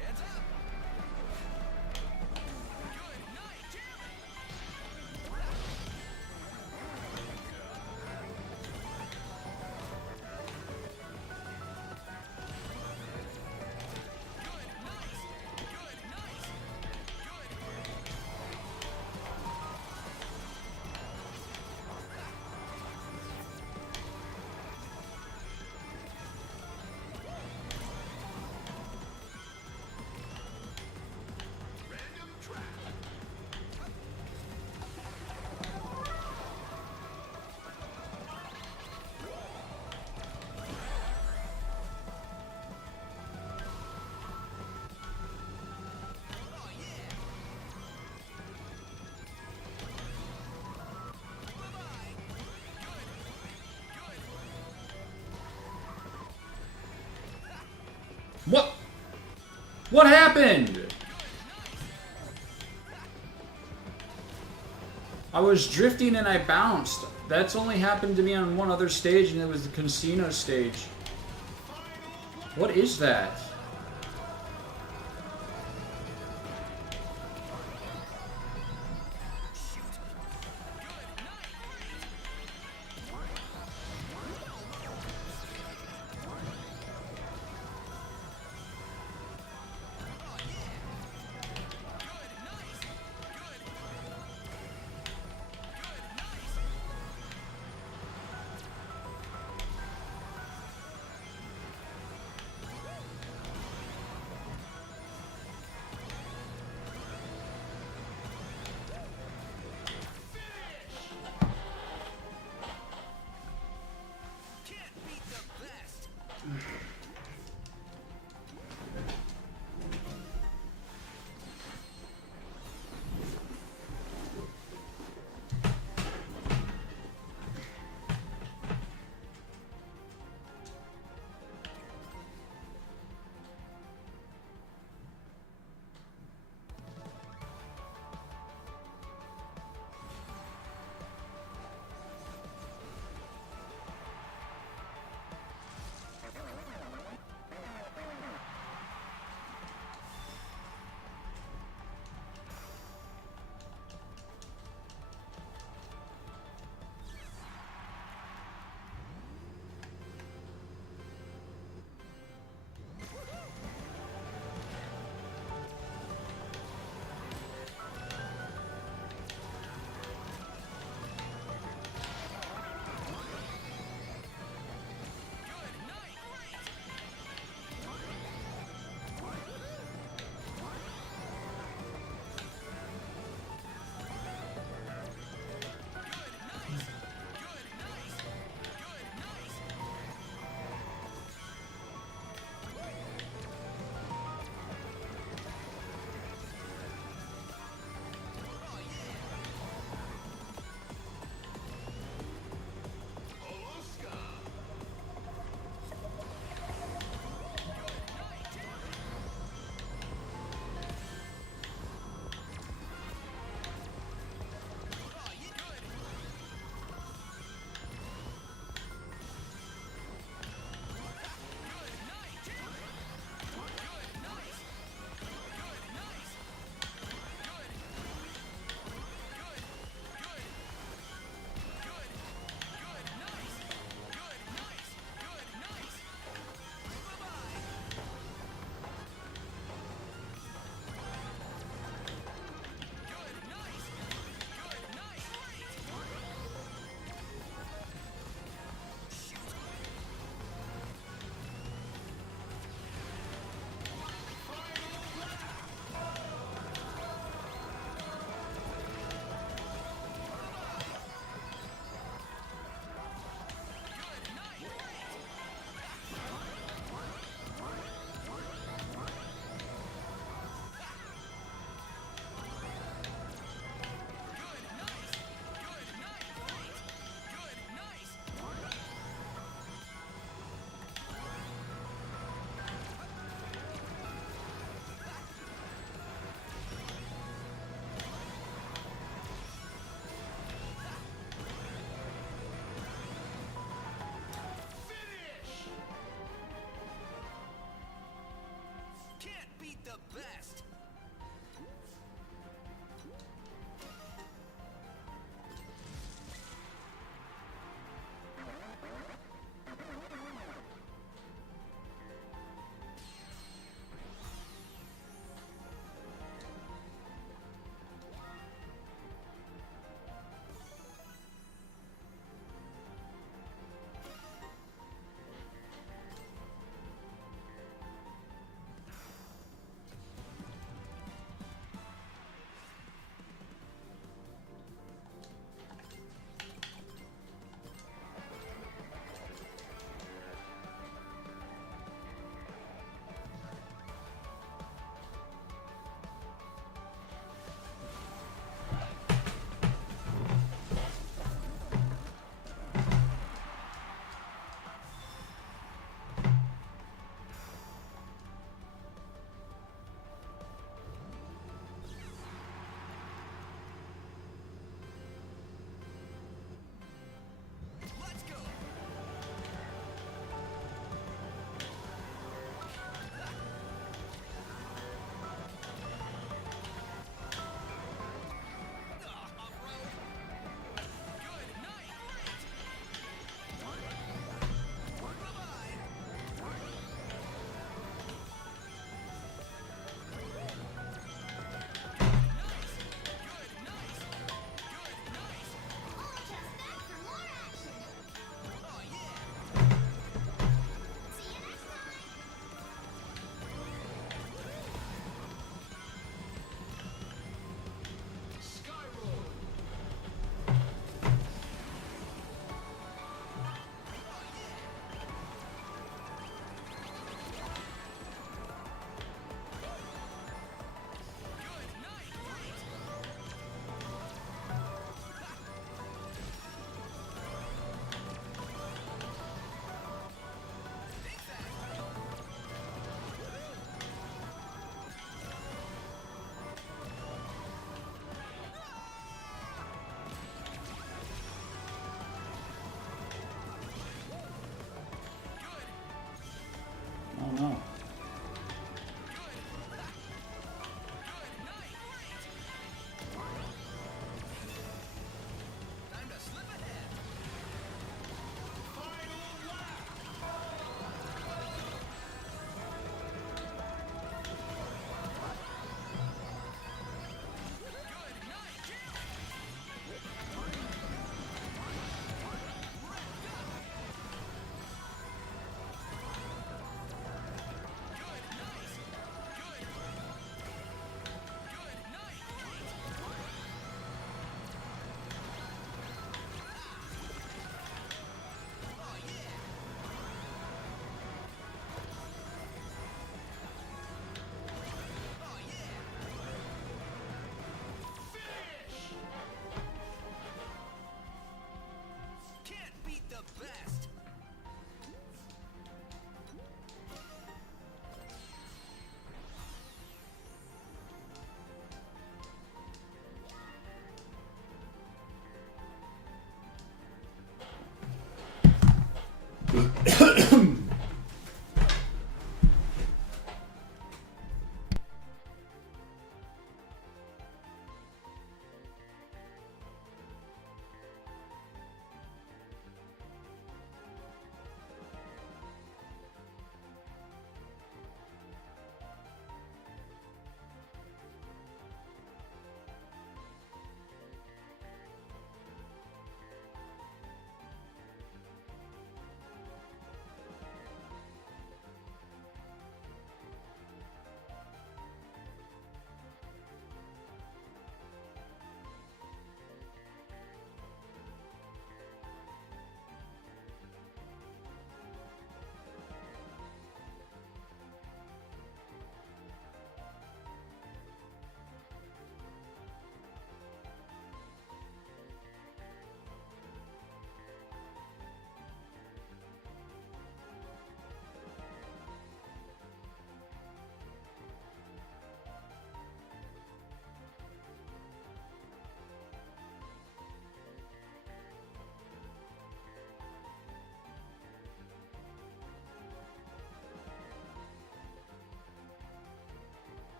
Hands up. Good night, jam it. Good, nice. Good, nice. Good. Random track. Oh yeah. Bye-bye. Good. Good. What? What happened? I was drifting and I bounced. That's only happened to me on one other stage, and it was the casino stage. What is that? Can't beat the best.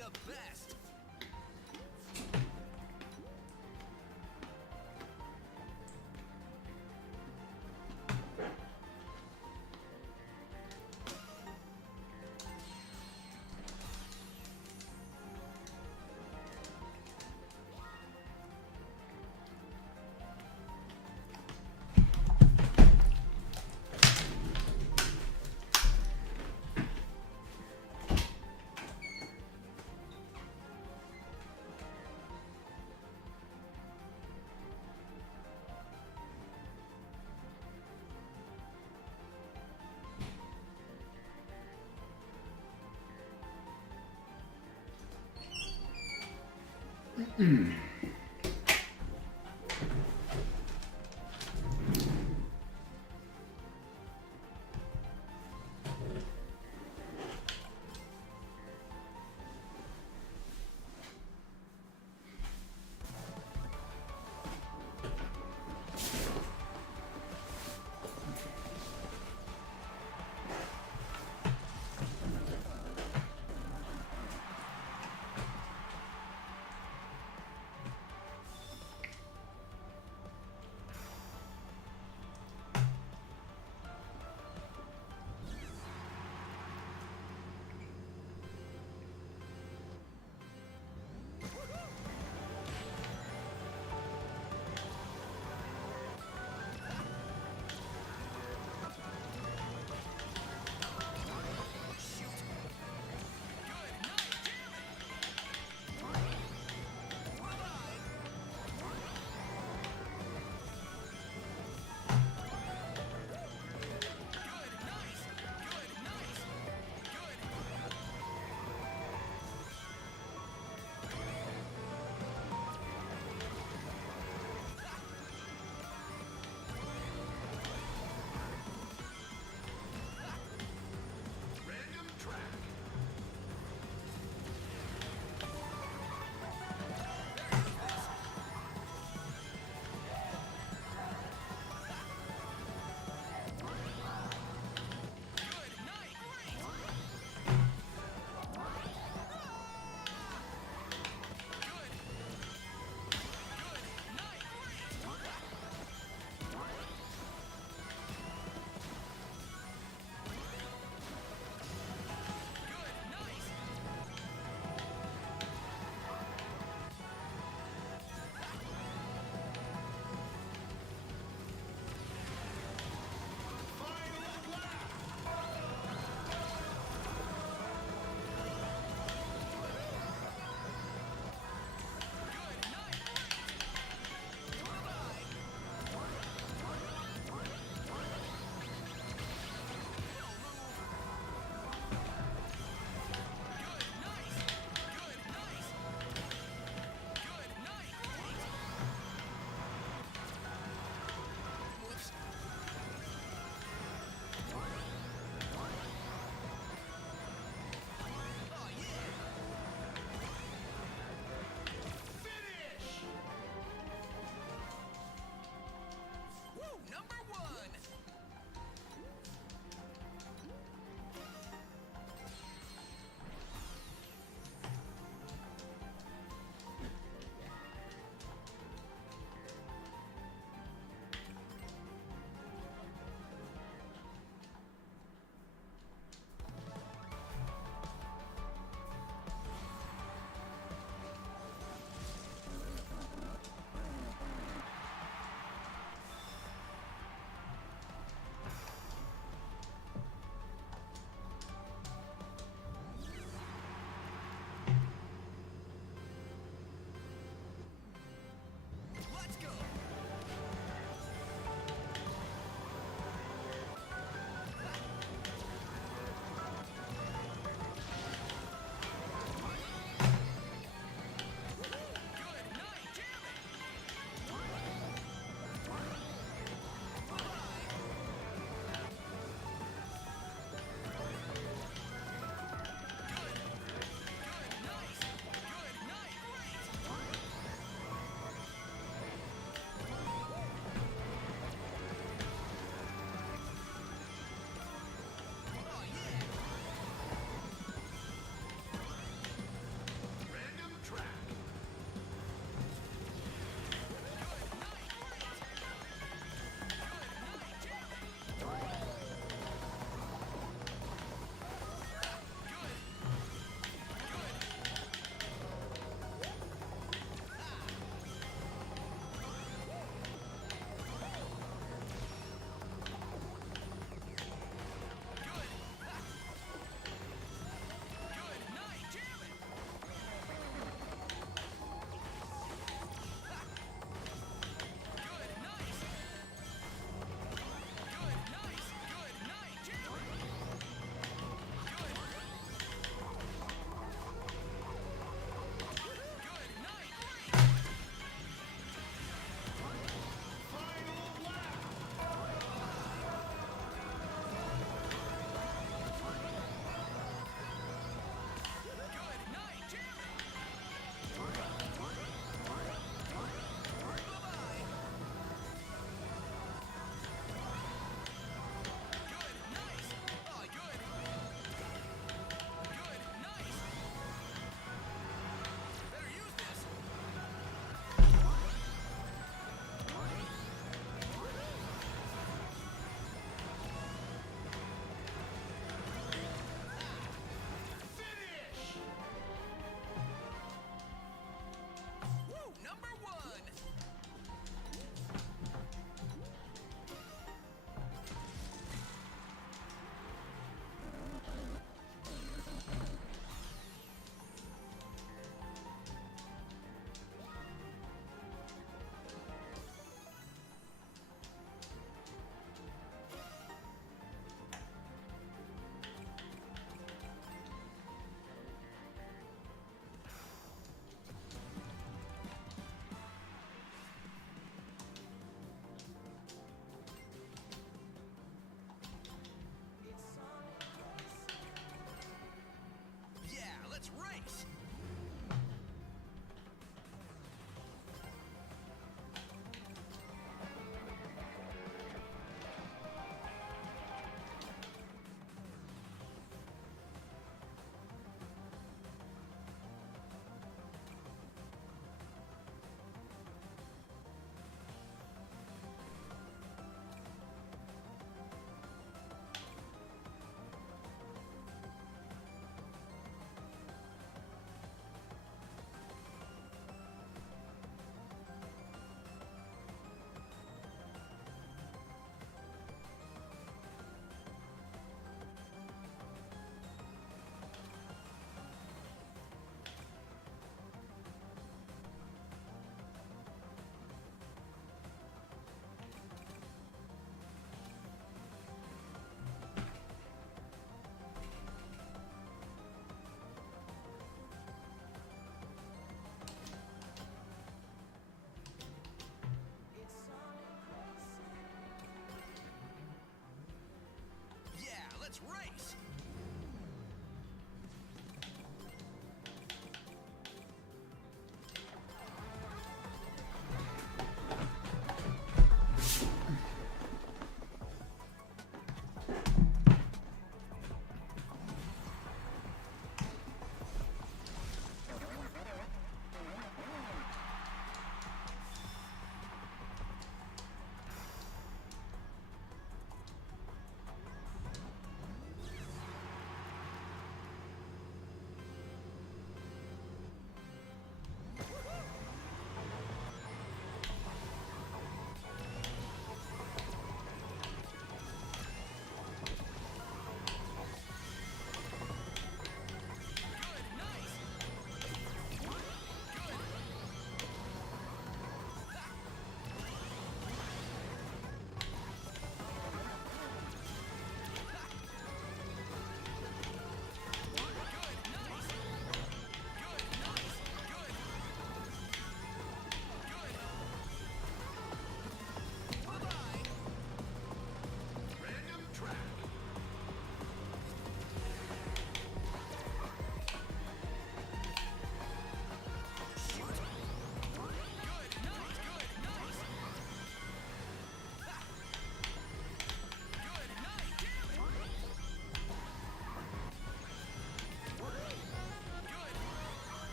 the best.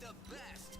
the best.